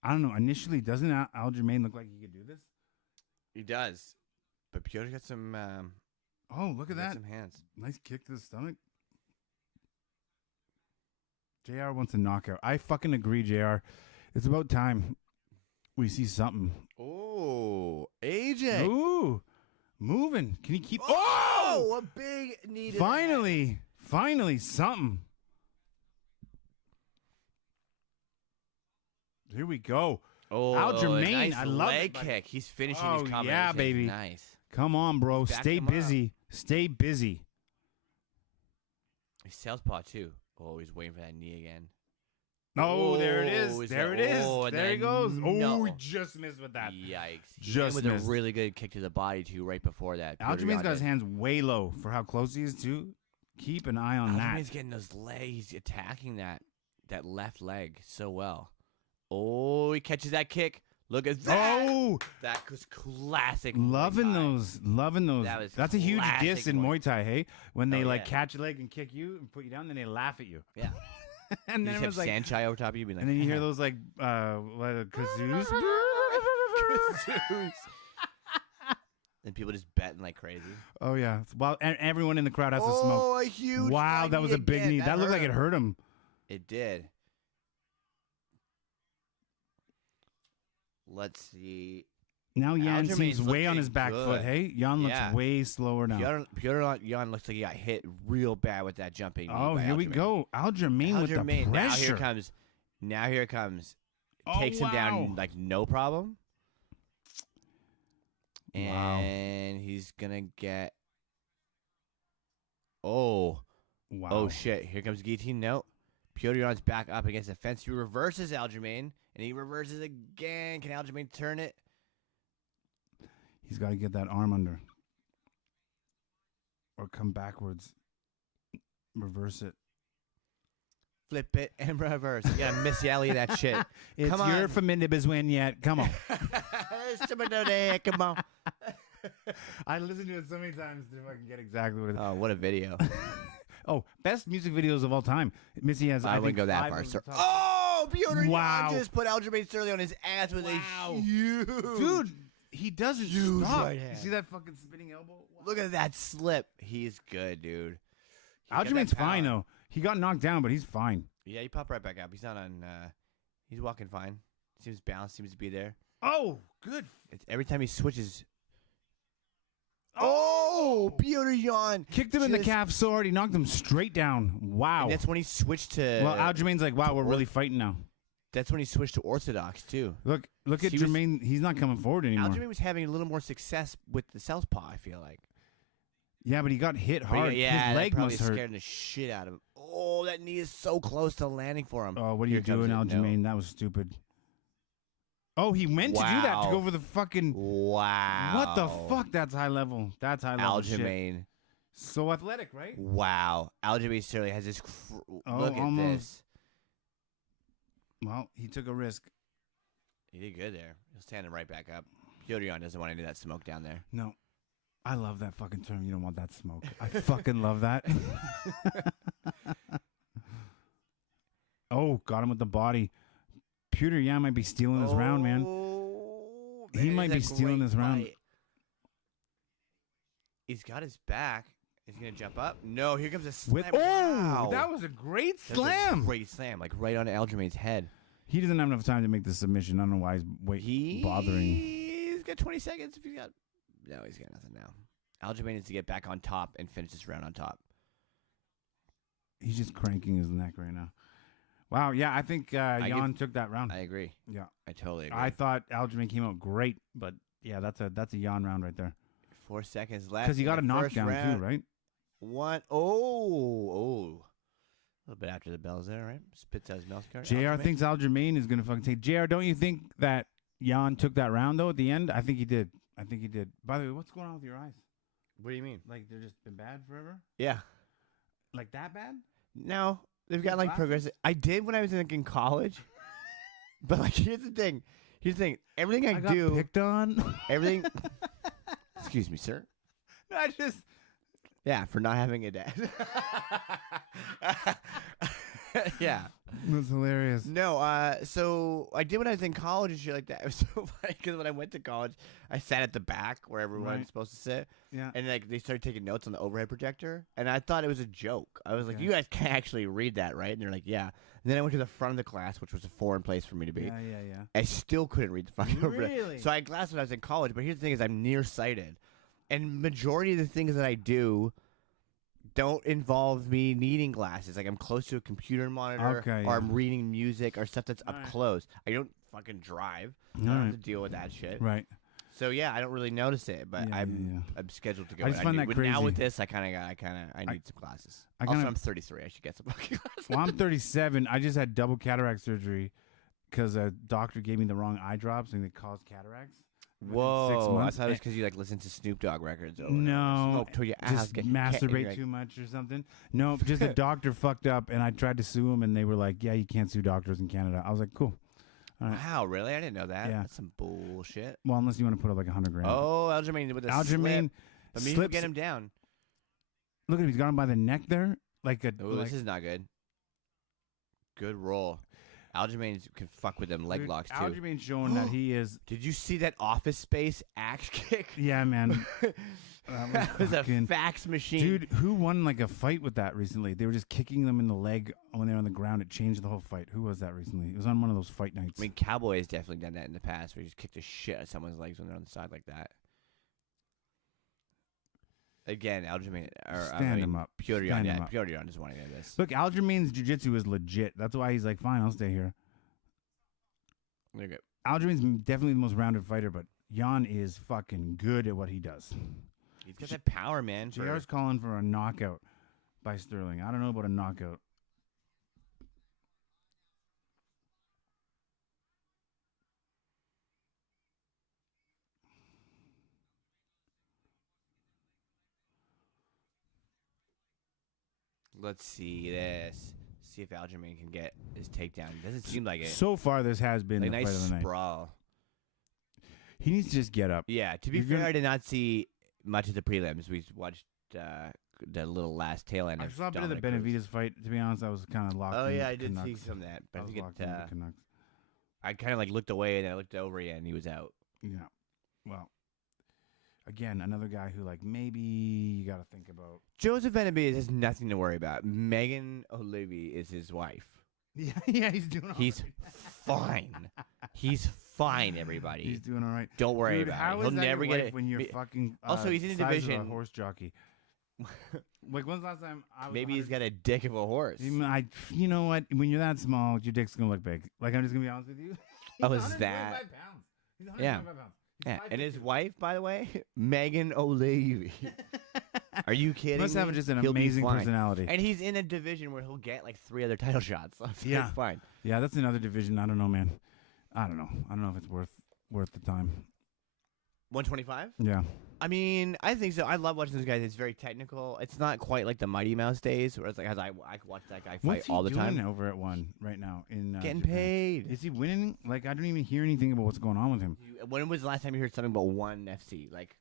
I don't know. Initially, doesn't Aljamain look like he could do this? He does, but Piotr got some. Oh, look at got that! Some hands. Nice kick to the stomach. JR wants a knockout. I fucking agree, JR. It's about time we see something. Oh, AJ. Ooh, moving. Can he keep? Oh, a big needed. Finally, something. Here we go. Oh, Aljamain, nice I love leg it, buddy. kick. He's finishing Oh, his yeah, combinations. baby. Nice. Come on, bro. Back Stay him up. busy. Stay busy. He's southpaw too. Oh, he's waiting for that knee again. Oh, there it is. is There that- it is. oh, and There he then goes. Oh, no. we just missed with that. Yikes. He Just went with missed. a really good kick to the body too right before that. Aljamain's got his hands way low for how close he is too. Keep an eye on Aljamain's that. getting those legs. He's attacking that left leg so well. Oh, he catches that kick. Look at that. Oh, That was classic. loving Muay Thai. those. That was That's a huge diss classic in Muay Muay Thai, hey? When they Oh, like yeah. catch a leg and kick you and put you down, then they laugh at you. Yeah. And You then just it have was like, Sanchai over top of you. Be like, and then you hear those like kazoos. kazoos. And people just betting like crazy. Oh yeah. Well, and everyone in the crowd has to smoke. Oh, a huge. Wow, high that was a big again. knee. That looked like it hurt him. It did. Let's see. Now Jan Aljamain's seems way on looking his back foot. good. Hey, Jan looks Yeah. way slower now. Piotr Jan looks like he got hit real bad with that jumping. knee Oh, by here we Aljamain. go. Aljamain with the Aljamain, pressure. Now here it comes. Oh, Takes him down wow. like no problem. Wow. And he's gonna get. Oh. Wow. Oh shit! Here comes guillotine. No, Piotr Jan's back up against the fence. He reverses Aljamain, and he reverses again. Can Aljamain turn it? He's got to get that arm under. Or come backwards. Reverse it. Flip it and reverse. You gotta miss the alley of that shit. It's Come your on. formidable win yet. Come on. Come on. I listened to it so many times to fucking get exactly what it is. Oh, what a video! Oh, best music videos of all time. Missy has, I I wouldn't think, go that 5 far, of sir. the top. Oh, Piotr Wow. Jan just put Aljamain Sterling on his ass with Wow. a huge. Dude, he doesn't Huge stop. right You hand. see that fucking spinning elbow? Wow. Look at that slip. He's good, dude. He got Aljamain's that power. fine, though. He got knocked down, but he's fine. Yeah, he popped right back up. He's not on. He's walking fine. Seems balanced. Seems to be there. Oh, good. It's every time he switches. Oh, Piotr Jan Kicked him in the just- calf so hard, he knocked him straight down. Wow. And that's when he switched to. Well, Aljamain's like, wow, we're or- really fighting now. That's when he switched to orthodox too. Look at He was- Jermaine. He's not coming forward anymore. Aljamain was having a little more success with the southpaw. I feel like. Yeah, but he got hit But hard. yeah, His that leg probably must hurt. scared the shit out of him. Oh, that knee is so close to landing for him. Oh, what are Here you comes doing, it. No. Aljamain? That was stupid. Oh, he meant to do that to Wow. go for the fucking. Wow. What the fuck? That's high level. That's high level shit. Aljamain. So athletic, right? Wow. Aljamain Sterling has this. Oh, Look at almost. this. Well, he took a risk. He did good there. He'll stand him right back up. Piotr Jan doesn't want any of that smoke down there. No. I love that fucking term. You don't want that smoke. I fucking love that. Oh, got him with the body. Piotr Jan might be stealing this round, man. Oh, He that might is be a stealing great this round. fight. He's got his back. Is he gonna jump up? No, here comes a slam. With Wow. that was a great That's a slam. great slam, like right on Aljamain's head. He doesn't have enough time to make the submission. I don't know why he's bothering. He's got 20 seconds. If he's got, no, he's got nothing now. Aljamain needs to get back on top and finish this round on top. He's just cranking his neck right now. Wow, yeah, I think Jan took that round. I agree. Yeah, I totally agree. I thought Aljamain came out great, but yeah, that's a Jan round right there. 4 seconds left. Because he got a in the first knockdown round. too, right? Oh. A little bit after the bells there, right? Spits out his mouth guard. JR Aljamain. thinks Aljamain is going to fucking take. JR, don't you think that Jan took that round, though, at the end? I think he did. By the way, what's going on with your eyes? What do you mean? Like, they're just been bad forever? Yeah. Like, that bad? No, they've got Your like glasses? progressive. I did when I was in college. But like, here's the thing. Everything I got do, picked on. everything. Excuse me, sir. I just... Yeah, for not having a dad. Yeah. That's hilarious. No, so I did when I was in college and shit like that. It was so funny because when I went to college, I sat at the back where everyone was Right. supposed to sit. Yeah. And like they started taking notes on the overhead projector, and I thought it was a joke. I was like, Okay. "You guys can't actually read that, right?" And they're like, "Yeah." And then I went to the front of the class, which was a foreign place for me to be. Yeah. I still couldn't read the fucking overhead. Really? So I had glasses when I was in college, but here's the thing: is I'm nearsighted, and majority of the things that I do don't involve me needing glasses. Like I'm close to a computer monitor, Okay, or yeah. I'm reading music or stuff that's up Alright. close. I don't fucking drive. I don't have Alright. to deal with that shit. Right. So yeah, I don't really notice it, but Yeah, I'm yeah. I'm scheduled to go. I just in. find need- that with- Now crazy. with this, I need some glasses. I Also, kinda- I'm 33. I should get some fucking glasses. Well, I'm 37. I just had double cataract surgery because a doctor gave me the wrong eye drops and they caused cataracts. within 6 Whoa! I months. thought it was because you like listen to Snoop Dogg records. Over No, smoke till your ass just get masturbate like, too much or something. No, just the doctor fucked up, and I tried to sue him, and they were like, "Yeah, you can't sue doctors in Canada." I was like, "Cool." All right. Wow, really? I didn't know that. Yeah. That's some bullshit. Well, unless you want to put up like $100 grand. Oh, Aljamain with a Aljamain slip. But maybe we'll slips. get him down. Look at him; he's got him by the neck there, like a. Oh, like, this is not good. Good roll. Aljamain can fuck with them leg Dude, locks too. Aljamain's showing that he is. Did you see that Office Space axe kick? Yeah, man. That was a fucking- fax machine. Dude, who won like a fight with that recently? They were just kicking them in the leg when they were on the ground. It changed the whole fight. Who was that recently? It was on one of those fight nights. I mean, Cowboy has definitely done that in the past, where he just kicked the shit out of someone's legs when they're on the side like that. Again, Aljamain, Stand him up. Piotr Stand Jan, him up. Piotr Jan is wanting this. Look, Aljamain's jiu-jitsu is legit. That's why he's like, fine, I'll stay here. Look at Aljamain's definitely the most rounded fighter, but Jan is fucking good at what he does. he's got that power, man. JR's calling for a knockout by Sterling. I don't know about a knockout. Let's see this. See if Aljamain can get his takedown. Doesn't seem like it. So far, this has been Like the nice fight of the night. sprawl. He needs to just get up. Yeah, to be You're fair, gonna- I did not see much of the prelims. We watched the little last tail end I of saw a bit of the Dominic Cruz. Benavidez fight. To be honest, I was kind of locked. Oh in yeah, the I did see Canucks. some of that, but I I was think locked it, in the Canucks. I kind of like looked away and then I looked over again and he was out. Yeah. Well, again, another guy who like maybe you got to think about. Joseph Benavidez has nothing to worry about. Megan O'Leary is his wife. Yeah, yeah, he's doing. All He's right. fine. He's fine, everybody. He's doing all right. Don't worry Dude, about how it. is He'll that never your get wife it. when you're Me- fucking. Also, he's in a size of division- horse jockey. Like when's the last time I was? Maybe he's 100 got a dick of a horse. You know what? When you're that small, your dick's gonna look big. Like I'm just gonna be honest with you. Oh, He's is 125 that- pounds. He's Yeah. 125 pounds. He's Yeah, and his 5'2". wife, by the way, Megan O'Leary. Are you kidding Must me? have just an He'll be amazing fine. personality. And he's in a division where he'll get like 3 other title shots. So it's Yeah. like, fine. Yeah, that's another division. I don't know, man. I don't know. I don't know if it's worth the time. 125? Yeah. I mean, I think so. I love watching those guys. It's very technical. It's not quite like the Mighty Mouse days, where it's like, as I could watch that guy fight What's he all the doing time. over at one right now in Getting Japan? paid. Is he winning? Like I don't even hear anything about what's going on with him. When was the last time you heard something about one FC? Like,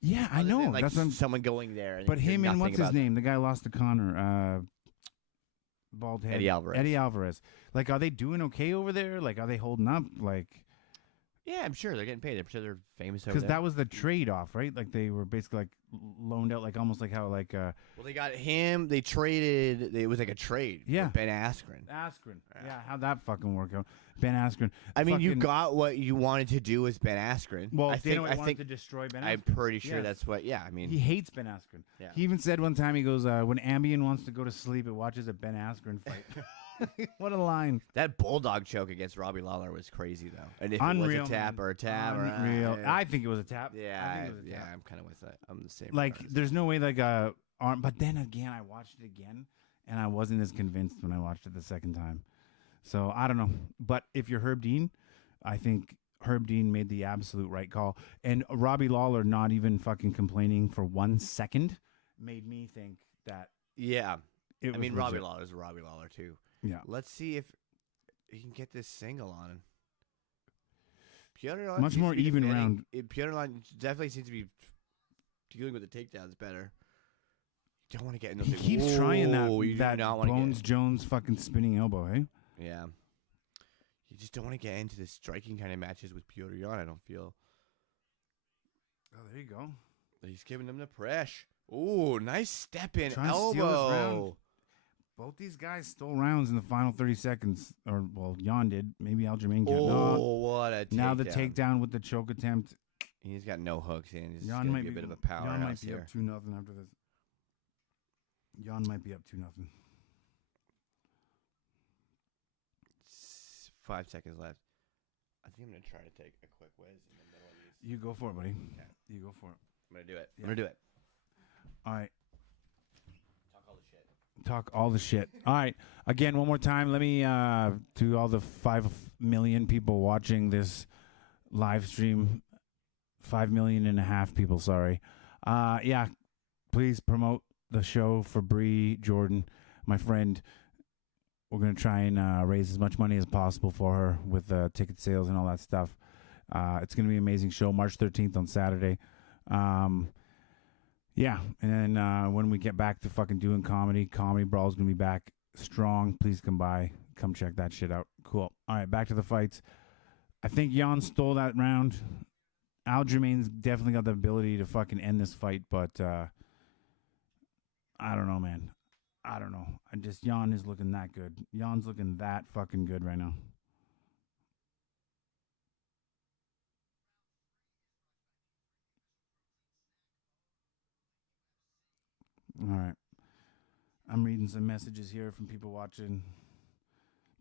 Yeah, I other know. than, like That's what I'm. someone going there. And But you hear him and nothing what's his about name? The guy lost to Connor. Bald head. Eddie Alvarez. Eddie Alvarez. Like, are they doing okay over there? Like, are they holding up? Like, Yeah, I'm sure they're getting paid. I'm sure they're famous over because there. that was the trade off, right? Like they were basically like loaned out, like almost like how like Well, they got him. They traded. It was like a trade. Yeah. For Ben Askren. Askren. Yeah, how'd that fucking work out? Ben Askren. I mean, you Fucking- got what you wanted to do with Ben Askren. Well, I Dana White think. wanted to destroy Ben Askren. I'm pretty sure Yes. that's what. Yeah, I mean, He hates Ben Askren. Yeah. He even said one time, he goes, when Ambien wants to go to sleep, it watches a Ben Askren fight. What a line. that bulldog choke against Robbie Lawler was crazy though. And if Unreal. it was a tap man. or a tab Unreal. or I think it was a tap. I yeah, think it was a tap. I'm kind of with that. I'm the same. Like, regardless. there's no way, like, arm. But then again, I watched it again, and I wasn't as convinced when I watched it the second time. So, I don't know. But if you're Herb Dean, I think Herb Dean made the absolute right call. And Robbie Lawler not even fucking complaining for 1 second made me think that yeah. it was I mean, Robbie legit. Lawler's Robbie Lawler too. Yeah. Let's see if he can get this single on. Piotr Much seems more to be even defending- round. Piotr definitely seems to be dealing with the takedowns better. You don't want to get in those. He keeps trying Whoa, you that do not wanna Bones get, Jones fucking spinning elbow, hey? yeah. You just don't want to get into the striking kind of matches with Piotr Jan, I don't feel. Oh, there you go. He's giving them the pressure. Ooh, nice step in Trying to steal this round. elbow. Both these guys stole rounds in the final 30 seconds. Or, well, Jan did. Maybe Aljamain can. Oh, No. what a takedown. Now the takedown with the choke attempt. He's got no hooks in. He's Jan going to might be a bit of a Jan powerhouse might be here. up 2-0 after this. Jan might be up 2-0. 5 seconds left. I think I'm going to try to take a quick whiz in the middle of these. You go for it, buddy. Okay. You go for it. I'm going to do it. Yeah. I'm going to do it. All right. Talk all the shit. Talk all the shit. All right. Again, one more time. Let me, to all the 5 million people watching this live stream, 5.5 million people, sorry. Yeah, please promote the show for Bree Jordan, my friend. We're going to try and raise as much money as possible for her with ticket sales and all that stuff. It's going to be an amazing show, March 13th on Saturday. Yeah, and then when we get back to fucking doing comedy, Comedy Brawl is going to be back strong. Please come by. Come check that shit out. Cool. All right, back to the fights. I think Jan stole that round. Aljamain's definitely got the ability to fucking end this fight, but I don't know, man. I don't know. Jan is looking that good. Jan's looking that fucking good right now. All right. I'm reading some messages here from people watching.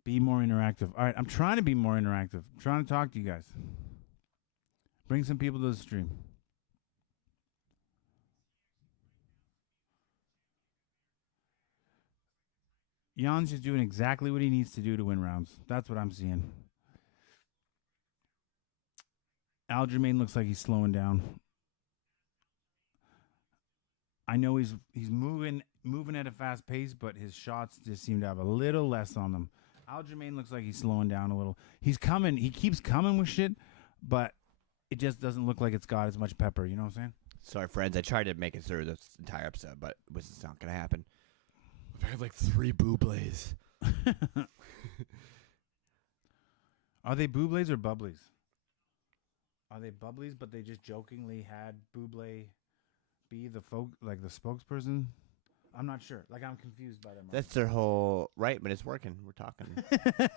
Be more interactive. All right, I'm trying to be more interactive. I'm trying to talk to you guys. Bring some people to the stream. Jan's just doing exactly what he needs to do to win rounds. That's what I'm seeing. Aljamain looks like he's slowing down. I know he's moving at a fast pace, but his shots just seem to have a little less on them. Aljamain looks like he's slowing down a little. He's coming. He keeps coming with shit, but it just doesn't look like it's got as much pepper. You know what I'm saying? Sorry, friends. I tried to make it through this entire episode, but it was not going to happen. I've had like 3 Bublés. Are they Bublés or Bubblies? Are they Bubblies, but they just jokingly had Bublé be the the spokesperson? I'm not sure. Like, I'm confused by them. That's their whole right, but it's working. We're talking.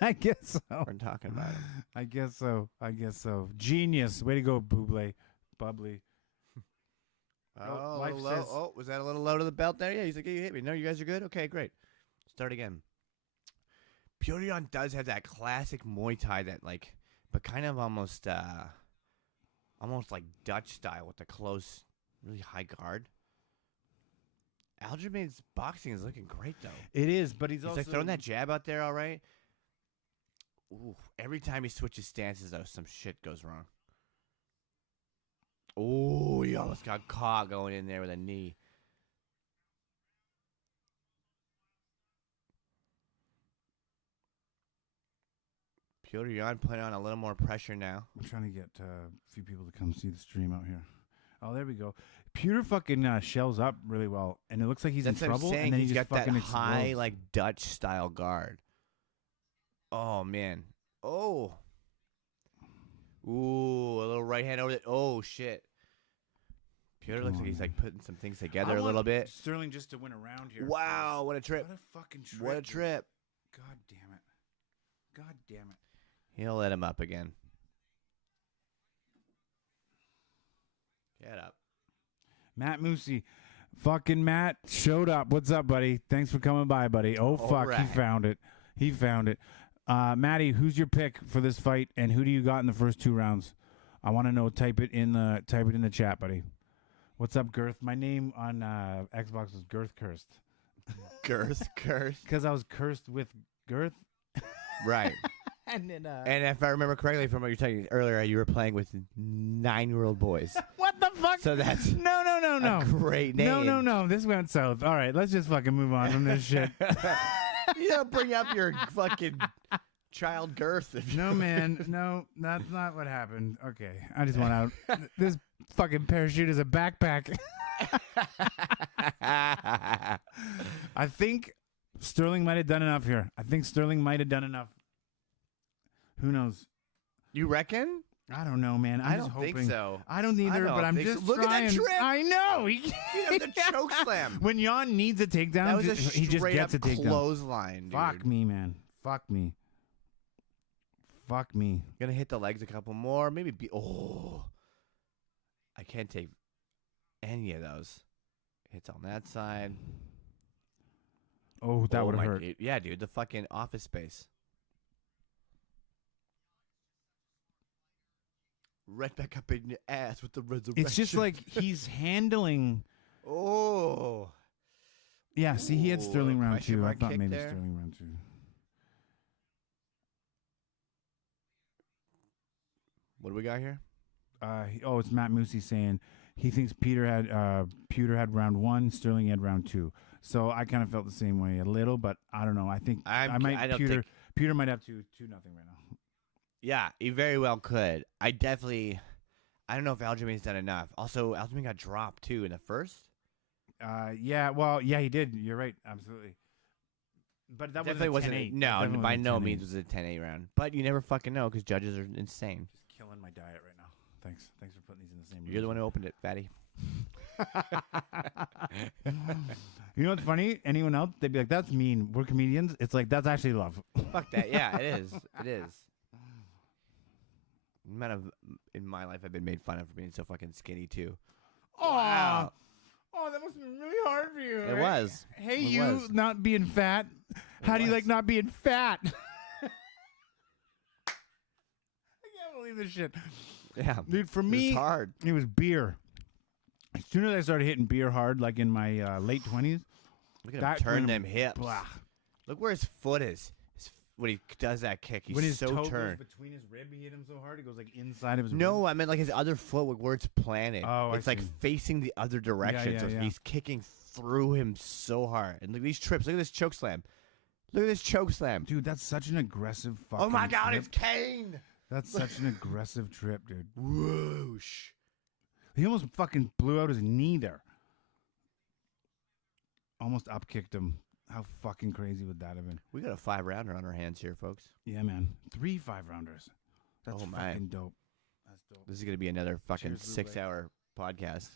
I guess so. We're talking about it. I guess so. Genius. Way to go, Bublé. Bubbly. Wife says, was that a little low to the belt there? Yeah, he's like, hey, you hit me. No, you guys are good? Okay, great. Start again. Pyongyang does have that classic Muay Thai that, like, but kind of almost like Dutch style with the close, really high guard. Aljamain's boxing is looking great, though. It is, but he's also like throwing that jab out there all right. Ooh, every time he switches stances, though, some shit goes wrong. Oh, he almost got caught going in there with a knee. Pyongyang putting on a little more pressure now. I'm trying to get a few people to come see the stream out here. Oh, there we go. Pewter fucking shells up really well, and it looks like he's That's in what I'm trouble. saying. And then He's he just got that fucking high, explodes. like Dutch style guard. Oh man. Oh. Ooh, a little right hand over it. Oh shit. Pewter looks like he's like putting some things together a little bit. Sterling just to win a round here. Wow, what a trip! What a fucking trip! What a dude. trip! God damn it! God damn it! He'll let him up again. Get up. Matt Moosey. Fucking Matt showed up. What's up, buddy? Thanks for coming by, buddy. Oh, fuck. right. He found it. He found it. Matty, who's your pick for this fight, and who do you got in the first 2 rounds? I want to know. Type it in the chat, buddy. What's up, Girth? My name on Xbox was Girth Cursed. Curse. Because I was cursed with Girth. Right. And then, And if I remember correctly from what you were talking earlier, you were playing with 9-year-old boys. what the fuck? So that's No. a great name. No. This went south. All right, let's just fucking move on from this shit. You don't bring up your fucking child girth. No, man. No, that's not what happened. Okay, I just went out. This fucking parachute is a backpack. I think Sterling might have done enough here. Who knows? You reckon? I don't know, man. I'm I just don't think hoping. so. I don't either, don't but I'm think so. just Look at trying. that trip. I know. You know, the choke slam. When Jan needs a takedown, That was a he just straight gets up a takedown. clothesline, dude. Fuck me, man. Fuck me. Gonna hit the legs a couple more. Maybe be. Oh. I can't take any of those. Hits on that side. Oh, that would have my hurt. dude. Yeah, dude. The fucking Office Space. Right back up in your ass with the resurrection. It's just like he's handling. Oh. Yeah, see, he had Ooh, Sterling a round question 2. I mark thought kick maybe there. Sterling round 2. What do we got here? It's Matt Moosey saying he thinks Pewter had round 1, Sterling had round 2. So I kind of felt the same way a little, but I don't know. I think I don't think. Pewter might have 2-0 right now. Yeah, he very well could. I don't know if Aljamain's done enough. Also, Aljamain got dropped too in the first. Yeah, he did. You're right. Absolutely. But that Definitely wasn't wasn't. a 10-8. No, Definitely by wasn't no 10-8. means was it a 10-8 round. But you never fucking know because judges are insane. Just killing my diet right now. Thanks for putting these in the same room. You're the one who opened it, fatty. You know what's funny? Anyone else? They'd be like, "That's mean. We're comedians." It's like that's actually love. Fuck that. Yeah, it is. It is. The amount of in my life I've been made fun of for being so fucking skinny too. Wow. Oh, that must have been really hard for you. It right? was. Hey, It you was. not being fat. How do you was. like not being fat? I can't believe this shit. Yeah, Dude, for it me, was hard. it was beer. As soon as I started hitting beer hard, like in my late 20s, Look at him that turn kind of them hips. blah. Look where his foot is. When he does that kick, he's When his so toe turned. goes between his rib, he hit him so hard, it goes like inside of his No, rib. I meant like his other foot where it's planted. Oh, I it's like see. facing the other direction. yeah, so yeah. he's kicking through him so hard. And look at these trips. Look at this choke slam. Look at this choke slam. Dude, that's such an aggressive fucking Oh my God, trip. it's Kane. That's such an aggressive trip, dude. Whoosh. He almost fucking blew out his knee there. Almost upkicked him. How fucking crazy would that have been? We got a 5-rounder on our hands here, folks. Yeah, man. 3 5-rounders. That's Oh, my. fucking dope. That's dope. This is going to be another fucking Cheers, Blue 6-hour podcast.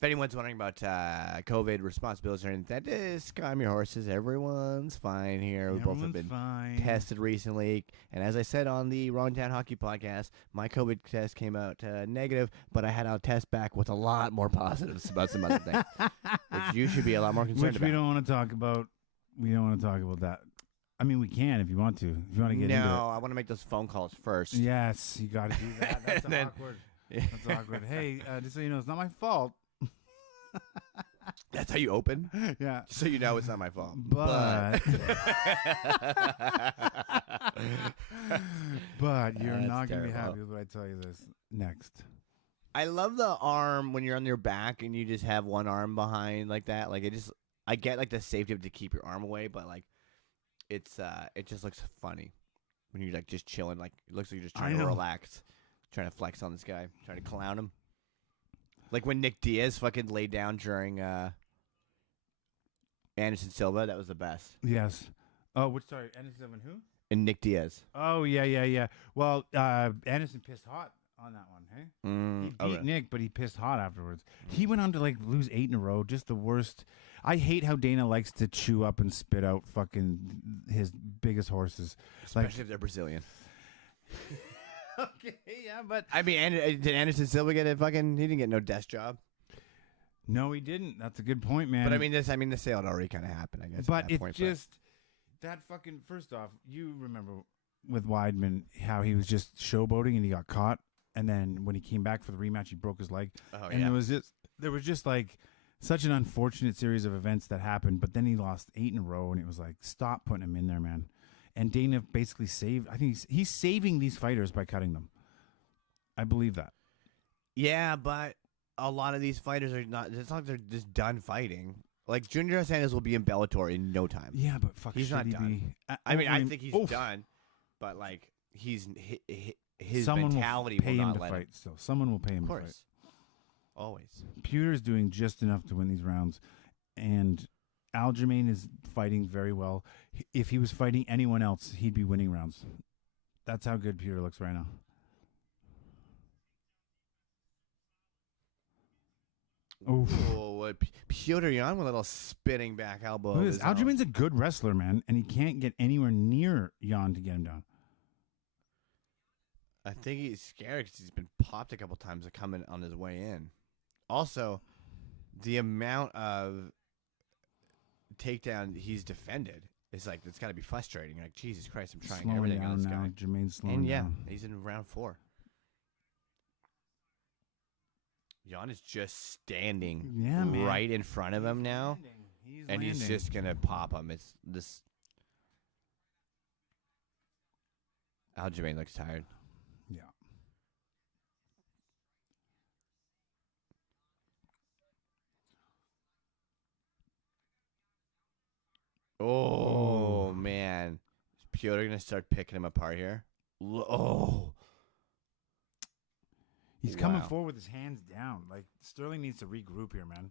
If anyone's wondering about COVID responsibilities or anything, that is calm your horses. Everyone's fine here. We both have been fine. tested recently. And as I said on the Wrong Town Hockey podcast, my COVID test came out negative, but I had a test back with a lot more positives about some other things, which you should be a lot more concerned Which about. we don't want to talk about. We don't want to talk about that. I mean, we can if you want to. If you want to get into No, I want to make those phone calls first. it. Yes, you got to do that. That's And then- awkward. That's awkward. Hey, just so you know, it's not my fault. That's how you open? Yeah. So you know it's not my fault. But but you're That's not going to be terrible. happy with what I tell you this next. I love the arm when you're on your back and you just have one arm behind like that. Like I get like the safety of to keep your arm away, but like it just looks funny when you're like just chilling. Like it looks like you're just I trying to know. relax, trying to flex on this guy, trying to clown him. Like when Nick Diaz fucking laid down during Anderson Silva, that was the best. Yes. Oh, which sorry, Anderson who? And Nick Diaz. Oh yeah. Well, Anderson pissed hot on that one. Hey, he beat Okay. Nick, but he pissed hot afterwards. He went on to like lose 8 in a row. Just the worst. I hate how Dana likes to chew up and spit out fucking his biggest horses. Especially if they're Brazilian. Okay, yeah, but I mean, did Anderson Silva get a fucking? He didn't get no desk job. no, he didn't. That's a good point, man. But I mean, the sale had already kind of happened, I guess. but at that it's point, just that fucking. First off, you remember with Weidman how he was just showboating and he got caught, and then when he came back for the rematch, he broke his leg, Oh, and yeah. there was just like such an unfortunate series of events that happened. But then he lost 8 in a row, and it was like, stop putting him in there, man. And Dana basically saved. I think he's saving these fighters by cutting them. I believe that. Yeah, but a lot of these fighters are not. It's not like they're just done fighting. Like Junior Sanders will be in Bellator in no time. Yeah, but fuck, He's should not he done. be? I mean, I Oof. think he's Oof. done, but like his Someone mentality will pay will him not to let fight. him. Still, someone will pay him Of to fight. course, always. Pewter's doing just enough to win these rounds, and Aljamain is fighting very well. If he was fighting anyone else, he'd be winning rounds. That's how good Pewter looks right now. Oof. Oh, what Piotr Jan with a little spinning back elbow. Look of at this. his own. Aljamain's a good wrestler, man, and he can't get anywhere near Jan to get him down. I think he's scared because he's been popped a couple times coming on his way in. Also, the amount of takedown he's defended is like, it's got to be frustrating. You're like, Jesus Christ, I'm trying Slowing everything on down this now. guy. Jermaine's slowing And yeah, down. he's in round 4. Jan is just standing Yeah, man. right in front of him now, and he's just gonna pop him. It's this. Aljamain looks tired. Yeah. Oh man, is Piotr gonna start picking him apart here? Oh, He's coming Wow. forward with his hands down. Like, Sterling needs to regroup here, man.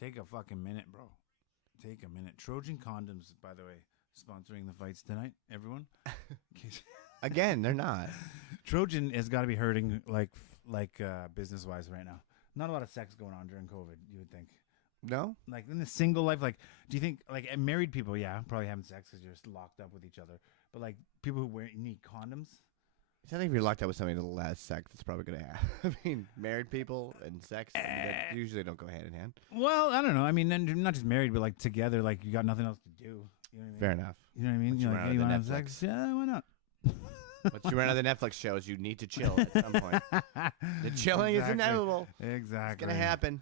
Take a fucking minute, bro. take a minute. Trojan condoms, by the way, sponsoring the fights tonight. Everyone. Again, they're not. Trojan has got to be hurting like business wise right now. Not a lot of sex going on during COVID. You would think. No? Like in the single life, like, do you think like married people? Yeah, probably having sex because you're just locked up with each other. But like people who need condoms. I think if you're locked up with somebody that has sex, it's probably going to happen. I mean, married people and sex they usually don't go hand in hand. Well, I don't know. I mean, not just married, but like together, like you got nothing else to do. You know what I mean? Fair enough. You know what I mean? Once you You're run like, out hey, you of want the to have sex? Yeah, why not? Once you run out of the Netflix shows, you need to chill at some point. The chilling is inevitable. Exactly. It's going to happen.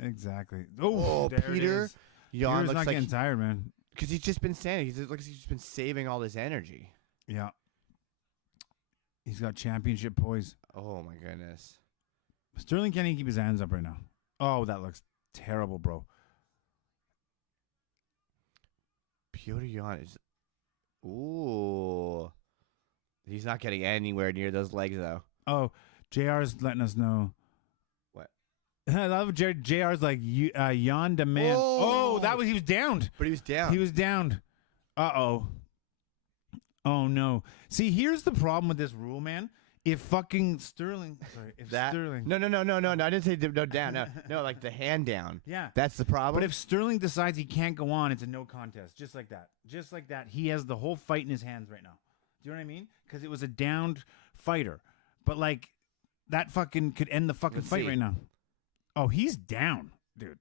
Exactly. Oh, there it Peter. is. Yawn Peter's looks not like getting tired, man. because he's just been standing. He's looks like he's just been saving all this energy. Yeah. He's got championship poise. Oh my goodness. Sterling can't even keep his hands up right now. Oh, that looks terrible, bro. Peter Yan is. Ooh. He's not getting anywhere near those legs though. Oh, JR's letting us know. What? I love JR's like Jan demand. Oh, he was downed. But he was down. He was downed. Uh-oh. Oh, no. See, here's the problem with this rule, man. If fucking Sterling... Sorry, if Sterling... No. I didn't say no down. No, like the hand down. Yeah. That's the problem. But if Sterling decides he can't go on, it's a no contest. Just like that. Just like that. He has the whole fight in his hands right now. Do you know what I mean? Because it was a downed fighter. But, like, that fucking could end the fucking Let's fight see. right now. Oh, he's down, dude.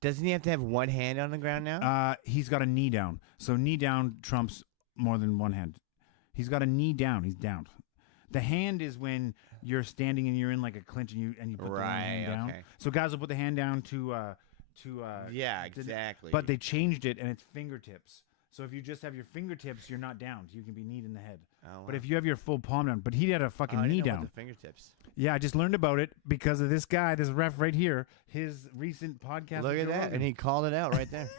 Doesn't he have to have one hand on the ground now? He's got a knee down. So knee down trumps more than one hand. He's got a knee down. He's down. The hand is when you're standing and you're in like a clinch and you put the one hand down. Okay. So guys will put the hand down to Yeah, exactly. but they changed it and it's fingertips. So if you just have your fingertips, you're not down. You can be kneed in the head. Oh, But wow. if you have your full palm down, but he had a fucking I didn't knee know about down. the fingertips. Yeah, I just learned about it because of this guy, this ref right here, his recent podcast. Look with at Joe that, Rogan. and he called it out right there.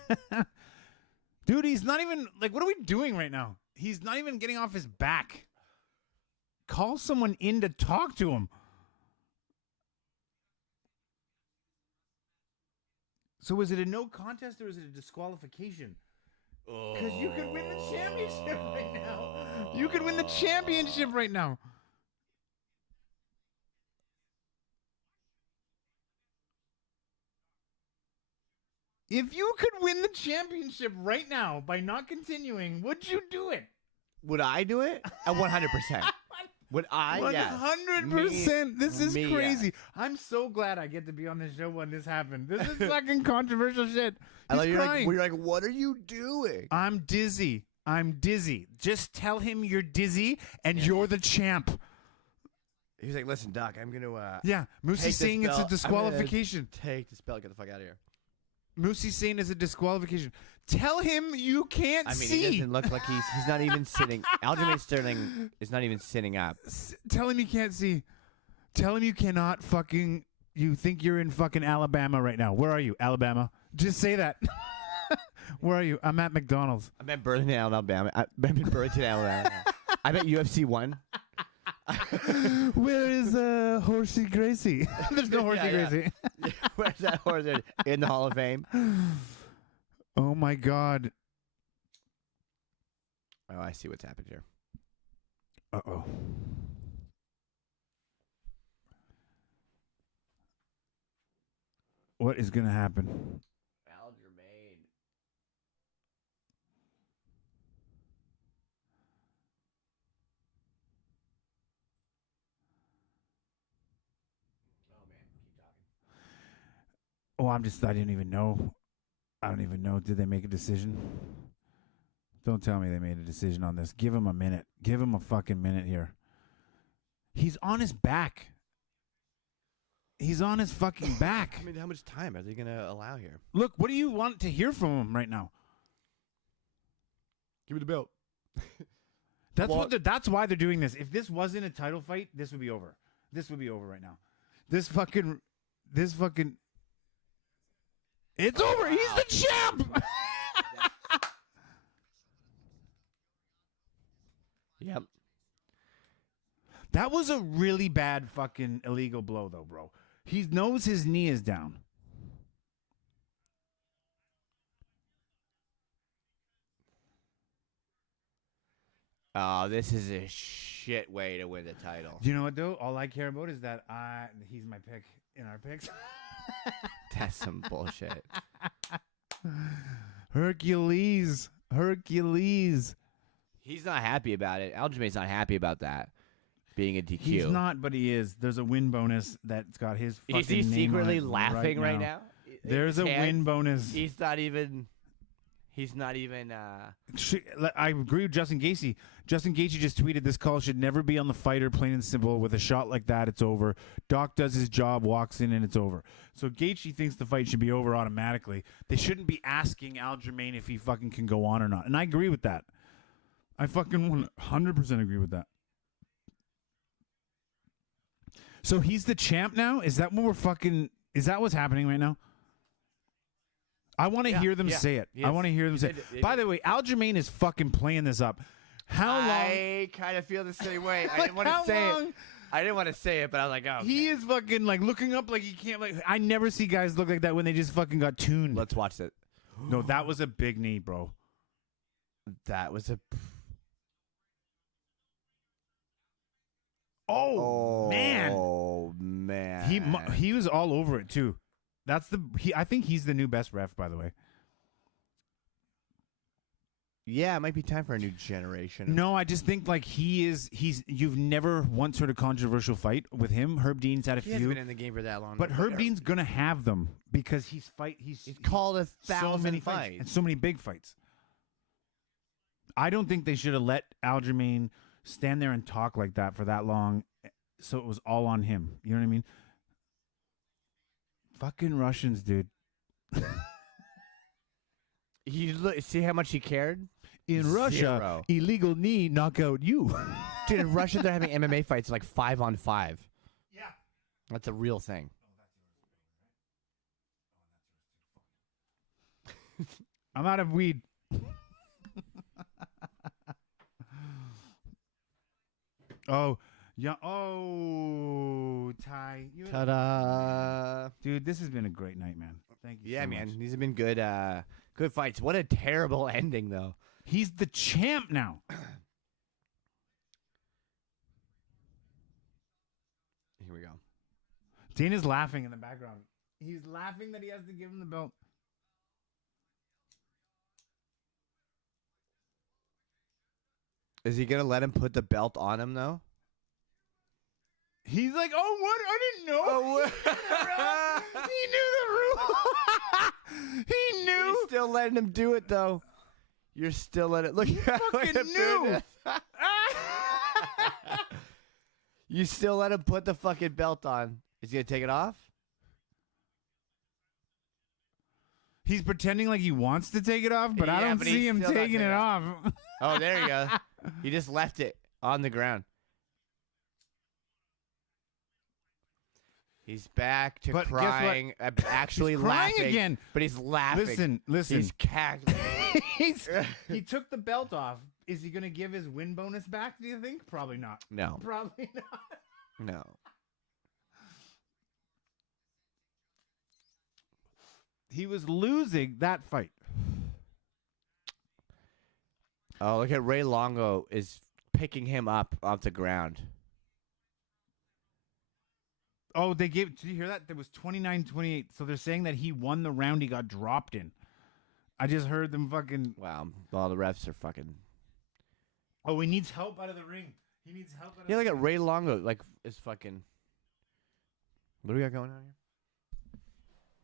Dude, he's not even like. What are we doing right now? He's not even getting off his back. Call someone in to talk to him. So is it a no contest or is it a disqualification? Because you could win the championship right now. You could win the championship right now. If you could win the championship right now by not continuing, would you do it? Would I do it? 100%. Would I? Yes. 100%. This is Me, crazy. yes. I'm so glad I get to be on this show when this happened. This is fucking controversial shit. I love He's you're crying. like, we're like, what are you doing? I'm dizzy. I'm dizzy. Just tell him you're dizzy and you're the champ. He's like, listen, Doc, I'm gonna Yeah, take Moosey's this saying it's a belt. I'm gonna disqualification. Take this belt. Get the fuck out of here. Moosey's saying it's a disqualification. Tell him you can't I mean, see. he doesn't look like he's not even sitting. Aljamain Sterling is not even sitting up. Tell him you can't see. Tell him you cannot fucking. You think you're in fucking Alabama right now. Where are you, Alabama? Just say that. Where are you? I'm at McDonald's. I'm at Burlington, Alabama. I'm in Burlington, Alabama. I'm at UFC 1. Where is Horsey Gracie? There's no Horsey Yeah, yeah. Gracie. Where's that horse in the Hall of Fame? Oh my God. Oh, I see what's happened here. Uh-oh. What is going to happen? Aljamain. Oh man, keep talking. Oh, I didn't even know. I don't even know. Did they make a decision? Don't tell me they made a decision on this. Give him a minute. Give him a fucking minute here. He's on his back. He's on his fucking back. I mean, how much time are they gonna allow here? Look, what do you want to hear from him right now? Give me the belt. That's why they're doing this. If this wasn't a title fight, this would be over. This would be over right now. This fucking it's over. He's the champ. Yep. That was a really bad fucking illegal blow though, bro. He knows his knee is down. Oh, this is a shit way to win the title. Do you know what though? All I care about is that he's my pick in our picks. That's some bullshit. Hercules. He's not happy about it. Aljamain's not happy about that being a DQ. He's not, but he is. There's a win bonus that's got his fucking Is he name on secretly it laughing right now? There's a win bonus. He's not even. He's not even. I agree with Justin Gaethje. Justin Gaethje just tweeted, "This call should never be on the fighter, plain and simple. With a shot like that, it's over. Doc does his job, walks in, and it's over." So Gaethje thinks the fight should be over automatically. They shouldn't be asking Aljamain if he fucking can go on or not. And I agree with that. I fucking 100% agree with that. So he's the champ now? Is that what we're fucking... Is that what's happening right now? I want to hear them say it. I want to hear them say it. By the way, Aljamain is fucking playing this up. How long... I kind of feel the same way. I didn't want to say it. I didn't want to say it, but I was like, oh. Okay. He is fucking like looking up like he can't... like. I never see guys look like that when they just fucking got tuned. Let's watch it. No, that was a big knee, bro. That was a... Oh, man. Oh, man. He was all over it, too. That's the... I think he's the new best ref, by the way. Yeah, it might be time for a new generation. No, I just think like he's you've never once heard a controversial fight with him. Herb Dean's had a He few. hasn't been in the game for that long. But Herb Dean's gonna have them because he's called 1,000 so many fights. and so many big fights. I don't think they should have let Aljamain stand there and talk like that for that long, so it was all on him. You know what I mean? Fucking Russians, dude. See how much he cared? In Russia, Zero. illegal knee knock out you. Dude, in Russia, they're having MMA fights like 5-on-5. Yeah. That's a real thing. I'm out of weed. Oh, yeah. Oh, Ty. Ta-da. Dude, this has been a great night, man. Thank you. Yeah, so man. much. These have been good good fights. What a terrible ending, though. He's the champ now. Here we go. Dana's laughing in the background. He's laughing that he has to give him the belt. Is he going to let him put the belt on him, though? He's like, oh, what? I didn't know. Oh, He knew the rule. He knew. You're still letting him do it, though. You're still letting it. Look at fucking knew. You still let him put the fucking belt on. Is he going to take it off? He's pretending like he wants to take it off, but I Yeah, don't but see he's him still not taking taking it it off. Oh, there you go. He just left it on the ground. He's back to But guess what? crying, actually He's crying laughing again. But he's laughing. Listen. He's cackling. He took the belt off. Is he going to give his win bonus back, do you think? Probably not. No, Probably not. no. He was losing that fight. Oh, look at Ray Longo is picking him up off the ground. Oh, they gave... Did you hear that? There was 29-28. So they're saying that he won the round he got dropped in. I just heard them fucking... Wow. Well, the refs are fucking... Oh, he needs help out of the ring. He needs help out of Yeah, the look at Ray Longo. Like, is fucking... What do we got going on here?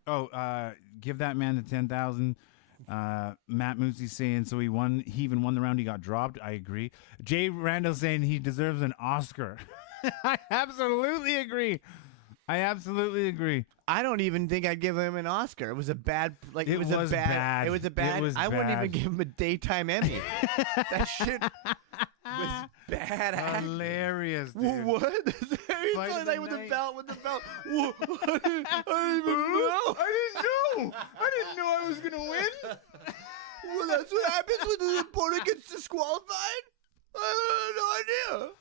Oh, give that man the 10,000. Matt Moosey saying so he won. He even won the round he got dropped. I agree. Jay Randall saying he deserves an Oscar. I absolutely agree. I don't even think I'd give him an Oscar. It was a bad, like it was a bad. It was a bad. I wouldn't even give him a daytime Emmy. That shit was bad. Hilarious, dude. What? He's Fight of like the with the night. belt, with the belt. Whoa, I didn't even know. I didn't know I was gonna win. Well, that's what happens when the opponent gets disqualified. I had no idea.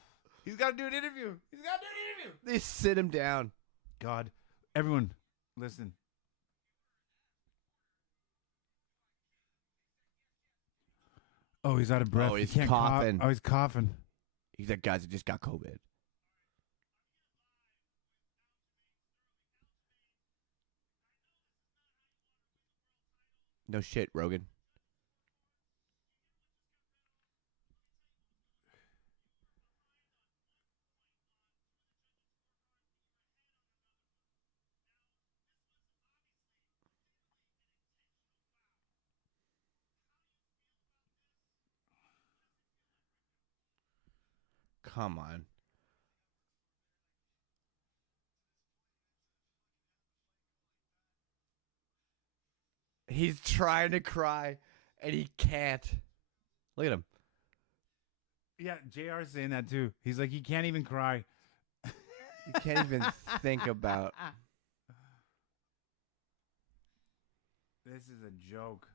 He's got to do an interview. They sit him down. God, everyone, listen. Oh, he's out of breath. Oh, He he's can't cough. coughing. Oh, he's coughing. He's like, guys, I just got COVID. No shit, Rogan. Come on. He's trying to cry, and he can't. Look at him. Yeah, JR's saying that too. He's like, he can't even cry. He can't even think about. This is a joke.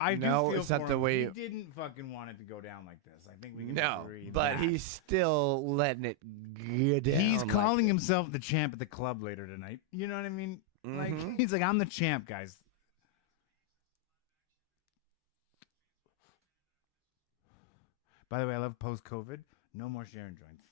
I No, do feel it's not for the him. way He you- didn't fucking want it to go down like this. I think we can No, agree. but that. he's still letting it go down. He's like calling this. himself the champ at the club later tonight. You know what I mean? Like Mhm. he's like, I'm the champ, guys. By the way, I love post-COVID. No more sharing joints.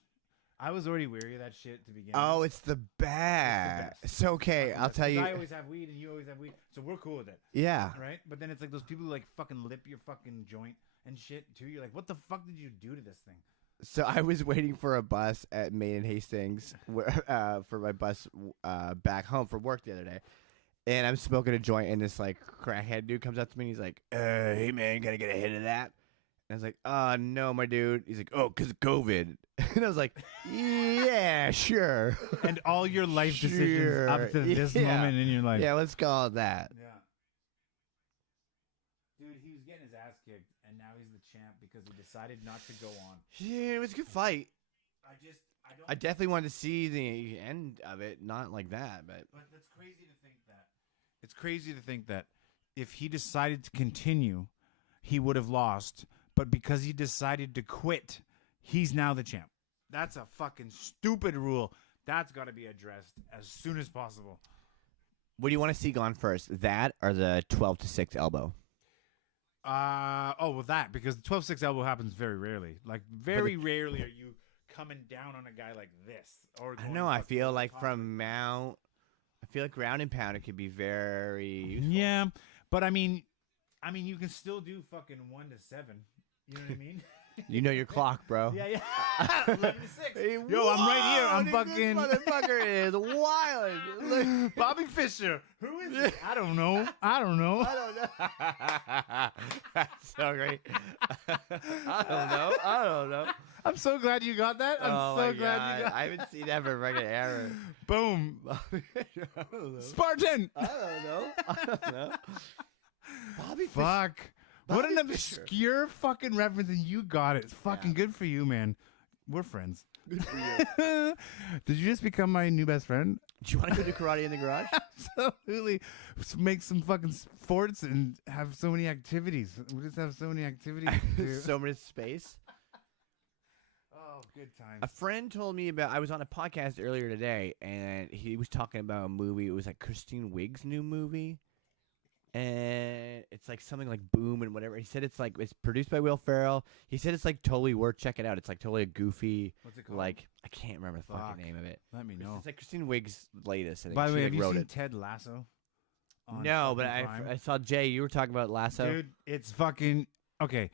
I was already weary of that shit to begin Oh, with. it's the best. best. It's okay. I'll tell you. I always have weed and you always have weed, so we're cool with it, Yeah. right? But then it's like those people who like fucking lip your fucking joint and shit too. You're like, what the fuck did you do to this thing? So I was waiting for a bus at Main and Hastings for my bus back home for work the other day. And I'm smoking a joint, and this like crackhead dude comes up to me, and he's like, "Hey man, gotta get a hit of that." And I was like, no, my dude." He's like, "Oh, 'cause of COVID." And I was like, "Yeah, sure." And all your life decisions up to this Yeah. moment in your life. Yeah, let's call it that. Yeah. Dude, he was getting his ass kicked, and now he's the champ because he decided not to go on. Yeah, it was a good fight. I don't. I definitely wanted to see the end of it, not like that, but But that's crazy to think that. It's crazy to think that if he decided to continue, he would have lost. But because he decided to quit, he's now the champ. That's a fucking stupid rule. That's got to be addressed as soon as possible. what do you want to see gone first? That or the 12-6 elbow? Well, that, because the 12-6 elbow happens very rarely. Like, very rarely are you coming down on a guy like this. Or I going know. I fucking feel over the like top from of it. mount, I feel like ground and pound it could be very useful. Yeah, but I mean, you can still do fucking 1 to 7. You know what I mean? You know your clock, bro. Yeah, yeah. 11 to 6. Hey, Yo, I'm right here. whoa, I'm dude, fucking This motherfucker is wild. Look. Bobby Fischer. Who is it? I don't know. I don't know. That's so great. I don't know. I'm so glad you got that. I'm Oh so my glad God. you got I haven't seen that for fucking ever. Boom. I don't know. Spartan. I don't know. Bobby Fischer. Fuck. What an Bobby Fischer. obscure fucking reference, and you got it. It's fucking good for you, man. We're friends. Good for you. Did you just become my new best friend? Do you want to go do karate in the garage? Absolutely. Let's make some fucking sports and have so many activities. We just have so many activities to do. So much space. Oh, good times. A friend told me about. I was on a podcast earlier today, and he was talking about a movie. It was like Kristen Wiig's new movie, and it's like something like Boom and whatever. He said it's produced by Will Ferrell. He said it's like totally worth checking out. It's like totally a goofy, What's it called? like I can't remember the Fuck. fucking name of it. Let me know. It's like Kristen Wiig's latest. I think. By the She, way, like, have you wrote seen it. Ted Lasso? on No, but fucking I Prime? saw Jay. You were talking about Lasso. Dude, it's fucking okay.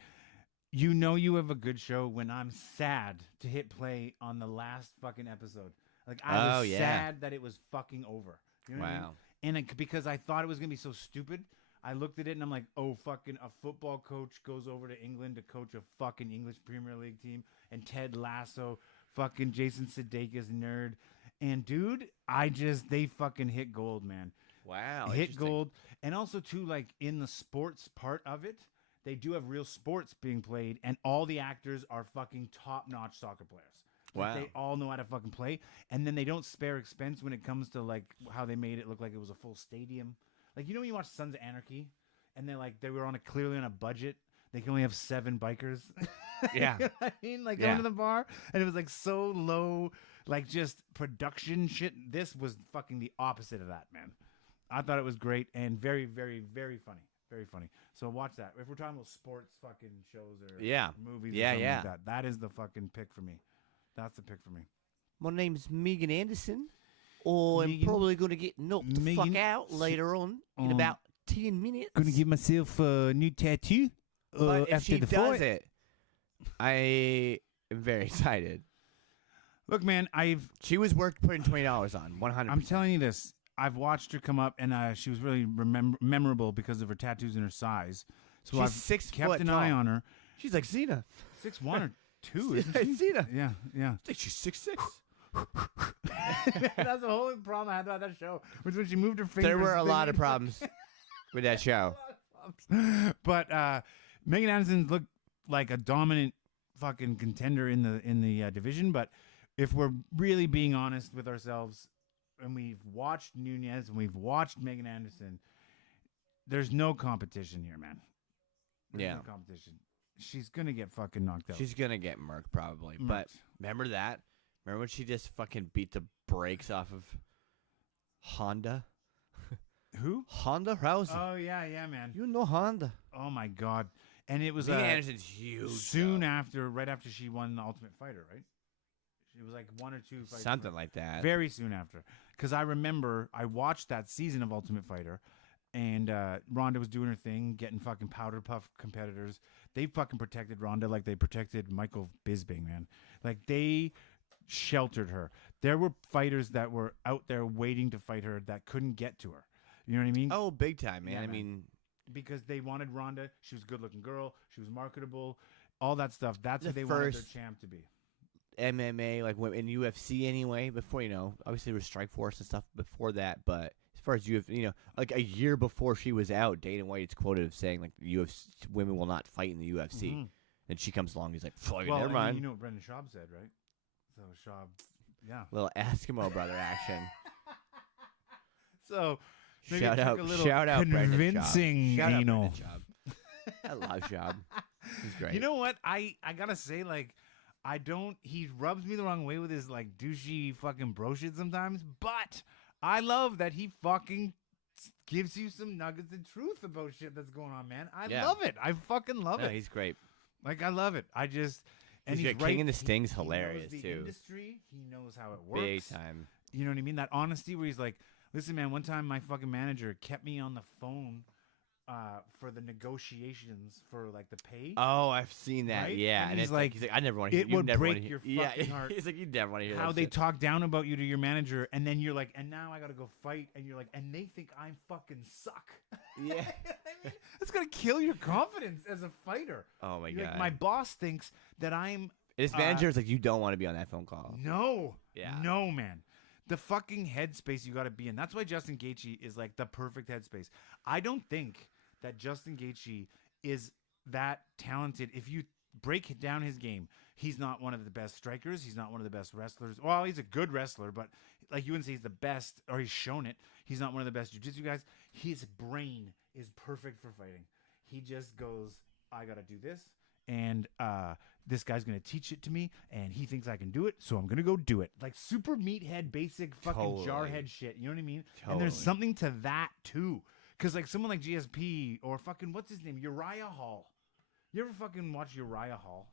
You know you have a good show when I'm sad to hit play on the last fucking episode. Like I Oh, was yeah. sad that it was fucking over. You know what I mean? Wow. And because I thought it was gonna be so stupid, I looked at it and I'm like, oh, fucking a football coach goes over to England to coach a fucking English Premier League team, and Ted Lasso, fucking Jason Sudeikis nerd, and dude, they fucking hit gold, man. Wow. Hit interesting. gold, and also too, like in the sports part of it, they do have real sports being played, and all the actors are fucking top-notch soccer players. Like, Wow. they all know how to fucking play, and then they don't spare expense when it comes to like how they made it look like it was a full stadium. Like, you know when you watch Sons of Anarchy, and they were clearly on a budget. They can only have 7 bikers. Yeah. You know what I mean, like Yeah. going to the bar, and it was like so low, like just production shit. This was fucking the opposite of that, man. I thought it was great and very, very, very funny. Very funny. So watch that. If we're talking about sports fucking shows or Yeah. movies Yeah, or something yeah. like that, that is the fucking pick for me. That's the pick for me. My name's Megan Anderson. Oh, I'm Megan? probably going to get knocked the fuck Megan? out later on in about 10 minutes. Gonna give myself a new tattoo But if after she the does fight. it, I am very excited. Look, man, She was worth putting $20 on, 100%. I'm telling you this. I've watched her come up, and she was really memorable because of her tattoos and her size. So She's I've 6 kept foot an tall. eye on her. She's like Cena. 6'1" or 2, isn't she? Cena. Yeah, yeah. I think she's 6'6". That's the whole problem I had about that show. Was when she moved her fingers. There were a lot of problems with that show. But Megan Anderson looked like a dominant fucking contender in the division. But if we're really being honest with ourselves, and we've watched Nunez and we've watched Megan Anderson, there's no competition here, man. There's Yeah. no competition. She's gonna get fucking knocked out. She's going to get murked probably. Murked. But remember that? Remember when she just fucking beat the brakes off of Honda? Who? Honda Rousey. Oh yeah, man. You know Honda. Oh my god. And it was Megan Anderson's huge. soon though. after, right after she won the Ultimate Fighter, right? It was like 1 or 2 fights. Something like that. Very soon after. Because I remember I watched that season of Ultimate Fighter, and Ronda was doing her thing, getting fucking powder puff competitors. They fucking protected Ronda like they protected Michael Bisping, man. Like, they sheltered her. There were fighters that were out there waiting to fight her that couldn't get to her. You know what I mean? Oh, big time, man. Yeah, I man. mean, Because they wanted Ronda. She was a good-looking girl. She was marketable. All that stuff. That's The who they wanted their first- champ to be. MMA, like in UFC anyway, before, obviously there was Strikeforce and stuff before that, but as far as UFC, like a year before she was out, Dana White's quoted of saying, like, the UFC women will not fight in the UFC. Mhm. And she comes along, he's like, fuck it, Well, never I mean, mind. you know what Brendan Schaub said, right? So Schaub, yeah. Little Eskimo brother action. So maybe Shout it took out, a little shout out, Brendan Schaub. convincing Shout out, anal. Brendan Schaub. I love Schaub. He's great. You know what? I gotta say, like, he rubs me the wrong way with his, like, douchey fucking bro shit sometimes, but I love that he fucking gives you some nuggets of truth about shit that's going on, man. I Yeah. love it. I fucking love No, it. he's great. Like, I love it. And He's he's got right. King and the Sting's he knows hilarious, the too. Industry. He knows how it works. Big time. You know what I mean? That honesty where he's like, listen, man, one time my fucking manager kept me on the phone for the negotiations for, like, the pay. Oh, I've seen that. Right? Yeah, And and he's it's like, he's like, I never want to hear. it You would never break wanna hear. your Yeah, fucking heart. he's like, you never want to hear How that they shit. talk down about you to your manager, and then you're like, and now I gotta go fight, and you're like, and they think I fucking suck. Yeah. I mean, that's gonna kill your confidence as a fighter. Oh my You're god. like, my boss thinks that I'm His manager is like, you don't want to be on that phone call. no, Yeah. no, man. The fucking headspace you got to be in. That's why Justin Gaethje is like the perfect headspace. I don't think that Justin Gaethje is that talented. If you break down his game, he's not one of the best strikers. He's not one of the best wrestlers. Well, he's a good wrestler, but like you wouldn't say he's the best, or he's shown it. He's not one of the best jiu-jitsu guys. His brain is perfect for fighting. He just goes, I got to do this. And this guy's going to teach it to me, and he thinks I can do it, so I'm going to go do it. Like super meathead, basic fucking Totally. jarhead shit. You know what I mean? And there's Totally. something to that, too. Because, like, someone like GSP or fucking, what's his name? Uriah Hall. You ever fucking watch Uriah Hall?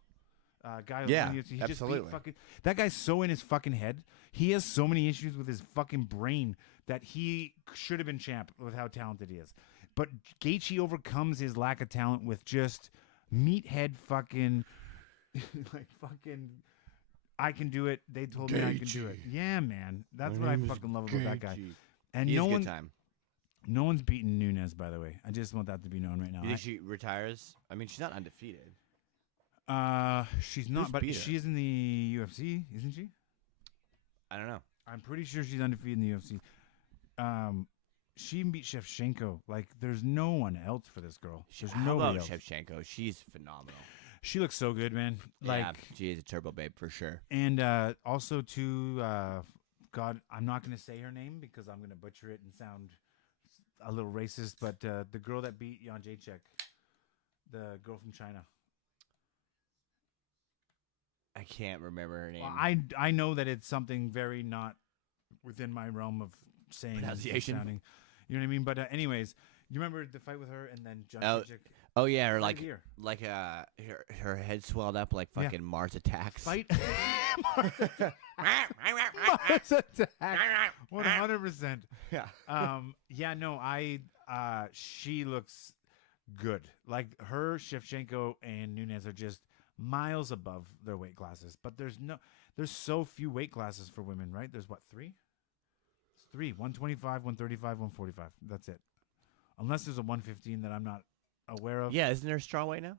Guy who's Yeah, on UFC? He just absolutely. beat fucking, that guy's so in his fucking head. He has so many issues with his fucking brain that he should have been champ with how talented he is. But Gaethje overcomes his lack of talent with just meathead fucking like fucking I can do it. They told me I can do it. Yeah, man. That's what I fucking love about that guy. And He's no a one good time. no one's beaten Nunez, by the way. I just want that to be known right You now. think she retires? I mean, she's not undefeated. She's not, Who's but beat her? she is in the UFC, isn't she? I don't know. I'm pretty sure she's undefeated in the UFC. She even beat Shevchenko. Like, there's no one else for this girl. There's How nobody about else. Shevchenko? She's phenomenal. She looks so good, man. Like, yeah, she is a turbo babe for sure. and also to God, I'm not gonna say her name because I'm gonna butcher it and sound a little racist. But the girl that beat Jan Jacek, the girl from China. I can't remember her name. Well, I know that it's something very not within my realm of saying and Pronunciation. sounding. You know what I mean? But anyways, You remember the fight with her and then John Oh, Kijek? Oh yeah, or Right like here. her head swelled up like Yeah. fucking Mars Attacks. Fight. Mars Attack. 100%. Yeah. Yeah, no, she looks good. Like her, Shevchenko and Nunes are just miles above their weight classes. But there's so few weight classes for women, right? There's what, 3? It's 3. 125, 135, 145. That's it. Unless there's a 115 that I'm not aware of. Yeah, isn't there a straw weight now?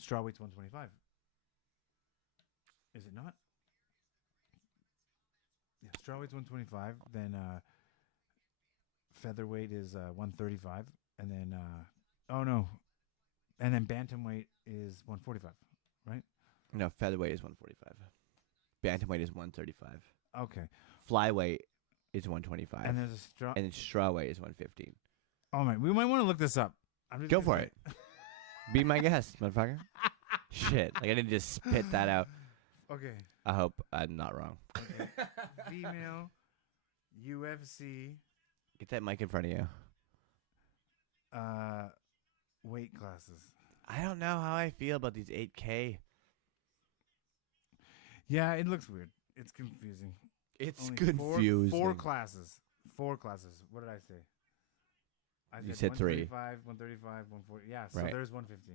Strawweight's 125. Is it not? Yeah, strawweight's 125. Then featherweight is 135, and then and then bantamweight is 145. Right? No, featherweight is 145. Bantamweight is 135. Okay. Flyweight is 125. And there's a straw. and then strawweight is 115. Oh my, we might want to look this up. I'm just Go gonna for say- it. Be my guest, motherfucker. Shit, like I didn't just spit that out. Okay. I hope I'm not wrong. Okay. Female UFC Get that mic in front of you. weight classes. I don't know how I feel about these 8K. Yeah, it looks weird. It's confusing. It's Only confusing. Four classes. What did I say? You said 3. 135, 135, 140. Yeah, so Right. there's 115.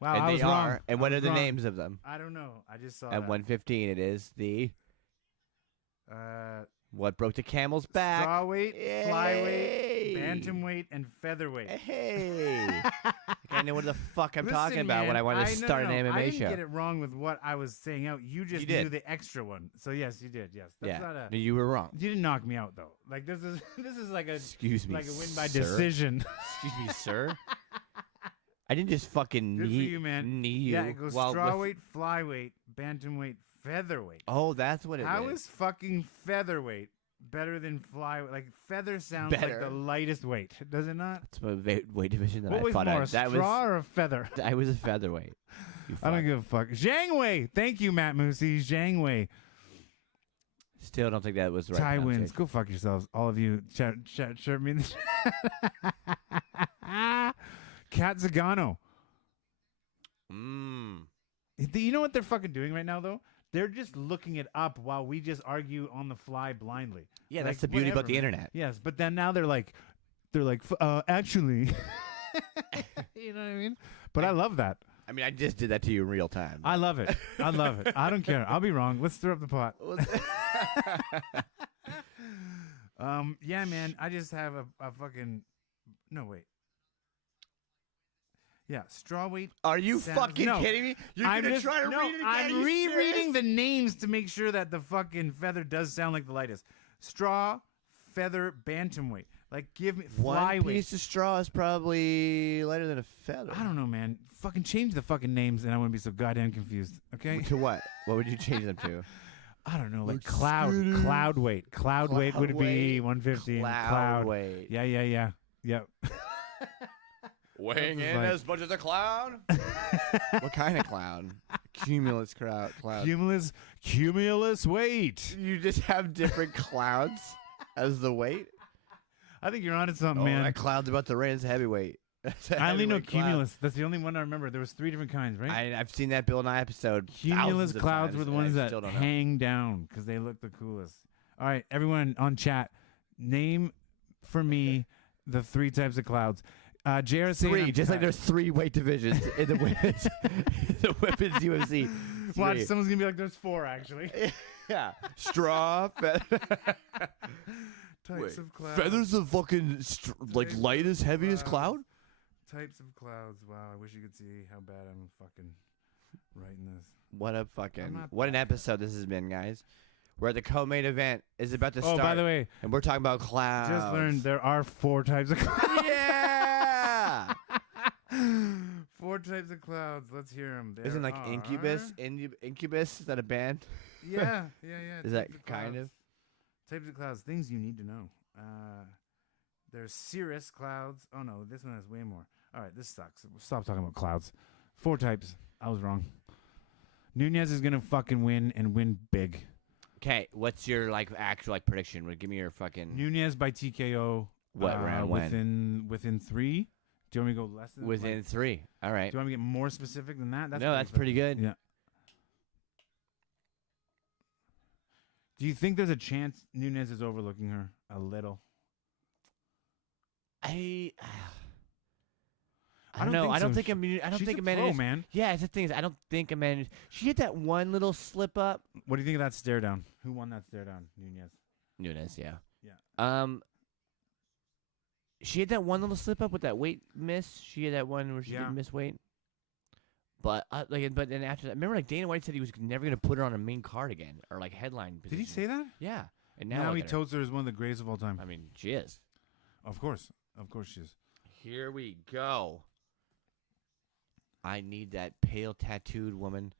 Wow, And I they was are. wrong. And I what are was the wrong. names of them? I don't know. I just saw At that. 115, it is the Uh, what broke the camel's back. strawweight, Yay! flyweight, bantamweight, and featherweight. Hey, I know what the fuck I'm Listen, talking about when man, I wanted to no, start no, an I MMA didn't show. get it wrong with what I was saying out. You just You did. knew the extra one. So yes, you did. Yes, that's Yeah, not a. no, you were wrong. You didn't knock me out though. Like this is like a Excuse me, like a win by sir. decision. Excuse me, sir. I didn't just fucking Good for knee you, man. knee you. Yeah, it goes while with- strawweight, flyweight, bantamweight, featherweight. Oh, that's what it is. How is fucking featherweight better than flyweight? Like feather sounds like Better. the lightest weight, does it not? It's my weight division that What I was thought more, I, a that straw or a feather? was I was a featherweight. You I don't fuck. give a fuck. Zhang Wei. Thank you, Matt Moosey. Zhang Wei. Still don't think that was the right Ty wins. pronunciation. Go fuck yourselves, all of you. Chat me. In the Kat Zagano. Mm. You know what they're fucking doing right now, though? They're just looking it up while we just argue on the fly blindly. Yeah, Like, that's the beauty about whatever, the man. internet. Yes, but then now they're like, actually, you know what I mean? But I love that. I mean, I just did that to you in real time. I love it. I love it. I don't care. I'll be wrong. Let's stir up the pot. Yeah, man. I just have a fucking. No, wait. Yeah, strawweight. Are you sounds- fucking no. kidding me? You're I'm gonna just, try to no, read it again? I'm Are you rereading serious? the names to make sure that the fucking feather does sound like the lightest. Straw, feather, bantamweight. Like, give me One flyweight. piece of straw is probably lighter than a feather. I don't know, man. Fucking change the fucking names, and I wouldn't be so goddamn confused. Okay. To what? What would you change them to? I don't know, like Like cloud weight. Cloud weight would be weight, 115. Cloud weight. Yeah. Yep. Weighing This is in like- as much as a clown. What kind of clown? Cumulus cloud. Cumulus weight. You just have different clouds as the weight. I think you're onto something, Oh, man. that cloud's about to rain. It's heavyweight. That's a I only know heavyweight cloud. cumulus. That's the only one I remember. There was 3 different kinds, right? I've seen that Bill Nye episode. Cumulus thousands of clouds times, were the and I ones that still don't know. hang down because they look the coolest. All right, everyone on chat, name for me the 3 types of clouds. JR saying 3, I'm just like tired. there's 3 weight divisions in the women's, the women's UFC. Watch, 3. someone's gonna be like, "There's 4 actually." Yeah, straw. Types of clouds. Feathers of fucking like Types light as of heavy as clouds. cloud. Types of clouds. Wow, I wish you could see how bad I'm fucking writing this. What a I'm fucking not what an bad. episode this has been, guys. We're at the co-main event is about to Oh, start. by the way, and we're talking about clouds. just learned there are 4 types of clouds. Yeah. 4 types of clouds. Let's hear them. Isn't like Incubus? Incubus is that a band? Yeah. Is that types of kind clouds. of? Types of clouds, things you need to know. There's cirrus clouds. Oh no, this one has way more. All right, this sucks. Stop talking about clouds. 4 types. I was wrong. Nunez is gonna fucking win and win big. Okay, what's your like actual like prediction? Give me your fucking. Nunez by TKO. What round? When? Within 3. Do you want me to go less than Within 3. All right. Do you want me to get more specific than that? That's pretty good. Yeah. Do you think there's a chance Nunes is overlooking her a little? I I don't don't know. think I don't so. think I don't She's think a Amanda pro, is, man. Yeah, the thing is, I don't think Amanda. She hit that one little slip up. What do you think of that stare down? Who won that stare down? Nunes. Nunes, yeah. Yeah. She had that one little slip up with that weight miss. She had that one where she Yeah. didn't miss weight. But but then after that, remember, like Dana White said he was never gonna put her on a main card again or like headline Did position. he say that? Yeah, and Now look he at her. totes her as one of the greatest of all time. I mean, she is. Of course she is. Here we go. I need that pale tattooed woman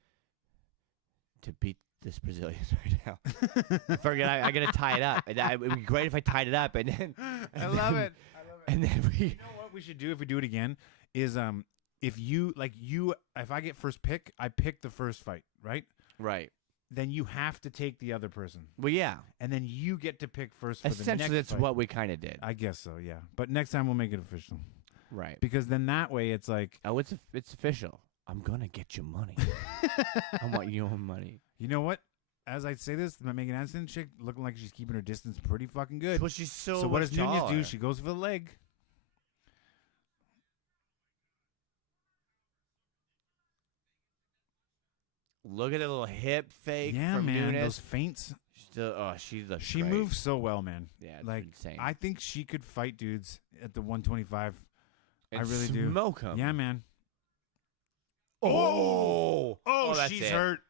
to beat this Brazilian right now. Forget I gotta tie it up. It would be great if I tied it up and then. I love it. And then we. You know what we should do if we do it again is if I get first pick, I pick the first fight, right? Right. Then you have to take the other person, Well, yeah. and then you get to pick first for the Essentially, next that's fight. what we kind of did. I guess so, yeah. But next time we'll make it official Right. because then that way it's like, Oh, it's official. I'm gonna get you money. I want your money. you know what? As I say this, the Megan Anderson chick looking like she's keeping her distance pretty fucking good. Well, she's so. So what much does Nunes taller. do? She goes for the leg. Look at the little hip fake Yeah, from man, Nunes. those feints. She's a. She moves so well, man. Yeah, it's like insane. I think she could fight dudes at the 125. And I really do. Smoke 'em. Yeah, man. Oh, that's she's it. hurt.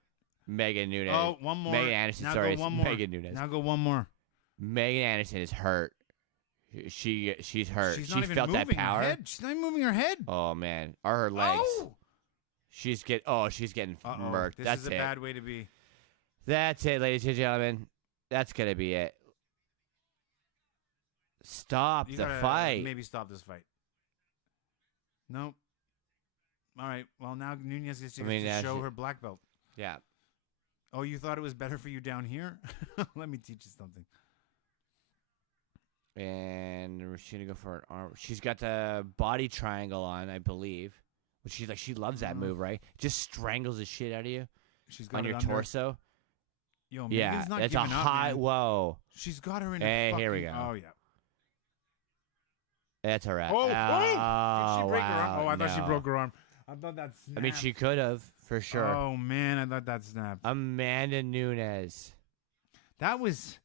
Megan Nunes. Oh, one more. Megan Anderson. Now Sorry, go one it's more. Megan Nunes. Now go one more. Megan Anderson is hurt. She's hurt. She's She not even felt that moving her power. head. She's not even moving her head. Oh man, or her legs. Oh! She's getting murked. This That's is a it. bad way to be. That's it, ladies and gentlemen. That's gonna be it. Stop You the gotta fight. Maybe stop this fight. Nope. All right. Well, now Nunes gets to show she- her black belt. Yeah. Oh, you thought it was better for you down here? Let me teach you something. And she's gonna go for an arm. She's got the body triangle on, I believe. But she's like, she loves that move, right? Just strangles the shit out of you She's got on it your under. torso. Yo, Yeah, Megan's not that's a giving up, high. man. Whoa, She's got her in Hey, a fucking... here we go. Oh, yeah. that's a wrap. Oh, did she break her wow, arm? Oh, I thought she no. broke her arm. I thought that snapped. I mean, she could have for sure. Oh, man, I thought that snapped. Amanda Nunes. That was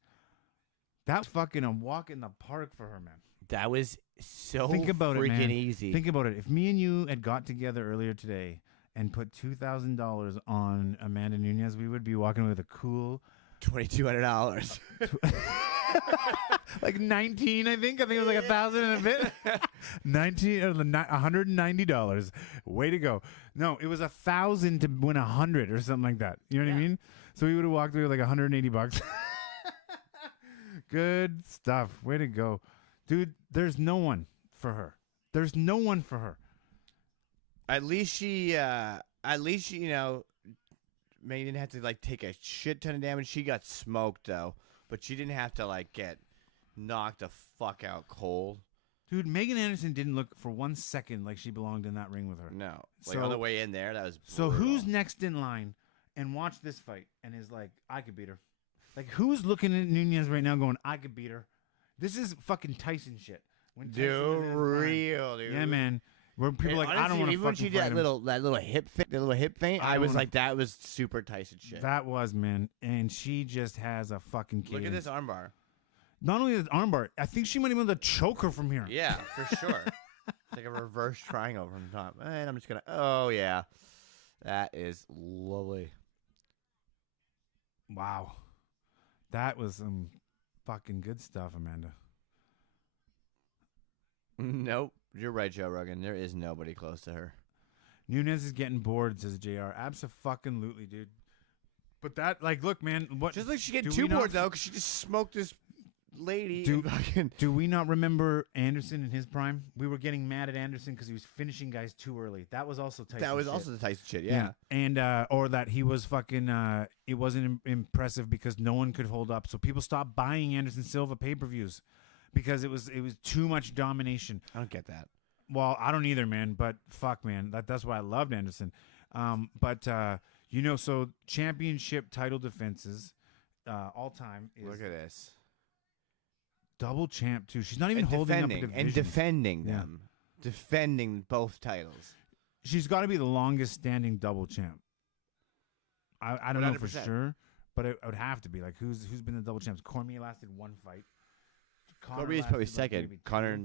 fucking a walk in the park for her, man. That was so Think about freaking it, man. easy. Think about it. If me and you had got together earlier today and put $2,000 on Amanda Nunes, we would be walking with a cool $2,200. like 19, I think. I think it was like 1,000 and a bit. 19 or $190. Way to go. No, it was 1,000 to win 100 or something like that. You know what I mean? So we would have walked away with like 180 bucks. Good stuff. Way to go. Dude, there's no one for her. There's no one for her. At least she, you know, May didn't have to like take a shit ton of damage. She got smoked though, but she didn't have to like get knocked the fuck out cold. Dude, Megan Anderson didn't look for 1 second like she belonged in that ring with her. No, like So- on the way in there, that was. So brutal. who's next in line and watch this fight and is like, I could beat her? Like, who's looking at Nunes right now going, I could beat her? This is fucking Tyson shit. When Tyson was in dude his prime. real dude? Yeah, man. Where people And are like, I don't want to even when fucking she did fight that him. little hip feint, I I was don't like, that was super Tyson shit. That was, man. And she just has a fucking cadence. Look at this armbar. Not only the armbar, I think she might even have the choker from here. Yeah, for sure. It's like a reverse triangle from the top. And I'm just gonna. Oh yeah, that is lovely. Wow. That was some fucking good stuff, Amanda. Nope, you're right, Joe Rogan. There is nobody close to her. Nunes is getting bored, says JR. Abso-fucking-lutely, dude. But that, like, look, man. What? Just like she getting do too we not bored though, because she just smoked this lady. Do- and fucking. Do we not remember Anderson in his prime? We were getting mad at Anderson because he was finishing guys too early. That was also Tyson. That was shit. also the Tyson shit. Yeah. And or that he was fucking. It wasn't impressive because no one could hold up, so people stopped buying Anderson Silva pay-per-views because it was too much domination. I don't get that. Well, I don't either, man. But fuck, man, that's why I loved Anderson. So championship title defenses, all time is Look at this. double champ too. She's not even And holding up a defending division. and defending Yeah. them, defending both titles. She's got to be the longest standing double champ. I don't know for 100%. sure, but it would have to be. Like who's been the double champs? Cormier lasted one fight. Cormier is probably lasted, like, second. maybe Connor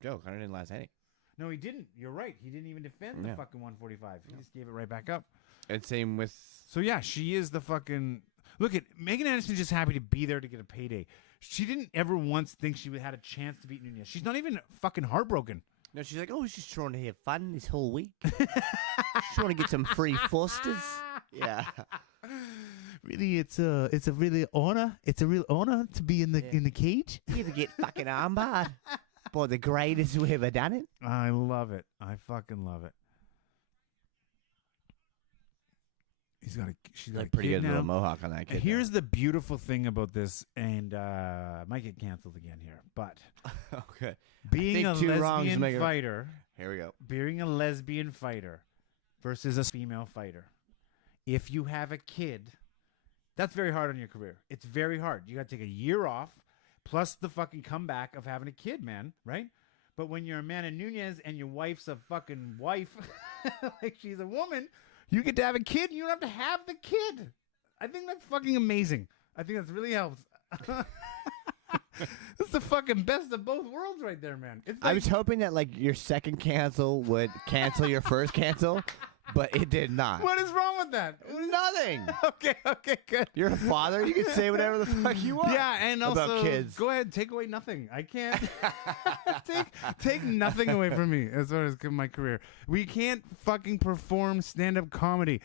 two. Connor didn't last any. No, he didn't. You're right. He didn't even defend the Yeah. fucking 145. He just gave it right back up. And same with So yeah, she is the fucking. Look at Megan Anderson's just happy to be there to get a payday. She didn't ever once think she had a chance to beat Nunez. She's not even fucking heartbroken. no. She's like, oh, she's just trying to have fun this whole week. Just trying to get some free Fosters. Yeah. Really, it's a really honor. It's a real honor to be in the cage. You ever get fucking armbarred by the greatest who ever done it? I love it. I fucking love it. She's got a Pretty kid good little now. mohawk on that kid. Here's the beautiful thing about this, and might get canceled again here, but though. Okay. being a think two wrongs lesbian make a- fighter, Here we go. being a lesbian fighter versus a female fighter, if you have a kid, that's very hard on your career. It's very hard. You got to take a year off, plus the fucking comeback of having a kid, man, right? But when you're Amanda Nunez and your wife's a fucking wife, like she's a woman, you get to have a kid and you don't have to have the kid. I think that's fucking amazing. I think that's really helps. That's the fucking best of both worlds right there, man. It's I like, was hoping that like your second cancel would cancel your first cancel, but it did not. what is wrong with that? Nothing. Okay, good. You're a father. You can say whatever the fuck you want. Yeah, and About also kids. go ahead, take away nothing. I can't take nothing away from me as far as my career. We can't fucking perform stand-up comedy.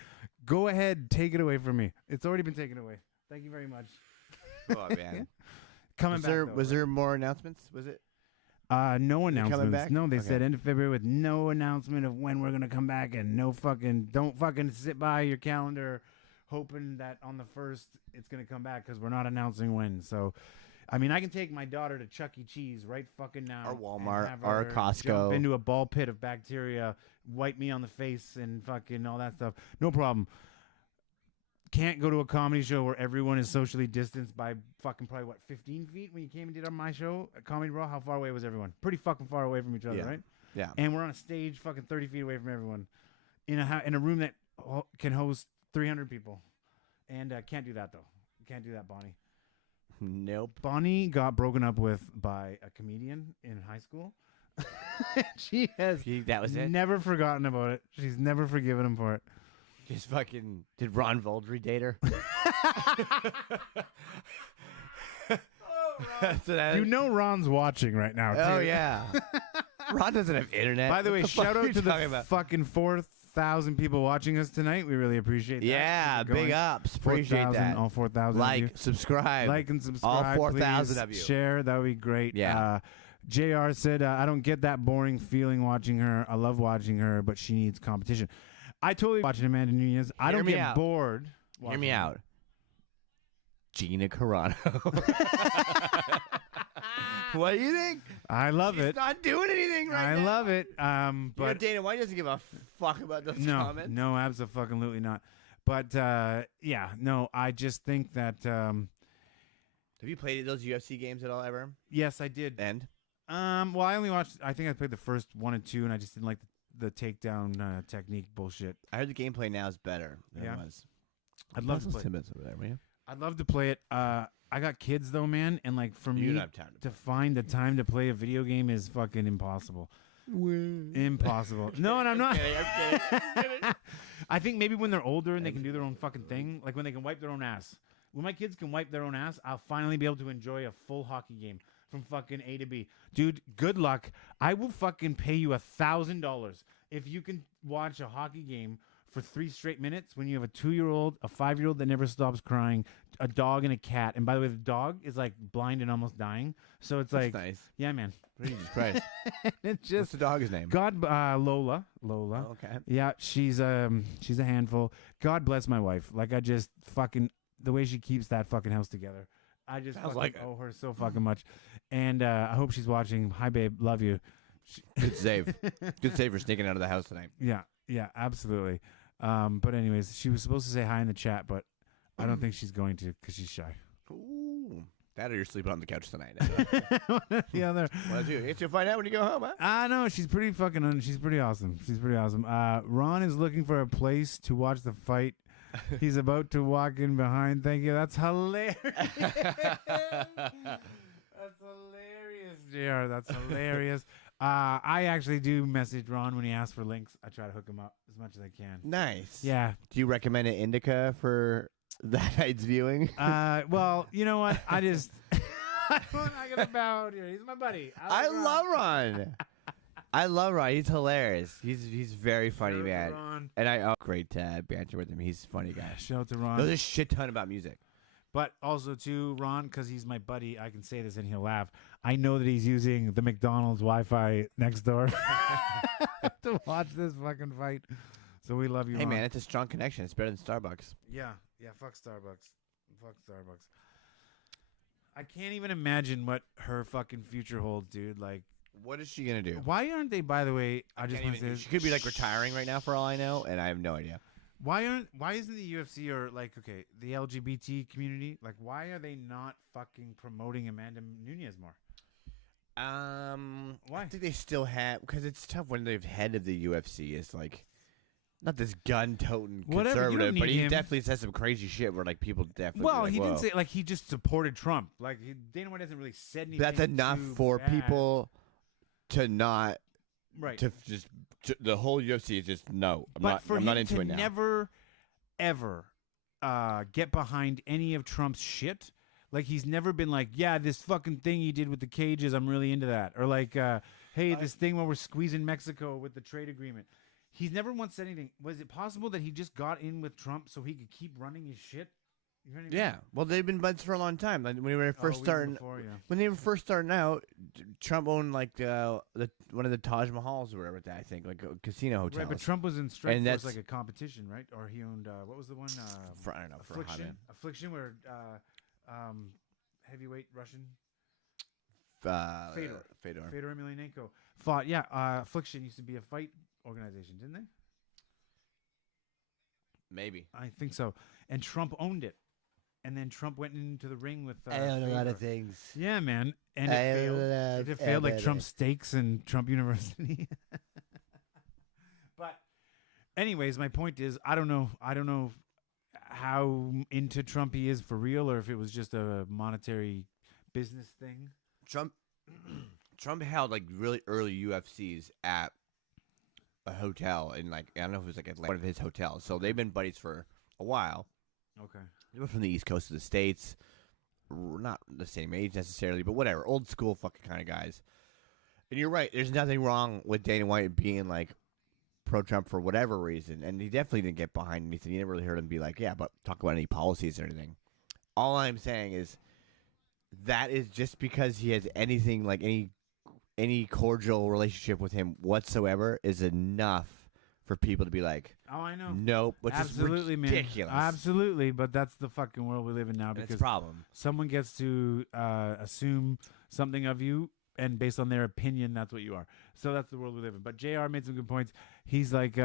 Go ahead, take it away from me. It's already been taken away. Thank you very much. Oh, man. Coming Was back. there though, was right? there more announcements? Was it? No announcements. back? No, they Okay. said end of February with no announcement of when we're gonna come back, and don't fucking sit by your calendar hoping that on the 1st it's gonna come back because we're not announcing when. So, I mean, I can take my daughter to Chuck E. Cheese right fucking now, Or and Walmart, have or her Costco. jump into a ball pit of bacteria, wipe me on the face, and fucking all that stuff. No problem. Can't go to a comedy show where everyone is socially distanced by fucking probably 15 feet when you came and did on my show at Comedy Raw. How far away was everyone? Pretty fucking far away from each other, Yeah. right? Yeah. And we're on a stage fucking 30 feet away from everyone in a room that can host 300 people. And can't do that though. Can't do that, Bonnie. Nope. Bonnie got broken up with by a comedian in high school. She has That was it. never forgotten about it. She's never forgiven him for it. Just fucking. Did Ron Voldry date her? You know Ron's watching right now, too. Oh yeah. Ron doesn't have internet. By the way, What fuck shout are out you to talking the about? fucking 4,000 people watching us tonight. We really appreciate that. Yeah, Keep it big going. ups. Appreciate 4,000, that. all 4,000 of you. Like, subscribe. Like and subscribe. All 4,000 please. of you. Share. That would be great. Yeah. JR said, I don't get that boring feeling watching her. I love watching her, but she needs competition. I totally watching Amanda Nunez. I Hear don't me get out. bored. Hear watching me her. out. Gina Carano. What do you think? I love She's it. not doing anything right I now. love it. You know, But Dana White doesn't give a fuck about those no, comments. no, absolutely not. But yeah, no, I just think that Have you played those UFC games at all ever? yes, I did. And Well, I only watched. I think I played the first 1 and 2, and I just didn't like the takedown technique bullshit. I heard the gameplay now is better than Yeah. it was. I'd love to play. 10 minutes over there, man. I'd love to play it. I got kids though, man, and like for You me don't have time to find the time to play a video game is fucking impossible. Impossible. No, and I'm not. I think maybe when they're older and they can do their own fucking thing, like when they can wipe their own ass. When my kids can wipe their own ass, I'll finally be able to enjoy a full hockey game from fucking A to B. Dude, good luck. I will fucking pay you $1,000 if you can watch a hockey game for 3 straight minutes when you have a 2-year-old, a 5-year-old that never stops crying, a dog and a cat. And by the way, the dog is like blind and almost dying. So it's That's like, nice. yeah, man. Jesus Christ. It's What's just the dog's name? God, Lola. Oh, okay. Yeah, she's a handful. God bless my wife. Like I just fucking the way she keeps that fucking house together. I just Sounds fucking like it. owe her so fucking much. And I hope she's watching. Hi, babe. Love you. Good save. Good save for sneaking out of the house tonight. Yeah, absolutely. But anyways, she was supposed to say hi in the chat, but I don't think she's going to because she's shy. Ooh. That or you're sleeping on the couch tonight. The other. What you? You'll find out when you go home, huh? I know she's pretty fucking. She's pretty awesome. She's pretty awesome. Ron is looking for a place to watch the fight. He's about to walk in behind. Thank you. That's hilarious. That's hilarious, JR. That's hilarious. I actually do message Ron when he asks for links. I try to hook him up as much as I can. Nice. Yeah. Do you recommend an indica for that night's viewing? Well, you know what? I just I got to bow out here. He's my buddy. I love Ron. I love Ron. He's hilarious. He's very funny, Shout out to man. Ron. And great banter with him. He's a funny guy. Shout out to Ron. Knows a shit ton about music. But also, too, Ron, because he's my buddy, I can say this and he'll laugh. I know that he's using the McDonald's Wi-Fi next door to watch this fucking fight. So we love you, Hey, Ron. man, it's a strong connection. It's better than Starbucks. Yeah, fuck Starbucks. Fuck Starbucks. I can't even imagine what her fucking future holds, dude. Like, What is she going to do? why aren't they, by the way, I just want to say this. She could be, like, retiring right now for all I know, and I have no idea. Why isn't the UFC or like okay the LGBT community like why are they not fucking promoting Amanda Nunes more? Why? I think they still have because it's tough when the head of the UFC is like not this gun-toting Whatever, you don't conservative, but need he him. definitely says some crazy shit where like people definitely. Well, be like, he didn't "Whoa." say like he just supported Trump. Like Dana White hasn't really said anything. But that's enough too for bad. people to not right? to just the whole UFC is just no. but for I'm him not into to it now. never ever get behind any of Trump's shit. Like he's never been like, yeah, this fucking thing he did with the cages, I'm really into that. Or like, hey, this thing where we're squeezing Mexico with the trade agreement. He's never once said anything. Was it possible that he just got in with Trump so he could keep running his shit? You know what I mean? Yeah, well, they've been buds for a long time. Like, when they were first even starting, before, yeah. when they were first starting out, Trump owned like one of the Taj Mahals or whatever. That I think like casino hotels. Right, but Trump was in Strike And Force that's- like a competition, right? Or he owned what was the one? For, I don't know. For a hot Affliction. minute. Affliction, where heavyweight Russian Fedor. Fedor Emelianenko fought. Yeah, Affliction used to be a fight organization, didn't they? Maybe. I think so. And Trump owned it. And then Trump went into the ring with I own a lot Fedor. of things. Yeah, man. And I it failed. love It failed like everything. Trump Steaks and Trump University. But anyways, my point is I don't know how into Trump he is for real or if it was just a monetary business thing. Trump held like really early UFCs at a hotel in like I don't know if it was like at one of his hotels. So they've been buddies for a while. Okay. They were from the East Coast of the States. Not the same age necessarily, but whatever. Old school fucking kind of guys. And you're right. There's nothing wrong with Dana White being like pro-Trump for whatever reason. And he definitely didn't get behind anything. You never really heard him be like, yeah, but talk about any policies or anything. All I'm saying is that is just because he has anything like any cordial relationship with him whatsoever is enough for people to be like, Oh, I know. nope, which Absolutely, is man. ridiculous. Absolutely, but that's the fucking world we live in now And it's because a problem. someone gets to assume something of you, and based on their opinion, that's what you are. So that's the world we live in. But JR made some good points. He's like,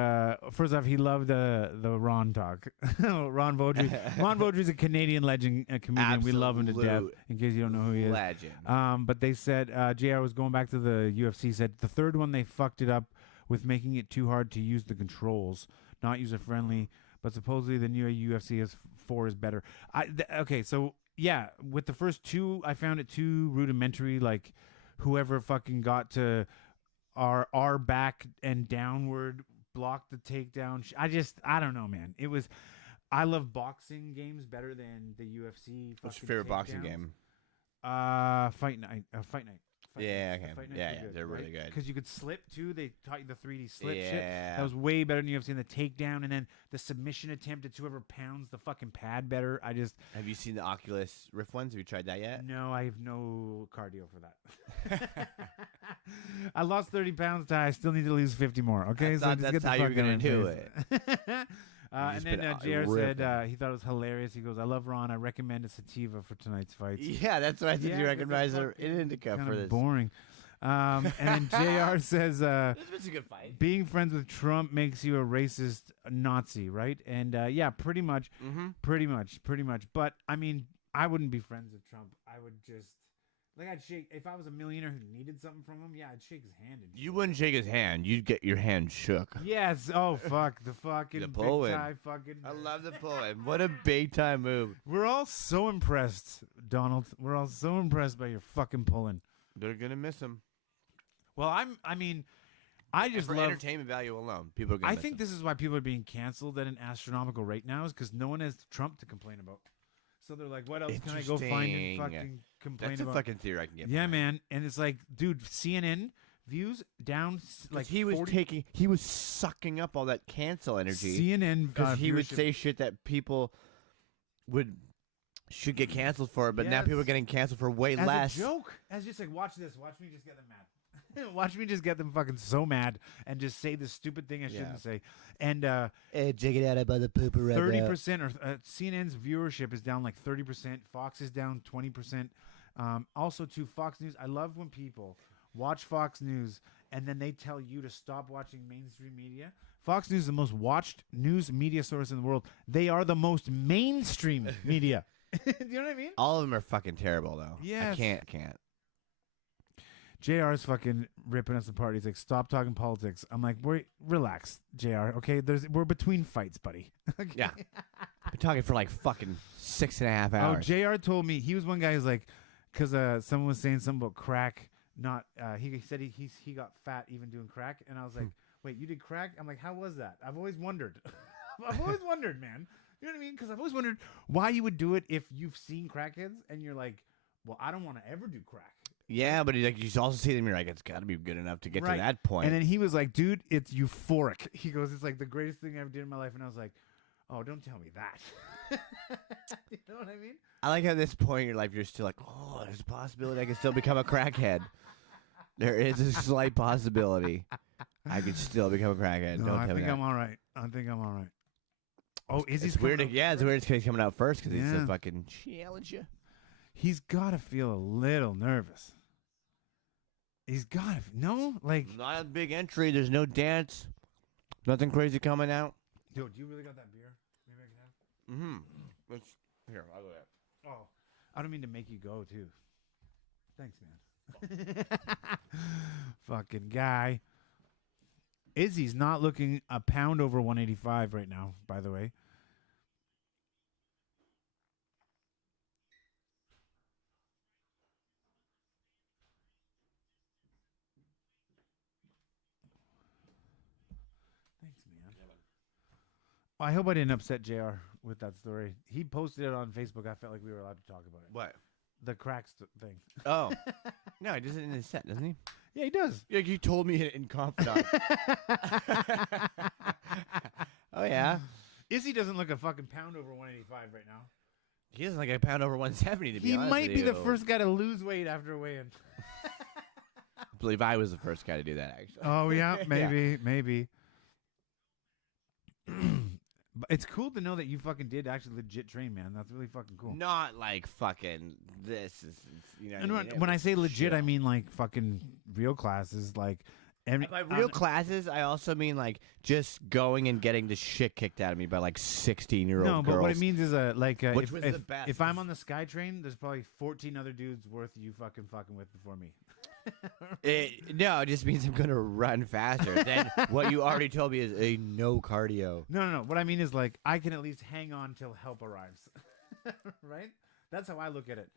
first off, he loved the Ron talk. Ron Vaudry. Ron Vaudry's a Canadian legend, a comedian. We love him to death, Absolute in case you don't know who he is. Legend. But they said, JR was going back to the UFC, said the third one they fucked it up with making it too hard to use the controls, not user-friendly, but supposedly the new UFC S4 is better. Okay, so yeah, with the first two, I found it too rudimentary, like whoever fucking got to our back and downward block the takedown. I don't know, man. I love boxing games better than the UFC. What's your favorite boxing game? Fight night. Fight night. Yeah, Nights. okay. Fight nights Yeah, are yeah, good, they're really good. Because you could slip too. They taught you the 3D slip shit. Yeah. That was way better than UFC. And the takedown, and then the submission attempt. It's whoever pounds the fucking pad better. Have you seen the Oculus Rift ones? Have you tried that yet? No, I have no cardio for that. I lost 30 pounds, Ty. I still need to lose 50 more. Okay, I thought just that's get the how you were fuck gonna out of do my face. And just then been, JR said ripping. he thought it was hilarious. He goes, "I love Ron. I recommend a sativa for tonight's fights." Yeah, that's what I said. Yeah, You 'cause recognize it's an fucking indica kinda for this. boring. And then JR says, It's a good fight. being friends with Trump makes you a racist Nazi, right? And yeah, pretty much. Pretty much. But I mean, I wouldn't be friends with Trump. I would just I'd shake if I was a millionaire who needed something from him. Yeah, I'd shake his hand. And You wouldn't shake his hand. You'd get your hand shook. Yes. Oh fuck the fucking The big poem. tie fucking. I love the poem. What a big time move. We're all so impressed, Donald. We're all so impressed by your fucking pulling. They're gonna miss him. Well, I mean, I just For love. entertainment value alone, people are gonna I miss think him. this is why people are being canceled at an astronomical rate now, is because no one has Trump to complain about. So they're like, what else can I go find and Interesting. fucking complain That's about? a fucking theory I can get. Yeah, behind. man. And it's like, dude, CNN views down Like like he was 40 he was sucking up all that cancel energy CNN because he would viewership- say shit that people should get canceled for, but now people are Yes. getting canceled for way as less. a joke. As just like, watch this. Watch me just get them mad. Watch me just get them fucking so mad and just say the stupid thing I shouldn't say. And Hey, check it out about the pooper 30% or CNN's viewership is down like 30%. Fox is down 20%. Also, to Fox News, I love when people watch Fox News and then they tell you to stop watching mainstream media. Fox News is the most watched news media source in the world. They are the most mainstream media. Do you know what I mean? All of them are fucking terrible though. Yes. I can't. JR's fucking ripping us apart. He's like, stop talking politics. I'm like, relax, JR. Okay, we're between fights, buddy. Okay? Yeah. I've been talking for like fucking 6.5 Oh, hours. JR told me he was one guy who's like, because someone was saying something about crack. Not he said he got fat even doing crack, and I was like, wait, you did crack? I'm like, how was that? I've always wondered. I've always wondered, man. You know what I mean? Because I've always wondered why you would do it if you've seen crackheads and you're like, well, I don't want to ever do crack. Yeah, but you also see them, you're like, it's got to be good enough to get Right. to that point. And then he was like, dude, it's euphoric. He goes, it's like the greatest thing I ever did in my life. And I was like, oh, don't tell me that. You know what I mean? I like how at this point in your life, you're still like, oh, there's a possibility I can still become a crackhead. There is a slight possibility I could still become a crackhead. No, Don't I tell me think that. I'm all right. I think I'm all right. Oh, Izzy's It's weird. coming out Yeah, it's first? weird. It's coming out first because he's Yeah. so fucking challenge. He's got to feel a little nervous. He's got to. No? Like, Not a big entry. There's no dance. Nothing crazy coming out. dude, you really got that beer? Maybe I can have. Mm-hmm. Here, I'll go there. Oh, I don't mean to make you go, too. Thanks, man. Fucking guy. Izzy's not looking a pound over 185 right now, by the way. Thanks, man. I hope I didn't upset JR with that story. He posted it on Facebook. I felt like we were allowed to talk about it. What? The cracks thing. Oh. No, he does it in his set, doesn't he? Yeah, he does. Yeah, you told me it in confidence. Oh, yeah. Izzy doesn't look a fucking pound over 185 right now. He doesn't like a pound over 170, to be He honest might with be the you. first guy to lose weight after a weigh-in. I believe I was the first guy to do that, actually. Oh yeah, maybe. But it's cool to know that you fucking did actually legit train, man. That's really fucking cool. Not like fucking this is, you know. And what I mean? when It I was say legit, I chill. mean like fucking real classes, like By real classes, I also mean like just going and getting the shit kicked out of me by like 16-year-old No, girls. but what it means is Which if, was if, the best. if I'm on the SkyTrain, there's probably 14 other dudes worth you fucking with before me. No, it just means I'm gonna run faster than what you already told me is a no cardio. No. What I mean is like I can at least hang on till help arrives, right? That's how I look at it.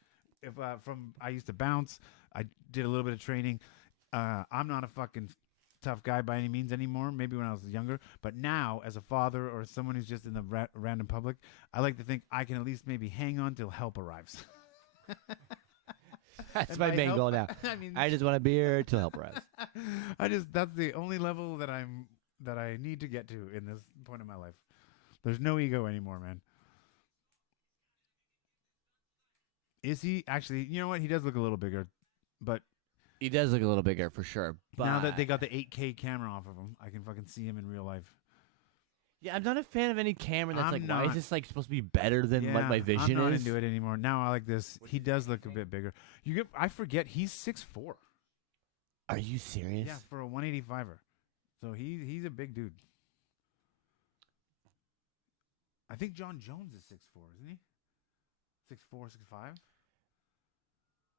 If I used to bounce, I did a little bit of training. I'm not a fucking tough guy by any means anymore. Maybe when I was younger, but now as a father or someone who's just in the random public, I like to think I can at least maybe hang on till help arrives. That's And my by main help, goal now. I mean, I just want a beer till help rise. that's the only level that I need to get to in this point of my life. There's no ego anymore, man. Is he actually? You know what? He does look a little bigger, but He does look a little bigger for sure. But now that they got the 8K camera off of him, I can fucking see him in real life. Yeah, I'm not a fan of any camera that's I'm why is not. this like supposed to be better than what my vision I'm not is? into it anymore. Now I like this. He does look a bit bigger. I forget he's 6'4". Are you serious? Yeah, for a 185er. So he's a big dude. I think John Jones is 6'4", isn't he? 6'4", 6'5".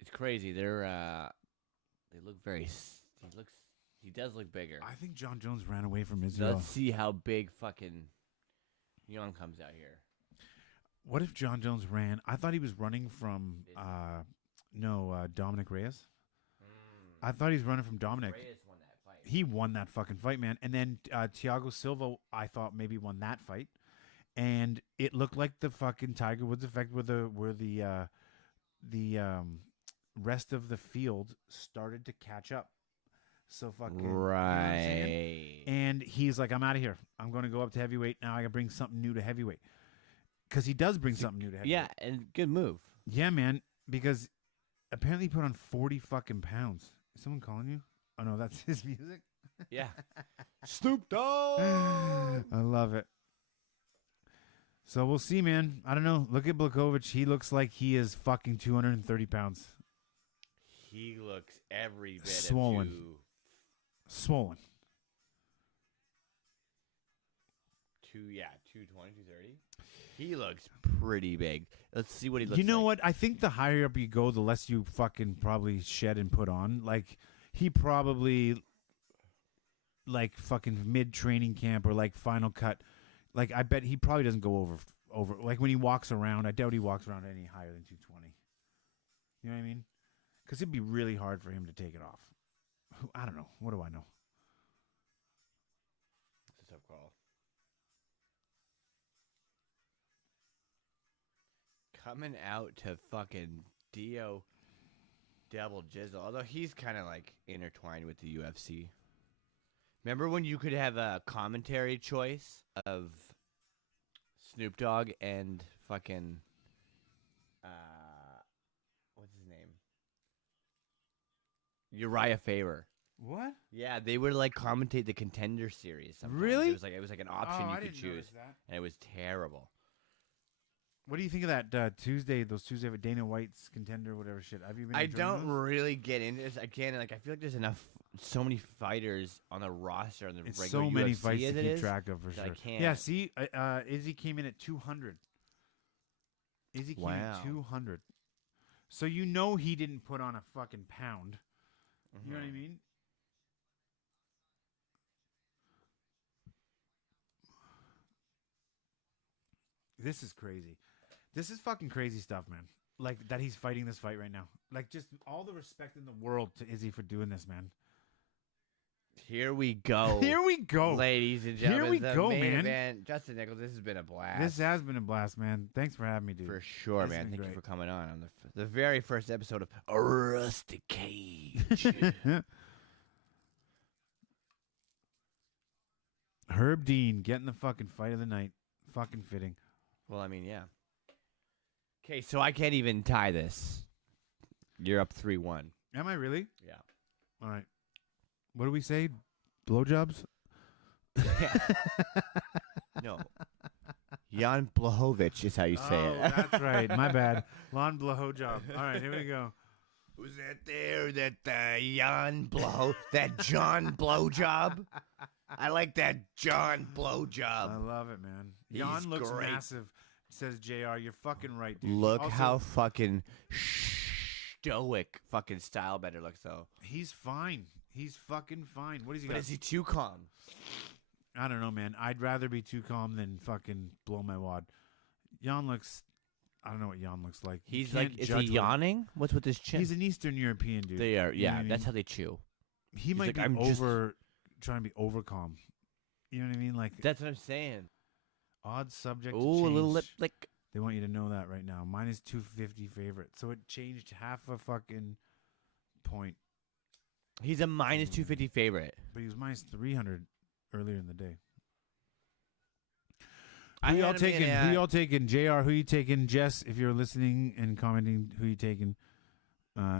It's crazy. They look very. He does look bigger. I think John Jones ran away from Israel. Let's see how big fucking Young comes out here. What if John Jones ran? I thought he was running from Dominic Reyes. I thought he was running from Dominic. Reyes won that fight. He won that fucking fight, man. And then Thiago Silva, I thought maybe won that fight. And it looked like the fucking Tiger Woods effect where the rest of the field started to catch up. So fucking you know what I'm saying? And he's like, I'm out of here. I'm going to go up to heavyweight. Now I got to bring something new to heavyweight. Because he does bring something new to heavyweight. Yeah, and good move. Yeah, man. Because apparently he put on 40 fucking pounds. Is someone calling you? Oh, no, that's his music. Yeah. Snoop Dogg. I love it. So we'll see, man. I don't know. Look at Blachowicz. He looks like he is fucking 230 pounds. He looks every bit Swollen. of Swollen. 220, 230. He looks pretty big. Let's see what he looks You know like. what? I think the higher up you go, the less you fucking probably shed and put on. Like, he probably, like, fucking mid-training camp or, like, final cut. Like, I bet he probably doesn't go over. Like, when he walks around, I doubt he walks around any higher than 220. You know what I mean? Because it'd be really hard for him to take it off. I don't know. What do I know? It's a tough call. Coming out to fucking Dio Devil Jizzle, although he's kind of like intertwined with the UFC. Remember when you could have a commentary choice of Snoop Dogg and fucking what's his name? Uriah Faber. What? Yeah, they would like commentate the Contender series. Sometimes. Really? It was like an option you could choose, That. and it was terrible. What do you think of that those Tuesday with Dana White's Contender, whatever shit? Have you been I enjoying don't those? really get into this again. Like I feel like there's so many fighters on the roster on the It's regular so many UFC fights as to it keep is, track of for that I sure. can't. Yeah, see, Izzy came in at 200. Izzy came in Wow. at 200. So you know he didn't put on a fucking pound. You know what I mean? This is crazy. This is fucking crazy stuff, man. Like, that he's fighting this fight right now. Like, just all the respect in the world to Izzy for doing this, man. Here we go. Here we go. ladies and Here gentlemen. we the go, main man. event. Justin Nichols, this has been a blast. This has been a blast, man. Thanks for having me, dude. for sure, This has man. been Thank you great. for coming on the very first episode of Rusty Cage. Herb Dean getting the fucking fight of the night. Fucking fitting. Well, I mean, yeah. Okay, so I can't even tie this. You're up 3-1. Am I really? Yeah. All right. What do we say? Blowjobs? No. Jan Blachowicz is how you say Oh, it. that's right. My bad. Lon blowjob. All right, here we go. Who's that there? That Jan Blow? That John Blowjob? I like that John I Blowjob. love it, man. He's Jan looks great. massive, says JR. You're fucking right, dude. Look Also, how fucking stoic fucking Stylebender looks, though. he's fine. He's fucking fine. What is he But got? is he too calm? I don't know, man. I'd rather be too calm than fucking blow my wad. Jan looks. I don't know what Jan looks like. You He's like, can't is judge he what- yawning? What's with his chin? He's an Eastern European dude. They are, You know yeah. what I That's mean? how they chew. He might like, be I'm just- trying to be over calm. You know what I mean? Like That's what I'm saying. odd subject. Ooh, to a change. little lip lick. They want you to know that right now. Mine is 250 favorite, so it changed half a fucking point. He's a minus 250 favorite. But he was minus 300 earlier in the day. I Who y'all had him in taking? Who at- y'all taking? JR, who you taking? Jess, if you're listening and commenting, who you taking?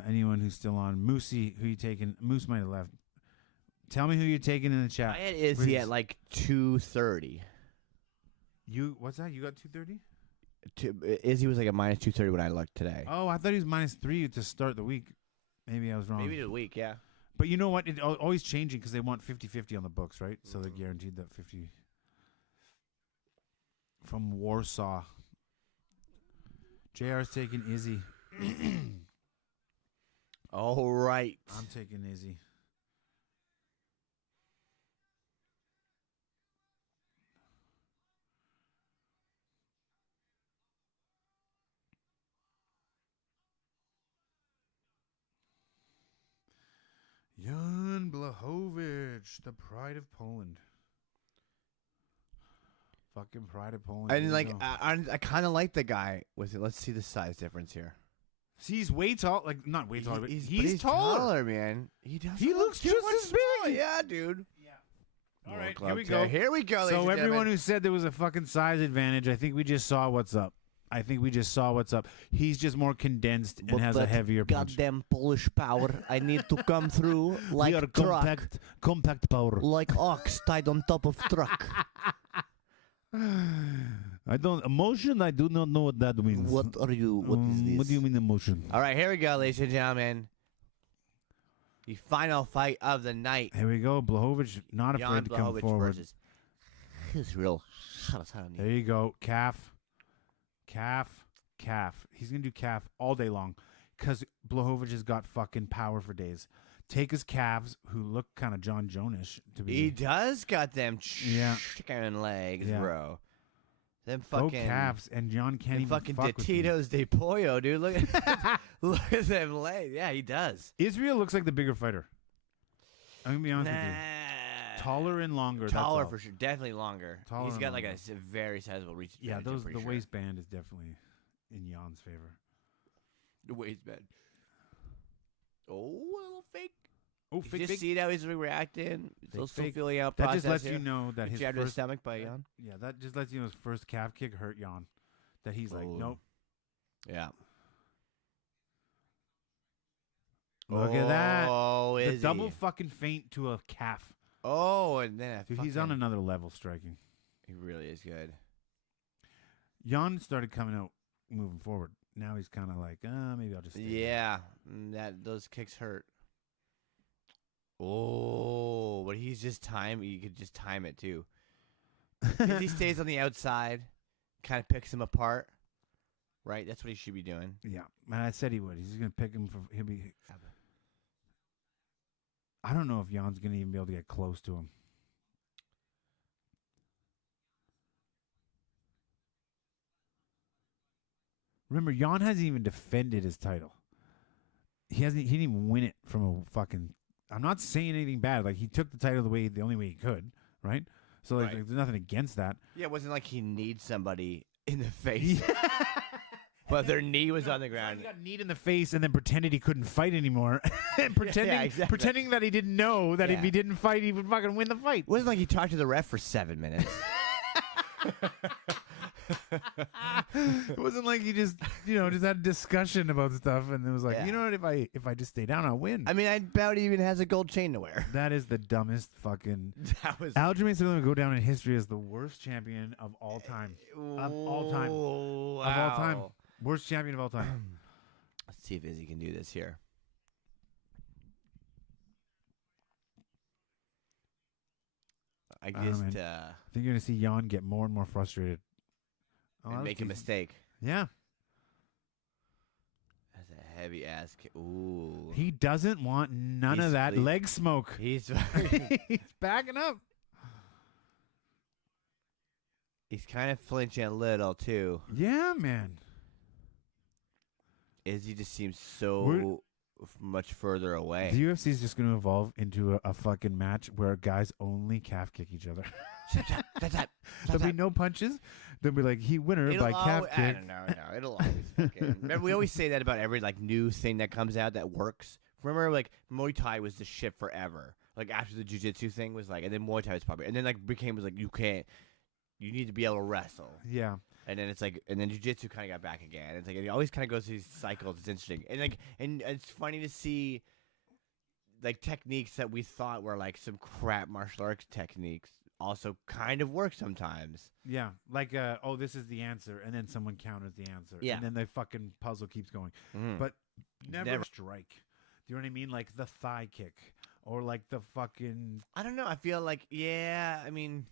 Anyone who's still on. Moosey, who you taking? Moose might have left. Tell me who you're taking in the chat. I had Izzy please. at like 230. What's that? You got 230? Izzy was like a minus 230 when I looked today. Oh, I thought he was -3 to start the week. Maybe I was wrong. Maybe the week, yeah. But you know what? It's always changing because they want 50-50 on the books, right? So they're guaranteed that 50. From Warsaw. JR's taking Izzy. All right. I'm taking Izzy. Jan Blachowicz, the pride of Poland. Fucking pride of Poland. And Here we like go. I kind of like the guy with it. Let's see the size difference here. See, he's way tall. Like, not way taller, but But he's taller. man. He does. He looks just as big. Yeah, dude. All right, Club here we Tear. go. Here we go. So ladies and everyone gentlemen. who said there was a fucking size advantage, I think we just saw what's up. He's just more condensed and has a heavier punch. goddamn Polish power, I need to come through like We are truck, compact power. like ox tied on top of truck. I don't emotion. I do not know what that means. What are you? What is this? What do you mean emotion? All right, here we go, ladies and gentlemen. The final fight of the night. Here we go. Blachowicz not Jan afraid to come Blachowicz forward. versus Israel. There you go. Calf. He's going to do calf all day long because Blachowicz has got fucking power for days. Take his calves, who look kind of John Jones to be. He does got them Yeah. chicken legs, Yeah. bro. Them Go fucking calves, and John can't them even fucking fuck with you. Tito's de Pollo, dude. Look at look at them legs. Yeah, he does. Israel looks like the bigger fighter. I'm going to be honest with you. Nah. Taller and longer. Taller that's all. for sure. Definitely longer. Taller He's and got like a longer. very sizable reach. Yeah, advantage, I'm the pretty sure. waistband is definitely in Jan's favor. The waistband. Oh, a little fake. Oh, You just see how he's reacting. Still fake. feeling out That process just lets here. you know that his Jabbed to the first stomach by Jan. Yeah, that just lets you know his first calf kick hurt Jan. That he's like, Oh. nope. Yeah. Look at that. Oh, The is double he? fucking feint to a calf. Oh, and then a Dude, he's on fucking- another level striking. He really is good. Jan started coming out moving forward. Now he's kind of like, maybe I'll just stay there." Yeah, those kicks hurt. Oh, but he's just time. You could just time it too. If he stays on the outside, kind of picks him apart. Right, that's what he should be doing. Yeah, man, I said he would. He's gonna pick him for. He'll be. I don't know if Jan's gonna even be able to get close to him. Remember, Jan hasn't even defended his title. He hasn't. He didn't even win it from a fucking. I'm not saying anything bad. Like, he took the title the only way he could, right? So like, Right. there's nothing against that. Yeah, it wasn't like he needs somebody in the face, but their knee was on the ground. He got kneed in the face and then pretended he couldn't fight anymore, and exactly. pretending that he didn't know that if Yeah. he didn't fight, he would fucking win the fight. It wasn't like he talked to the ref for 7 minutes. It wasn't like he just had a discussion about stuff, and it was like, Yeah. you know what, if I just stay down, I'll win. I mean, I doubt he even has a gold chain to wear. That is the dumbest fucking. That was Aljamain Sterling will go down in history as the worst champion of all time. Of all time. Wow. Of all time. Worst champion of all time. Let's see if Izzy can do this here. I I don't know, just man. I think you're gonna see Jan get more and more frustrated. Oh, and that make a was mistake. Yeah. That's a heavy ass kick. Ooh. He doesn't want none He's of that fleet- leg smoke. He's He's backing up. he's kind of flinching a little too. Yeah, man. Izzy just seems so We're- much further away. The UFC is just going to evolve into a fucking match where guys only calf kick each other. There'll be no punches. They'll be like, he winner by calf I kick. don't know. No, it'll always fucking. Remember, we always say that about every like new thing that comes out that works. Remember, like Muay Thai was the shit forever. Like after the jiu-jitsu thing was like, and then Muay Thai was popular, and then like became was like you need to be able to wrestle. Yeah. And then it's like, and then jiu-jitsu kind of got back again. It's like it always kind of goes through these cycles. It's interesting, and like, and it's funny to see, like techniques that we thought were like some crap martial arts techniques also kind of work sometimes. Yeah, like oh, this is the answer, and then someone counters the answer. Yeah. And then the fucking puzzle keeps going. Mhm. But never Never. strike. Do you know what I mean? Like the thigh kick, or like the fucking. I don't know. I feel like, I mean,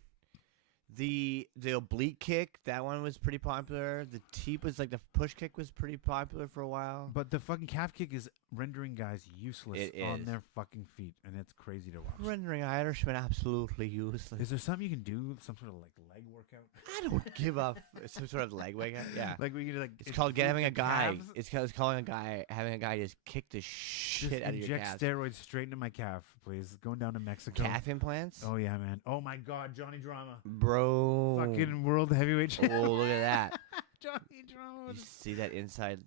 the oblique kick, that one was pretty popular. The teep was like the push kick was pretty popular for a while. But the fucking calf kick is rendering guys useless It on is. their fucking feet, and it's crazy to watch. Rendering Irishmen absolutely useless. Is there something you can do? Some sort of like leg workout? I don't give up. Some sort of leg workout. Yeah. Like we could like. It's called having a freaking guy. calves? It's calling having a guy just kick the shit Just out of your inject calves. steroids straight into my calf, please. Going down to Mexico. Calf implants, Oh yeah, man. Oh my God, Johnny Drama. bro. Fucking world heavyweight champion. Oh, look at that! Johnny Drama. You see that inside?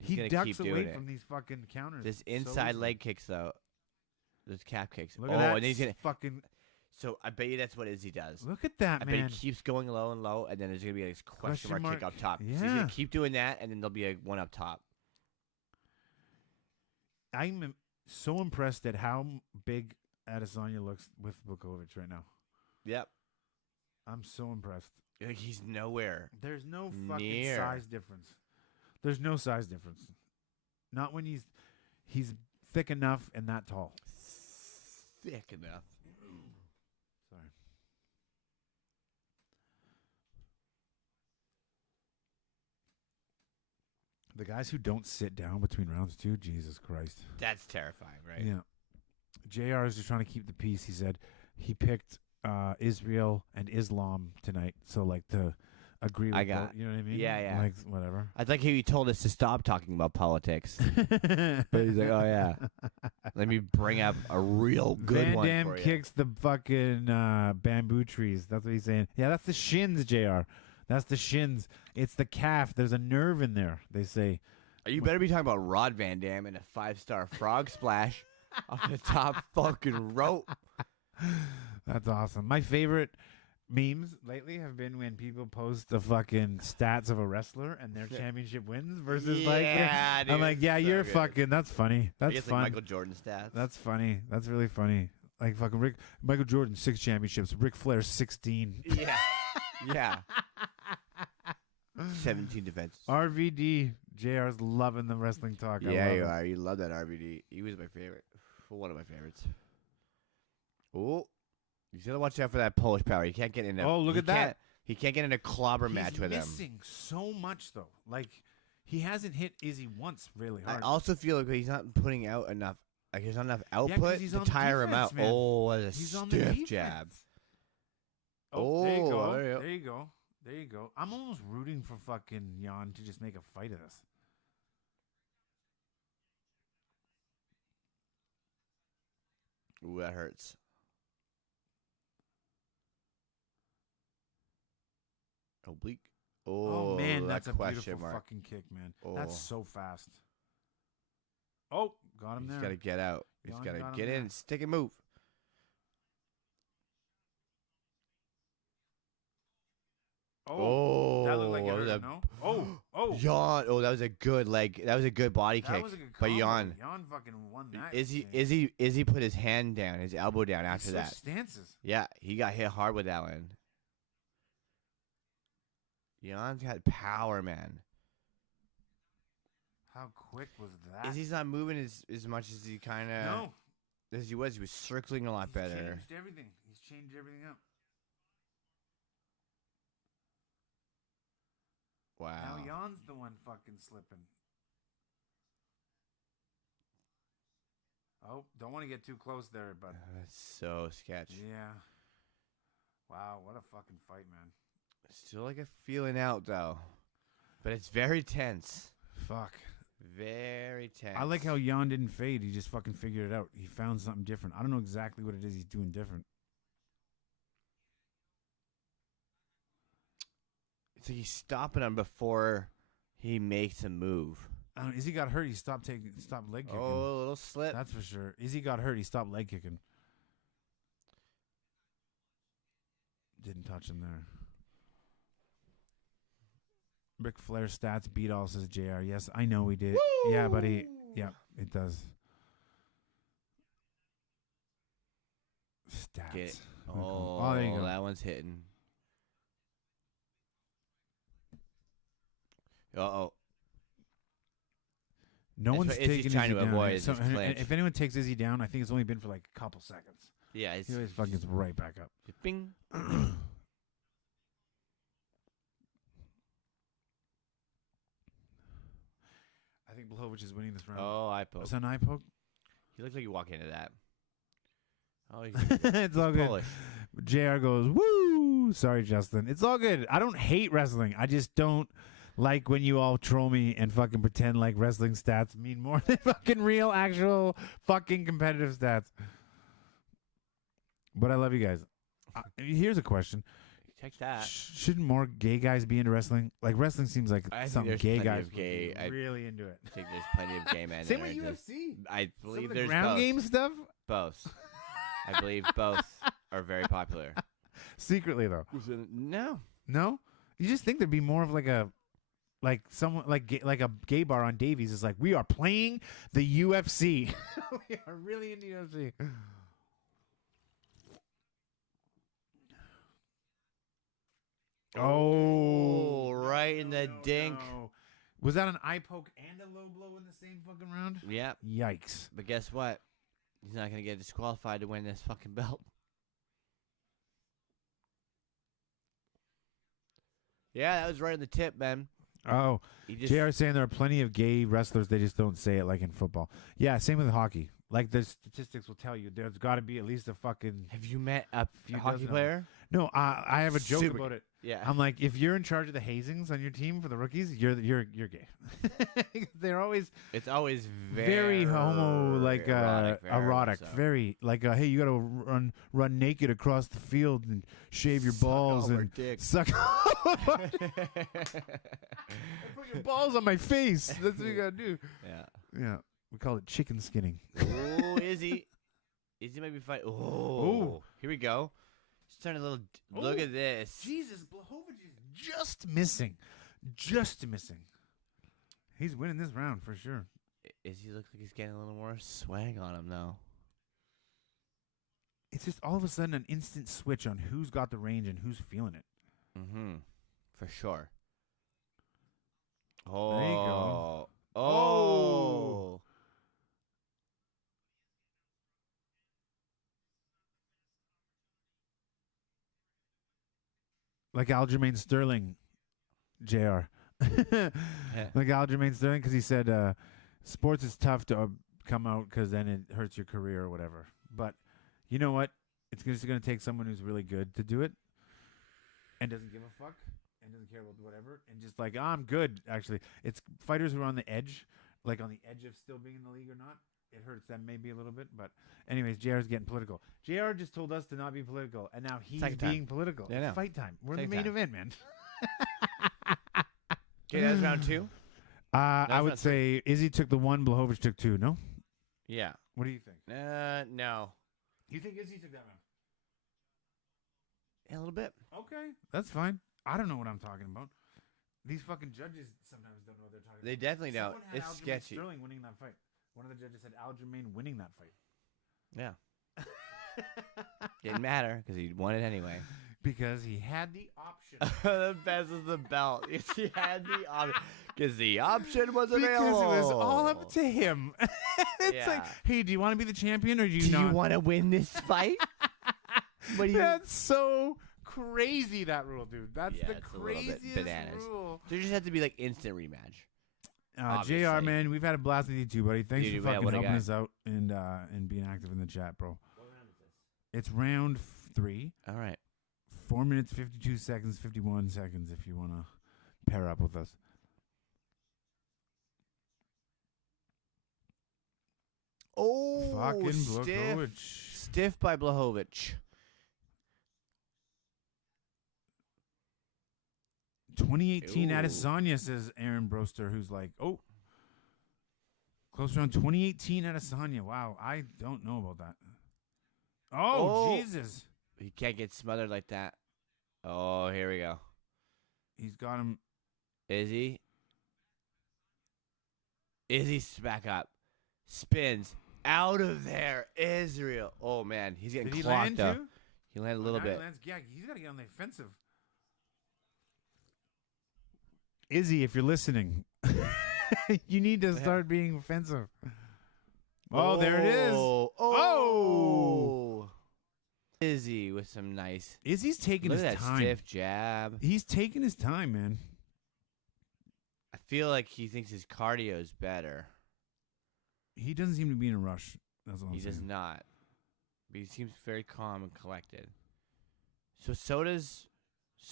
He gonna ducks keep away doing it. from these fucking counters. This so inside easily. leg kicks though. Those calf kicks. Look Oh, at that. and then he's gonna. fucking. So I bet you that's what Izzy does. Look at that, I man. bet he keeps going low and low, and then there's gonna be this question mark kick mark. up top. So he's Yeah. gonna keep doing that, and then there'll be a one up top. I'm so impressed at how big Adesanya looks with Vukovic right now. Yep. I'm so impressed. Like, he's nowhere. There's no fucking Near. size difference. There's no size difference. Not when he's thick enough and that tall. Thick enough. Sorry. The guys who don't sit down between rounds too, Jesus Christ. That's terrifying, right? Yeah. JR is just trying to keep the peace. He said he picked Israel and Islam tonight. So like to agree with I got- both, you know what I mean? yeah, yeah. Like whatever. I'd like how you told us to stop talking about politics. But he's like, oh, yeah. Let me bring up a real good Van one Damme for you. kicks the fucking bamboo trees. That's what he's saying. Yeah, that's the shins, JR. That's the shins. It's the calf. There's a nerve in there, they say. You better be talking about Rod Van Dam and a 5-star frog splash off the top fucking rope. That's awesome. My favorite memes lately have been when people post the fucking stats of a wrestler and their championship wins versus Yeah, I'm dude, like, yeah, so you're good. fucking. That's funny. I That's guess fun. like Michael Jordan stats. That's funny. That's really funny. Like fucking Michael Jordan 6 championships. Ric Flair 16. yeah. Yeah. 17 defenses. RVD. JR's loving the wrestling talk. I Yeah, love you it. are. You love that RVD. He was my favorite. One of my favorites. Oh. You gotta watch out for that Polish power. You can't get in a. Oh, look he at that. can't- He can't get in a clobber match with him. He's missing so much though. Like he hasn't hit Izzy once really I hard. also feel like he's not putting out enough. Like there's not enough 'cause output he's to on tire him defense, out. man. Oh, what a He's on the stiff defense. jab. Oh, there you Oh, go. there you go. There you go. There you go. I'm almost rooting for fucking Jan to just make a fight of this. Ooh, that hurts. Oblique. Oh, man, that that's a question beautiful mark. fucking kick, man. Oh. That's so fast. Oh, got him He's there. got to get out. He's Jan got to got him get there. in, stick and move. Oh, that looked like it Oh, hurt that- him, no? Oh, oh. Yawn. Oh, that was a good leg. That was a good body That kick. was a good But combo. Jan, Jan fucking won that. Izzy, exchange. Izzy put his hand down, his elbow down He after switched that. stances. Yeah, he got hit hard with that one. Jan's got power, man. How quick was that? Izzy's not moving as much as he kind of No. as he was. He was circling a lot He's better. changed everything. He's changed everything up. Wow. Now Jan's the one fucking slipping. Oh, don't want to get too close there, but That's so sketch. yeah. Wow, what a fucking fight, man. Still like a feeling out though, but it's very tense. Fuck. Very tense. I like how Jan didn't fade. He just fucking figured it out. He found something different. I don't know exactly what it is he's doing different. it's like he's stopping him before he makes a move. I don't know, Izzy got hurt. He stopped leg kicking. Oh, a little slip. That's for sure. Izzy got hurt. He stopped leg kicking. Didn't touch him there. Ric Flair stats beat all, says JR. Yes, I know we did. Yeah, buddy. Yeah, it does. Stats. Get it. Oh, there you go. that one's hitting. Uh-oh. No That's one's what Izzy's taking trying Izzy to down. avoid If is his clinch. if anyone takes Izzy down, I think it's only been for like a couple seconds. Yeah, it's He always fucking gets right back up. bing. I think Blachowicz is winning this round. Oh, eye poke. Is that an eye poke? He looks like you walk into that. Oh, he's It's all good. Polish. JR goes, woo! Sorry, Justin. It's all good. I don't hate wrestling. I just don't like when you all troll me and fucking pretend like wrestling stats mean more than fucking real, actual, fucking competitive stats. But I love you guys. Here's a question. Check that. Shouldn't more gay guys be into wrestling? Like, wrestling seems like I think something there's gay plenty guys of gay- would be I- really into it. I think there's plenty of gay men. Same that with are just- UFC. I Some believe of the there's ground both. game stuff? Both. I believe both are very popular. Secretly, though. No. No? You just think there'd be more of like a someone like a gay bar on Davies is like, we are playing the UFC. We are really into UFC. Oh, right in the dink. No. Was that an eye poke and a low blow in the same fucking round? Yep. Yikes. But guess what? He's not going to get disqualified to win this fucking belt. Yeah, that was right on the tip, man. Oh, He just JR saying there are plenty of gay wrestlers, they just don't say it like in football. Yeah, same with hockey. Like the statistics will tell you, there's got to be at least a fucking. Have you met a Few hockey dozen of player? No, I have a joke Super about it. Yeah. I'm like, if you're in charge of the hazings on your team for the rookies, you're gay. They're always It's always very homo, like erotic, so. very like, hey, you gotta run naked across the field and shave your balls all our and dick. suck. Put your balls on my face. That's what you gotta do. Yeah. Yeah, we call it chicken skinning. Oh, Izzy. Izzy might be fighting. Oh. Ooh. Here we go. Just turn a little. Look at this. Jesus, Blachowicz is just missing. Just missing. He's winning this round for sure. Izzy looks like he's getting a little more swag on him now. It's just all of a sudden an instant switch on who's got the range and who's feeling it. Mm-hmm. For sure. Oh. There you go. Oh. Like Aljamain Sterling, JR. Like Aljamain Sterling, because he said sports is tough to come out because then it hurts your career or whatever. But you know what? It's just going to take someone who's really good to do it and doesn't give a fuck and doesn't care about whatever and just like, I'm good, actually. It's fighters who are on the edge, like on the edge of still being in the league or not. It hurts them maybe a little bit. But anyways, JR's getting political. JR just told us to not be political, and now he's Second time. being political. Yeah, I It's know. fight time. We're in Second the main time. event, man. Okay, that was round two? I That's would not say Izzy took the one, Blachowicz took two. No? Yeah. What do you think? No. You think Izzy took that round? A little bit. Okay, that's fine. I don't know what I'm talking about. These fucking judges sometimes don't know what they're talking They about. definitely don't. Someone had It's Aljamain sketchy. Sterling winning that fight. One of the judges said Aljamain winning that fight. Yeah. Didn't matter because he won it anyway. Because he had the option. The best is the belt. He had the option because the option was Because available. it was all up to him. It's like, Yeah. hey, do you want to be the champion or do you Do not? you want to win this fight? What do you? That's so crazy, that rule, dude. That's Yeah, the it's a little bit craziest bananas. rule. There just had to be like instant rematch. JR, Obviously. man, we've had a blast with you too, buddy. Thanks Dude, for yeah, fucking what a helping guy. us out and being active in the chat, bro. It's round 3. All right. 4 minutes, 52 seconds, 51 seconds if you want to pair up with us. Oh, Fucking stiff. Blachowicz. Stiff by Blachowicz. 2018 Ooh. Adesanya, says Aaron Broster, who's like, oh, close round 2018 Adesanya. Wow, I don't know about that. Oh, Oh. Jesus. He can't get smothered like that. Oh, here we go. He's got him. Izzy. Izzy's back up. Spins. Out of there. Israel. Oh, man. He's getting Did he clocked land up. too? He landed a little Now he bit. lands- yeah, he's got to get on the offensive. Izzy, if you're listening, you need to start being offensive. Oh, there it is. Oh. Izzy with some nice. Izzy's taking Look his at that time. stiff jab. He's taking his time, man. I feel like he thinks his cardio is better. He doesn't seem to be in a rush. That's all I'm He does saying. not. But he seems very calm and collected. So does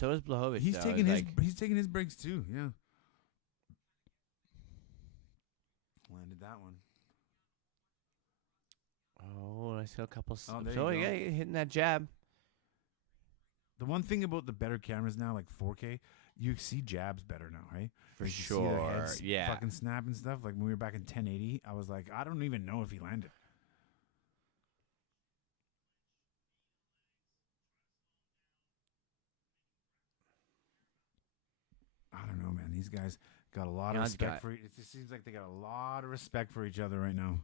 Blachowicz. He's though. taking Like, he's taking his breaks too. Yeah. Landed that one. Oh, I saw a couple. Oh, there So you go. yeah, hitting that jab. The one thing about the better cameras now, like 4K, you see jabs better now, right? For You can see their sure. heads Yeah. fucking snap and stuff. Like when we were back in 1080, I was like, I don't even know if he landed. I don't know, man. These guys got a lot of Jan's respect got- for. It just seems like they got a lot of respect for each other right now.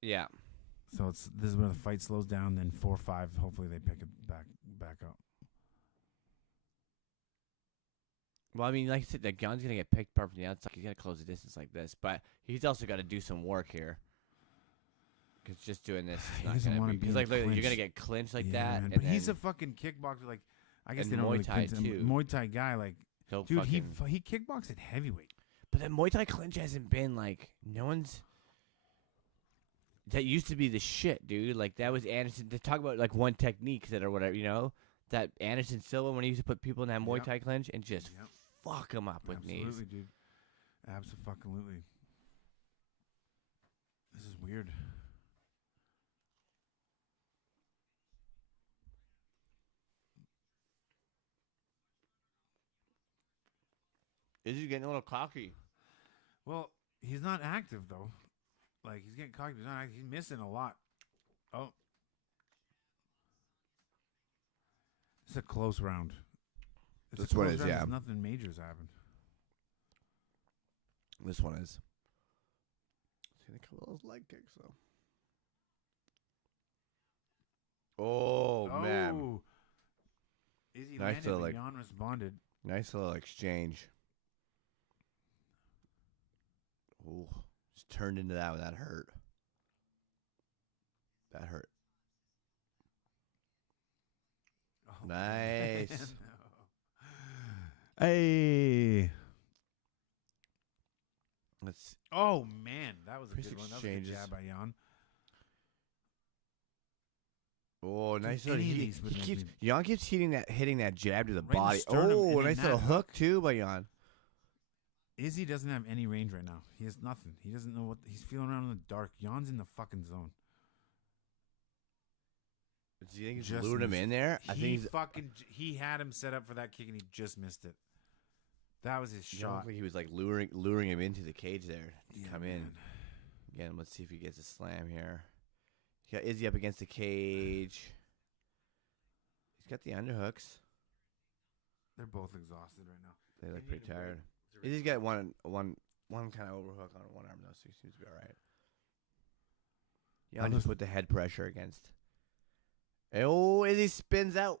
Yeah. So this is where the fight slows down. Then 4-5. Hopefully they pick it back up. Well, I mean, like I said, the gun's gonna get picked apart from the outside. He's gotta close the distance like this, but he's also got to do some work here. Because just doing this He is not doesn't gonna wanna be. be Because in like look, you're clinch. gonna get clinched like Yeah, that. man. And But he's a then fucking kickboxer. Like I guess and they don't Muay really Thai, consider- too. Muay Thai guy. Like he'll dude, fucking. he kickboxed at heavyweight. But the Muay Thai clinch hasn't been like no one's. That used to be the shit, dude. Like that was Anderson. They talk about like one technique that or whatever, you know, that Anderson Silva when he used to put people in that Muay Yep. Thai clinch and just Yep. fuck them up with Absolutely, knees. dude. Absolutely. This is weird. Is he getting a little cocky? Well, he's not active though. Like he's getting cocky. But he's not active. He's missing a lot. Oh, it's a close round. It's This a one close is, round. yeah. There's nothing major's happened. This one is. See a couple of those leg kicks though. Oh, man, Izzy Nice landed, little, but like- Jan responded. nice little exchange. Ooh, just turned into that. That hurt. That hurt. Oh, Nice. Hey. Let's. Oh man, that was a Chris good one. That was a good exchanges. jab by Jan. Oh, Dude, nice little. any of He, these would he make keeps. me- Jan keeps hitting that jab to the Right in the body. sternum, Oh, and then nice little that hook too by Jan. Izzy doesn't have any range right now. He has nothing. He doesn't know what he's feeling around in the dark. Jan's in the fucking zone. Do you think he's Just lured him missed. in there? I think He had him set up for that kick and he just missed it. That was his It shot. looked like he was like luring him into the cage there to Yeah, come in. man. Again, let's see if he gets a slam here. He got Izzy up against the cage. He's got the underhooks. They're both exhausted right now. They look need pretty a break. tired. Izzy's got one kind of overhook on one arm though, so he seems to be all right. Yeah, I'll just just- put the head pressure against. Oh, Izzy spins out.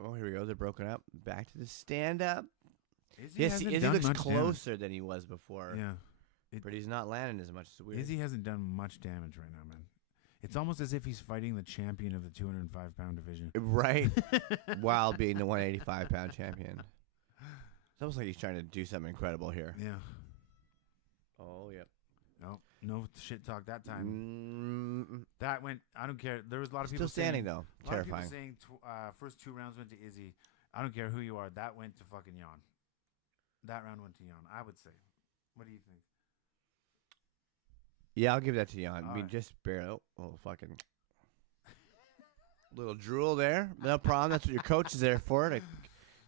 Oh, here we go. They're broken up. Back to the stand up. Izzy Yes, hasn't Izzy done looks much closer than he was before. Damage. But he's not landing as much. It's Yeah. weird. Izzy hasn't done much damage right now, man. It's almost as if he's fighting the champion of the 205-pound division. Right. While being the 185-pound champion. It's almost like he's trying to do something incredible here. Yeah. Oh, yep. No shit talk that time. Mm, That went. I don't care. There was a lot of still people standing, saying, though. A lot of people Terrifying. saying first 2 rounds went to Izzy. I don't care who you are. That went to fucking Jan. That round went to Jan. I would say. What do you think? Yeah, I'll give that to Jan. I mean, Alright. just barely. Oh, fucking. Little drool there. No problem. That's what your coach is there for, to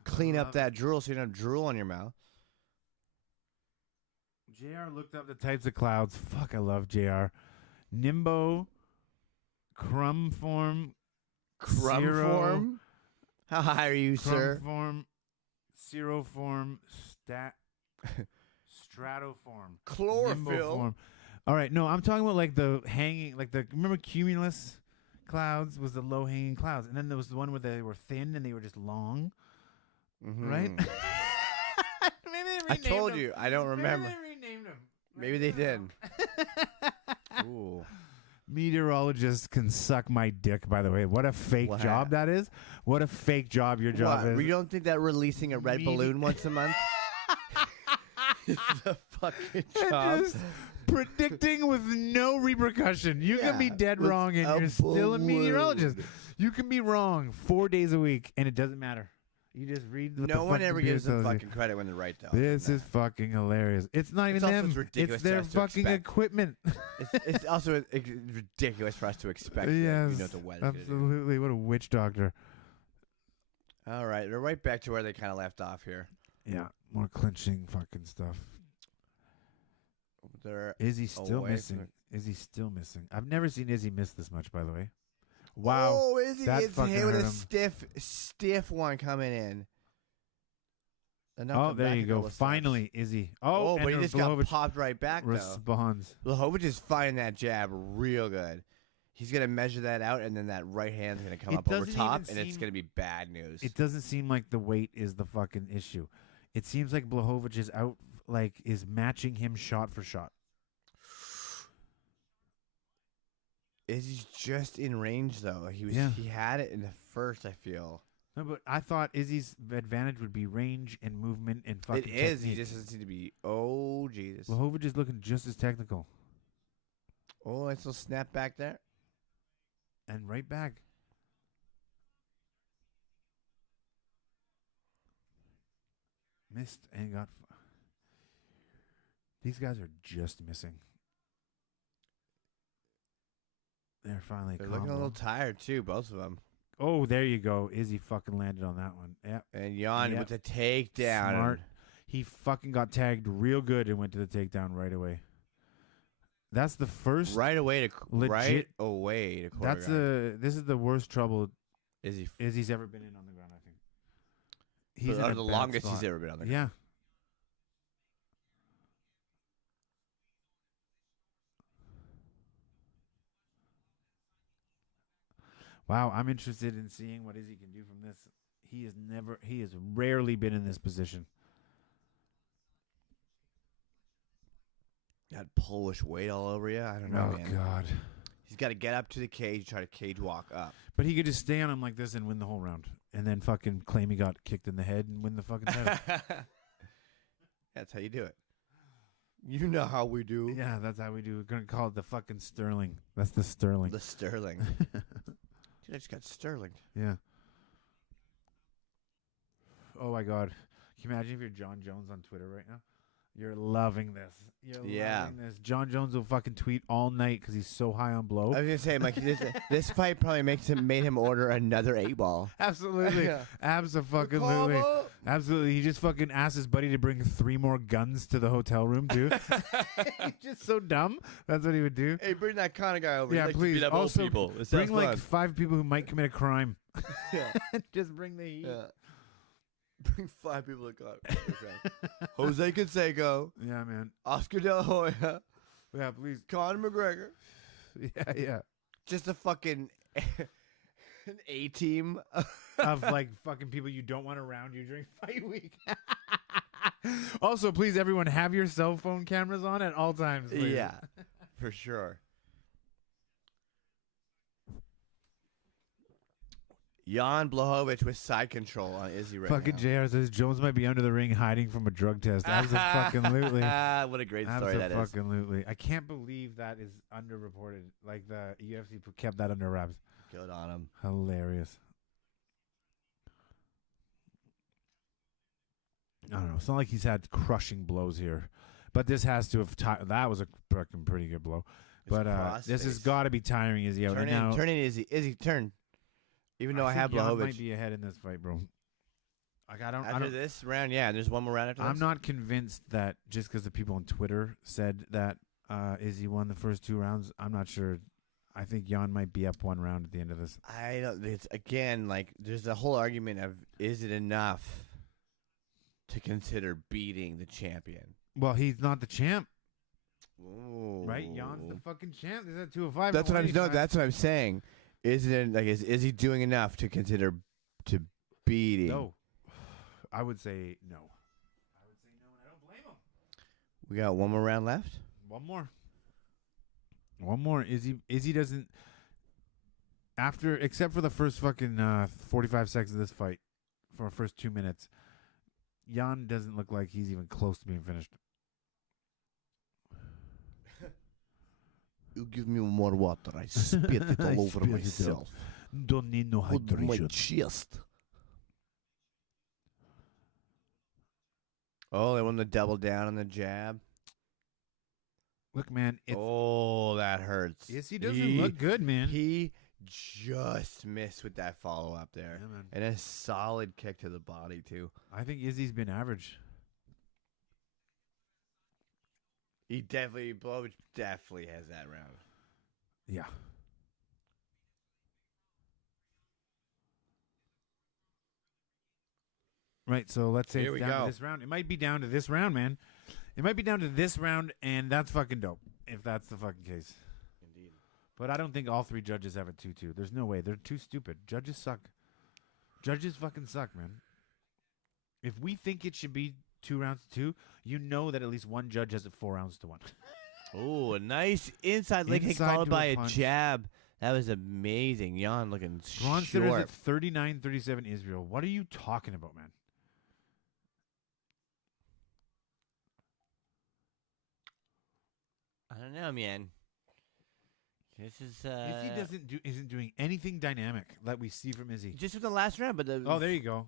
clean up love that drool so you don't have drool on your mouth. JR looked up the types of clouds. Fuck, I love JR. Nimbo, crumb form, Crumb Zero. form? How high are you, crumb sir? form, Seroform, stratoform, Chlorophyll. Nimboform. All right, no, I'm talking about like the hanging, like the remember Cumulus. clouds was the low hanging clouds, and then there was the one where they were thin and they were just long, Mhm. right? Maybe they I renamed told them. you. I don't remember. Maybe they renamed them. Maybe they did. Ooh. Meteorologists can suck my dick, by the way. What a fake What? job that is. What a fake job your job What? is. You don't think that releasing a red balloon once a month is a fucking job? Just predicting with no repercussion. You can be Yeah, dead with wrong and a you're still a meteorologist. balloon. You can be wrong 4 days a week and it doesn't matter. You just read what No the one fucking ever computer gives them tells you. fucking credit when they're right, though. This is fucking hilarious. It's not even also them. ridiculous It's to their us to fucking expect. equipment. It's also ridiculous for us to expect. Yes, You know what the weather's gonna do. absolutely. What a witch doctor. All right, they're right back to where they kind of left off here. Yeah, more clinching fucking stuff. They're Izzy still away from missing. Izzy still missing. I've never seen Izzy miss this much, by the way. Wow. Oh, Izzy that gets fucking hit with hurt a him. stiff one coming in. And now Oh, come there back you a go. couple steps. Finally, Izzy. Oh, and but he just got Blachowicz popped right back, though. responds. Blachowicz is finding that jab real good. He's going to measure that out, and then that right hand's going to come It up over doesn't top, even and it's seem- going to be bad news. It doesn't seem like the weight is the fucking issue. It seems like Blachowicz is out, like, is matching him shot for shot. Izzy's just in range, though. He Yeah. had it in the first, I feel. No, but I thought Izzy's advantage would be range and movement and fucking It is. He technique. just doesn't seem to be. Oh, Jesus. Blachowicz is looking just as technical. Oh, nice little snap back there. And right back. Missed and got. These guys are just missing. They're finally. They're looking a combo. little tired, too, both of them. Oh, there you go. Izzy fucking landed on that one. Yeah. And Jan Yep. with the takedown. Smart. He fucking got tagged real good and went to the takedown right away. That's the first. Right away to Legit- right away to quarter That's guard. this is the worst trouble Izzy. Izzy's ever been in on the ground. I think. He's in a the bad longest spot. he's ever been on the ground. Yeah. Wow, I'm interested in seeing what Izzy can do from this. He has rarely been in this position. Got Polish weight all over you. I don't know, Oh man. God. He's got to get up to the cage, try to cage walk up. But he could just stay on him like this and win the whole round. And then fucking claim he got kicked in the head and win the fucking title. That's how you do it. You know how we do. Yeah, that's how we do. We're going to call it the fucking Sterling. That's the Sterling. The Sterling. Dude, I just got Sterling. Yeah. Oh my God. Can you imagine if you're John Jones on Twitter right now? You're loving this. You're Yeah. loving this. John Jones will fucking tweet all night because he's so high on blow. I was gonna say, Mike, this fight probably made him order another 8-ball. Absolutely. Yeah. Absolutely. Absolutely. He just fucking asked his buddy to bring 3 more guns to the hotel room too. He's just so dumb. That's what he would do. Hey, bring that kind of guy over. He Yeah, likes to please. beat up old Also, people. It bring sounds like fun. 5 people who might commit a crime. Yeah. Just bring the heat. Yeah. Bring 5 people to go. Jose Canseco, Yeah, man. Oscar De La Hoya, Yeah, please. Conor McGregor. Yeah, yeah. Just a fucking an A-team. Of like fucking people you don't want around you during fight week. Also, please, everyone, have your cell phone cameras on at all times. Please. Yeah, for sure. Jan Blachowicz with side control on Izzy right Fucking JR says Jones might be under the ring hiding from a drug test. Absolutely. What a great story that is. Absolutely. I can't believe that is underreported. Like the UFC kept that under wraps. Good on him. Hilarious. I don't know. It's not like he's had crushing blows here, but this has to have. That was a fucking pretty good blow. His But this has cross-face. got to be tiring Izzy out. Turn And now, in, Izzy. Izzy, turn. Even though I have think Jan Blachowicz. might be ahead in this fight, bro. Like I After don't. this round, yeah, and there's one more round after I'm this. not convinced that just because the people on Twitter said that Izzy won the first 2 rounds. I'm not sure. I think Jan might be up 1 round at the end of this. I don't. It's again like there's a whole argument of is it enough to consider beating the champion? Well, he's not the champ, Ooh. right? Jan's the fucking champ. He's at 205. That's what I'm. No, that's what I'm saying. Is it like is he doing enough to consider to beating? No. I would say no. I would say no, and I don't blame him. We got one more round left. One more. Izzy doesn't. After, except for the first fucking 45 seconds of this fight, for the first 2 minutes, Jan doesn't look like he's even close to being finished. You give me more water. I spit it all over spit it myself. Don't need no Put my hydration. chest. Oh, they want to double down on the jab. Look, man, Oh, that hurts. Izzy doesn't look good, man. He just missed with that follow up there. Yeah, man. And a solid kick to the body, too. I think Izzy's been average. Blowovich definitely has that round. Yeah. Right, so let's say Here it's we down go. to this round. It might be down to this round, man. It might be down to this round, and that's fucking dope, if that's the fucking case. Indeed. But I don't think all three judges have a 2-2. There's no way. They're too stupid. Judges suck. Judges fucking suck, man. If we think it should be 2 rounds to 2, you know that at least one judge has it 4 rounds to 1. Oh, a nice inside leg kick Inside followed to by a a punch. jab. That was amazing. Jan looking Braun Sitter's sharp. at 39-37 Israel. What are you talking about, man? I don't know, man. This is Izzy isn't doing anything dynamic that we see from Izzy. just with the last round, but Oh, there you go.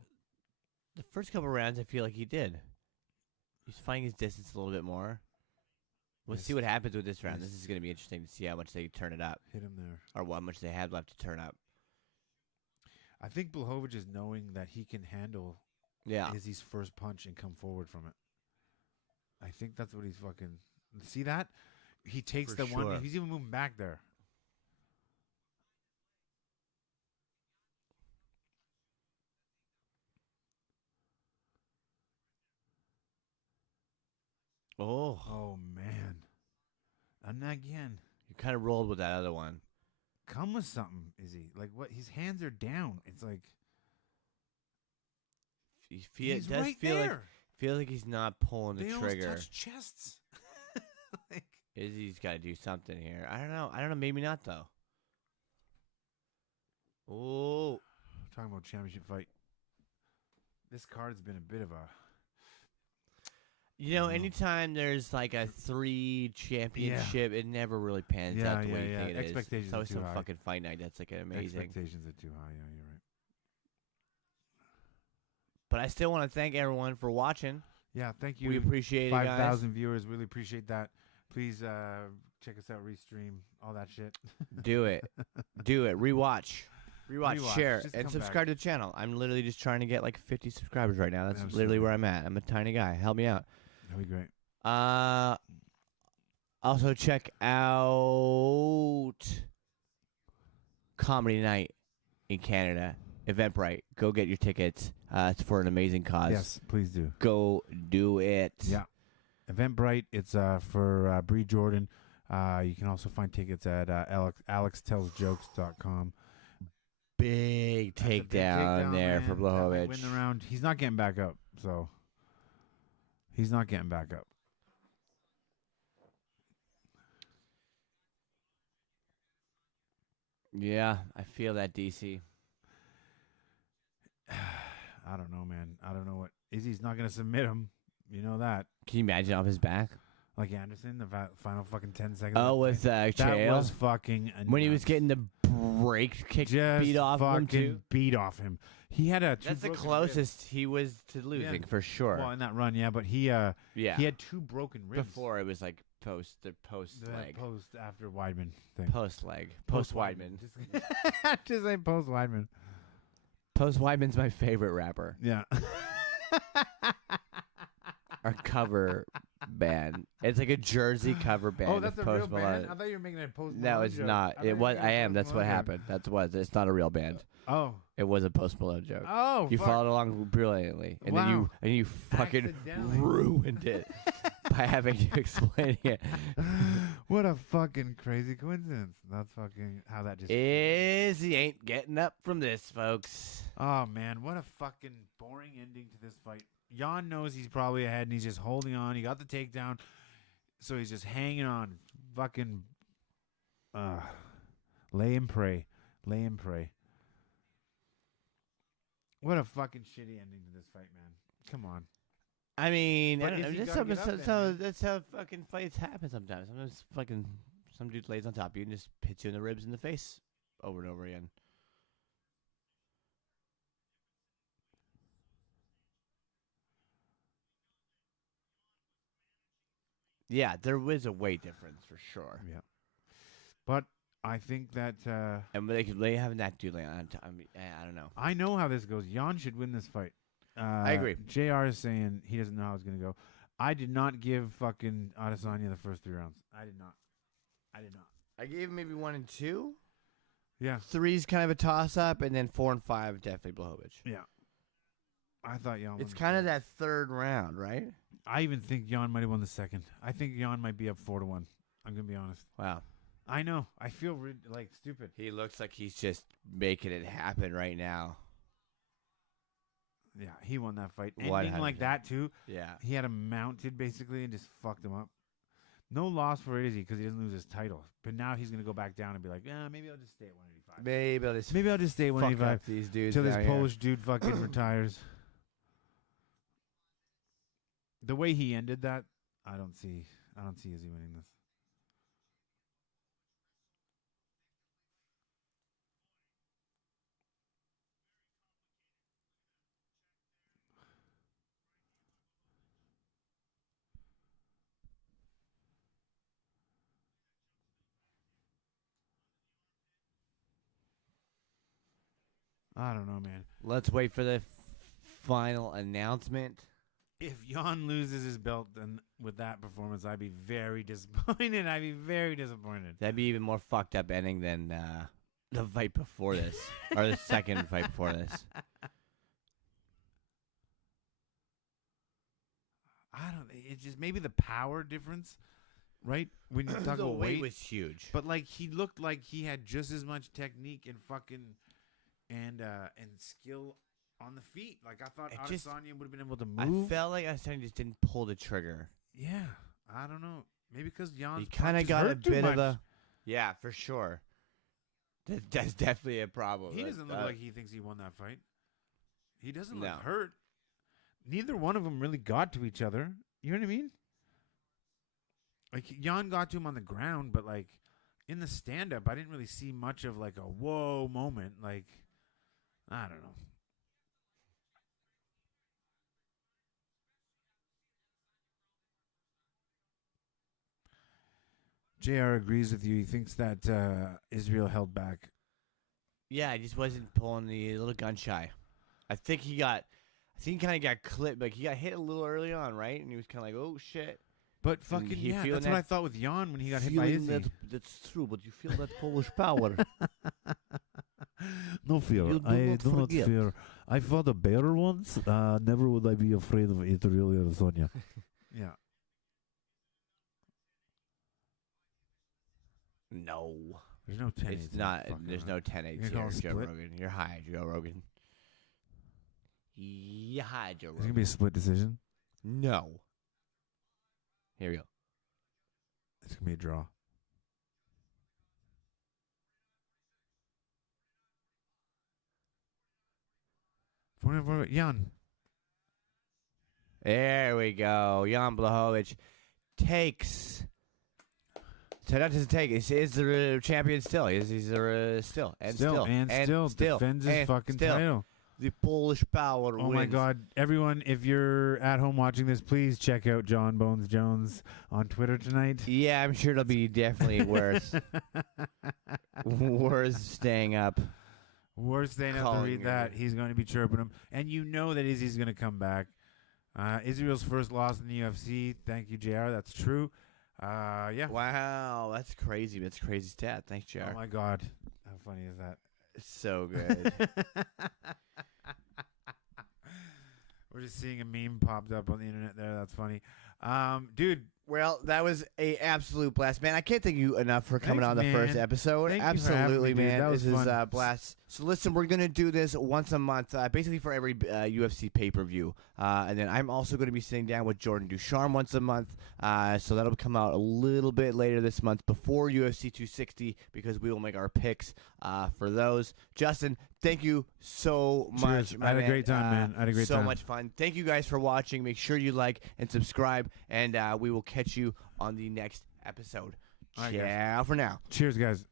the first couple rounds, I feel like he did. He's finding his distance a little bit more. We'll see what happens with this round. Yes. This is going to be interesting to see how much they turn it up, Hit him there. or how much they have left to turn up. I think Blachowicz is knowing that he can handle Yeah. Izzy's first punch and come forward from it. I think that's what he's fucking. See that? He takes For the one. sure. He's even moving back there. Oh, Oh man. And again, you kind of rolled with that other one. come with something, Izzy. Like what? His hands are down. It's like It he's does right feel there. like he's not pulling the They trigger. almost touch chests. Like, Izzy's got to do something here. I don't know. Maybe not though. Oh, talking about championship fight. This card's been a bit of a. anytime there's like a 3 championship, it never really pans out the way you think it is. Expectations It's always are too some high. fucking fight night that's like amazing. Expectations are too high. Yeah, you're right. But I still want to thank everyone for watching. Yeah, thank you. We appreciate it, guys. 5,000 viewers. Really appreciate that. Please check us out, restream, all that shit. Do it. Rewatch, Rewatch. share, Just and come subscribe to the channel. I'm literally just trying to get like 50 subscribers right now. That's literally Absolutely. where I'm at. I'm a tiny guy. Help me out. That'd be great. Also check out Comedy Night in Canada. Eventbrite. Go get your tickets. It's for an amazing cause. Yes, please do. Go do it. Yeah. Eventbrite. It's for Bree Jordan. You can also find tickets at alextellsjokes.com. Big That's a big takedown there man. for That might Blachowicz. win the round. He's not getting back up, so he's not getting back up. Yeah, I feel that, DC. I don't know, man. I don't know what Izzy's not gonna submit him. You know that. Can you imagine off his back? Like Anderson, the final fucking 10 seconds. Oh, of with that Chael? was fucking When he was nuts. getting the break kick just beat off fucking him, too? beat off him. He had a That's the closest he was to losing, for sure. Well, in that run, yeah, but he yeah. he had 2 broken ribs Before it was like post the leg. post after Weidman thing. Post leg. Post Weidman. Just say post Weidman. Post Weidman's my favorite rapper. Yeah. Our cover band. It's like a Jersey cover band. Oh, that's of a real Post band. Malone. I thought you were making a post. No, Malone it's joke. not. thought It you were was. making I a am. Post That's what Malone joke. happened. That's what. It's not a real band. Oh. It was a Post Malone joke. Oh. You fuck. followed along brilliantly, and Wow. then you fucking Accidentally. ruined it by by having to explain it. What a fucking crazy coincidence. That's fucking how that just. Izzy ain't getting up from this, folks. Oh man, what a fucking boring ending to this fight. Jan knows he's probably ahead and he's just holding on. He got the takedown, so he's just hanging on. Fucking lay and pray. Lay and pray. What a fucking shitty ending to this fight, man. Come on. I mean, But I don't know, Izzy that's, gotta how, get up that's, there, how, man. that's how fucking fights happen sometimes. Sometimes fucking some dude lays on top of you and just hits you in the ribs and the face over and over again. Yeah, there was a weight difference for sure. Yeah. But I think that And they having that dude lay on top. I mean, I don't know. I know how this goes. Jan should win this fight. I agree. JR is saying he doesn't know how it's going to go. I did not give fucking Adesanya the first 3 rounds. I did not. I gave maybe 1 and 2. Yeah. 3's kind of a toss up, and then 4 and 5 definitely Blachowicz. Yeah. I thought Jan won It's the kind of first. that third round, right? I even think Jan might have won the second. I think Jan might be up 4-1. I'm going to be honest. Wow. I know. I feel like stupid. He looks like he's just making it happen right now. Yeah, he won that fight. 100%. Ending like that, too. Yeah. He had him mounted, basically, and just fucked him up. No loss for Izzy because he doesn't lose his title. But now he's going to go back down and be like, maybe I'll just stay at 185. Maybe I'll just stay at fuck 185 up these dudes until this down here. Polish dude fucking retires. The way he ended that, I don't see Izzy winning this. I don't know, man. Let's wait for the final announcement. If Jan loses his belt, then with that performance, I'd be very disappointed. That'd be even more fucked up ending than the fight before this, or the second fight before this. I don't. It's just maybe the power difference, right? When you talk The about weight weight, was huge. but like he looked like he had just as much technique and fucking and skill on the feet. Like I thought It just- Adesanya would have been able to I move. felt like Adesanya just didn't pull the trigger. Yeah, I don't know. Maybe because Jan's He kind of punches got a hurt too bit of much. a. Yeah, for sure. That's definitely a problem. He doesn't look like he thinks he won that fight. He doesn't look No. hurt. Neither one of them really got to each other. You know what I mean? Like Jan got to him on the ground, but like in the stand-up, I didn't really see much of like a whoa moment. Like I don't know. JR agrees with you. He thinks that Israel held back. Yeah, he just wasn't pulling the little gun shy. I think he kind of got clipped. Like he got hit a little early on, right? And he was kind of like, "Oh shit." But And fucking he yeah, feeling that's what I that- thought with Jan when he got hit by Izzy. That's true, but you feel that Polish power. No fear. You do I not do not forget. fear. I fought a bear once. Never would I be afraid of it, really, Sonia. Yeah. No, There's no 10. it's not. There's no 10-8 You're gonna call here, it Joe split? Rogan. You're high, Joe Rogan. Yeah, hi, Joe It's gonna Rogan. be a split decision. No. Here we go. It's gonna be a draw. Jan. There we go. Jan Blachowicz takes. So that doesn't take. Is the champion still? He's still defends his fucking title. The Polish power. Oh my wins. God, everyone! If you're at home watching this, please check out John Bones Jones on Twitter tonight. Yeah, I'm sure it'll be definitely worth staying up. Worst thing to Calling read that. He's going to be chirping him, and you know that Izzy's going to come back. Israel's first loss in the UFC. Thank you, JR. That's true. Yeah. Wow, that's crazy. That's a crazy stat. Thanks, JR. Oh my God, how funny is that? So good. We're just seeing a meme popped up on the internet there. That's funny. Dude, Well, that was a absolute blast, man. I can't thank you enough for coming Thanks, on the first man. episode. Thank you for having Absolutely, me, dude. man. That was This is fun. a blast. So listen, we're gonna do this once a month, basically for every UFC pay-per-view, and then I'm also gonna be sitting down with Jordan Ducharme once a month. So that'll come out a little bit later this month before UFC 260 because we will make our picks for those. Justin, thank you so much. Cheers. my I had a man. great time, man. I had a great so time. much fun. Thank you guys for watching. Make sure you like and subscribe, and we will catch you on the next episode. All right, guys. Ciao for now. Cheers, guys.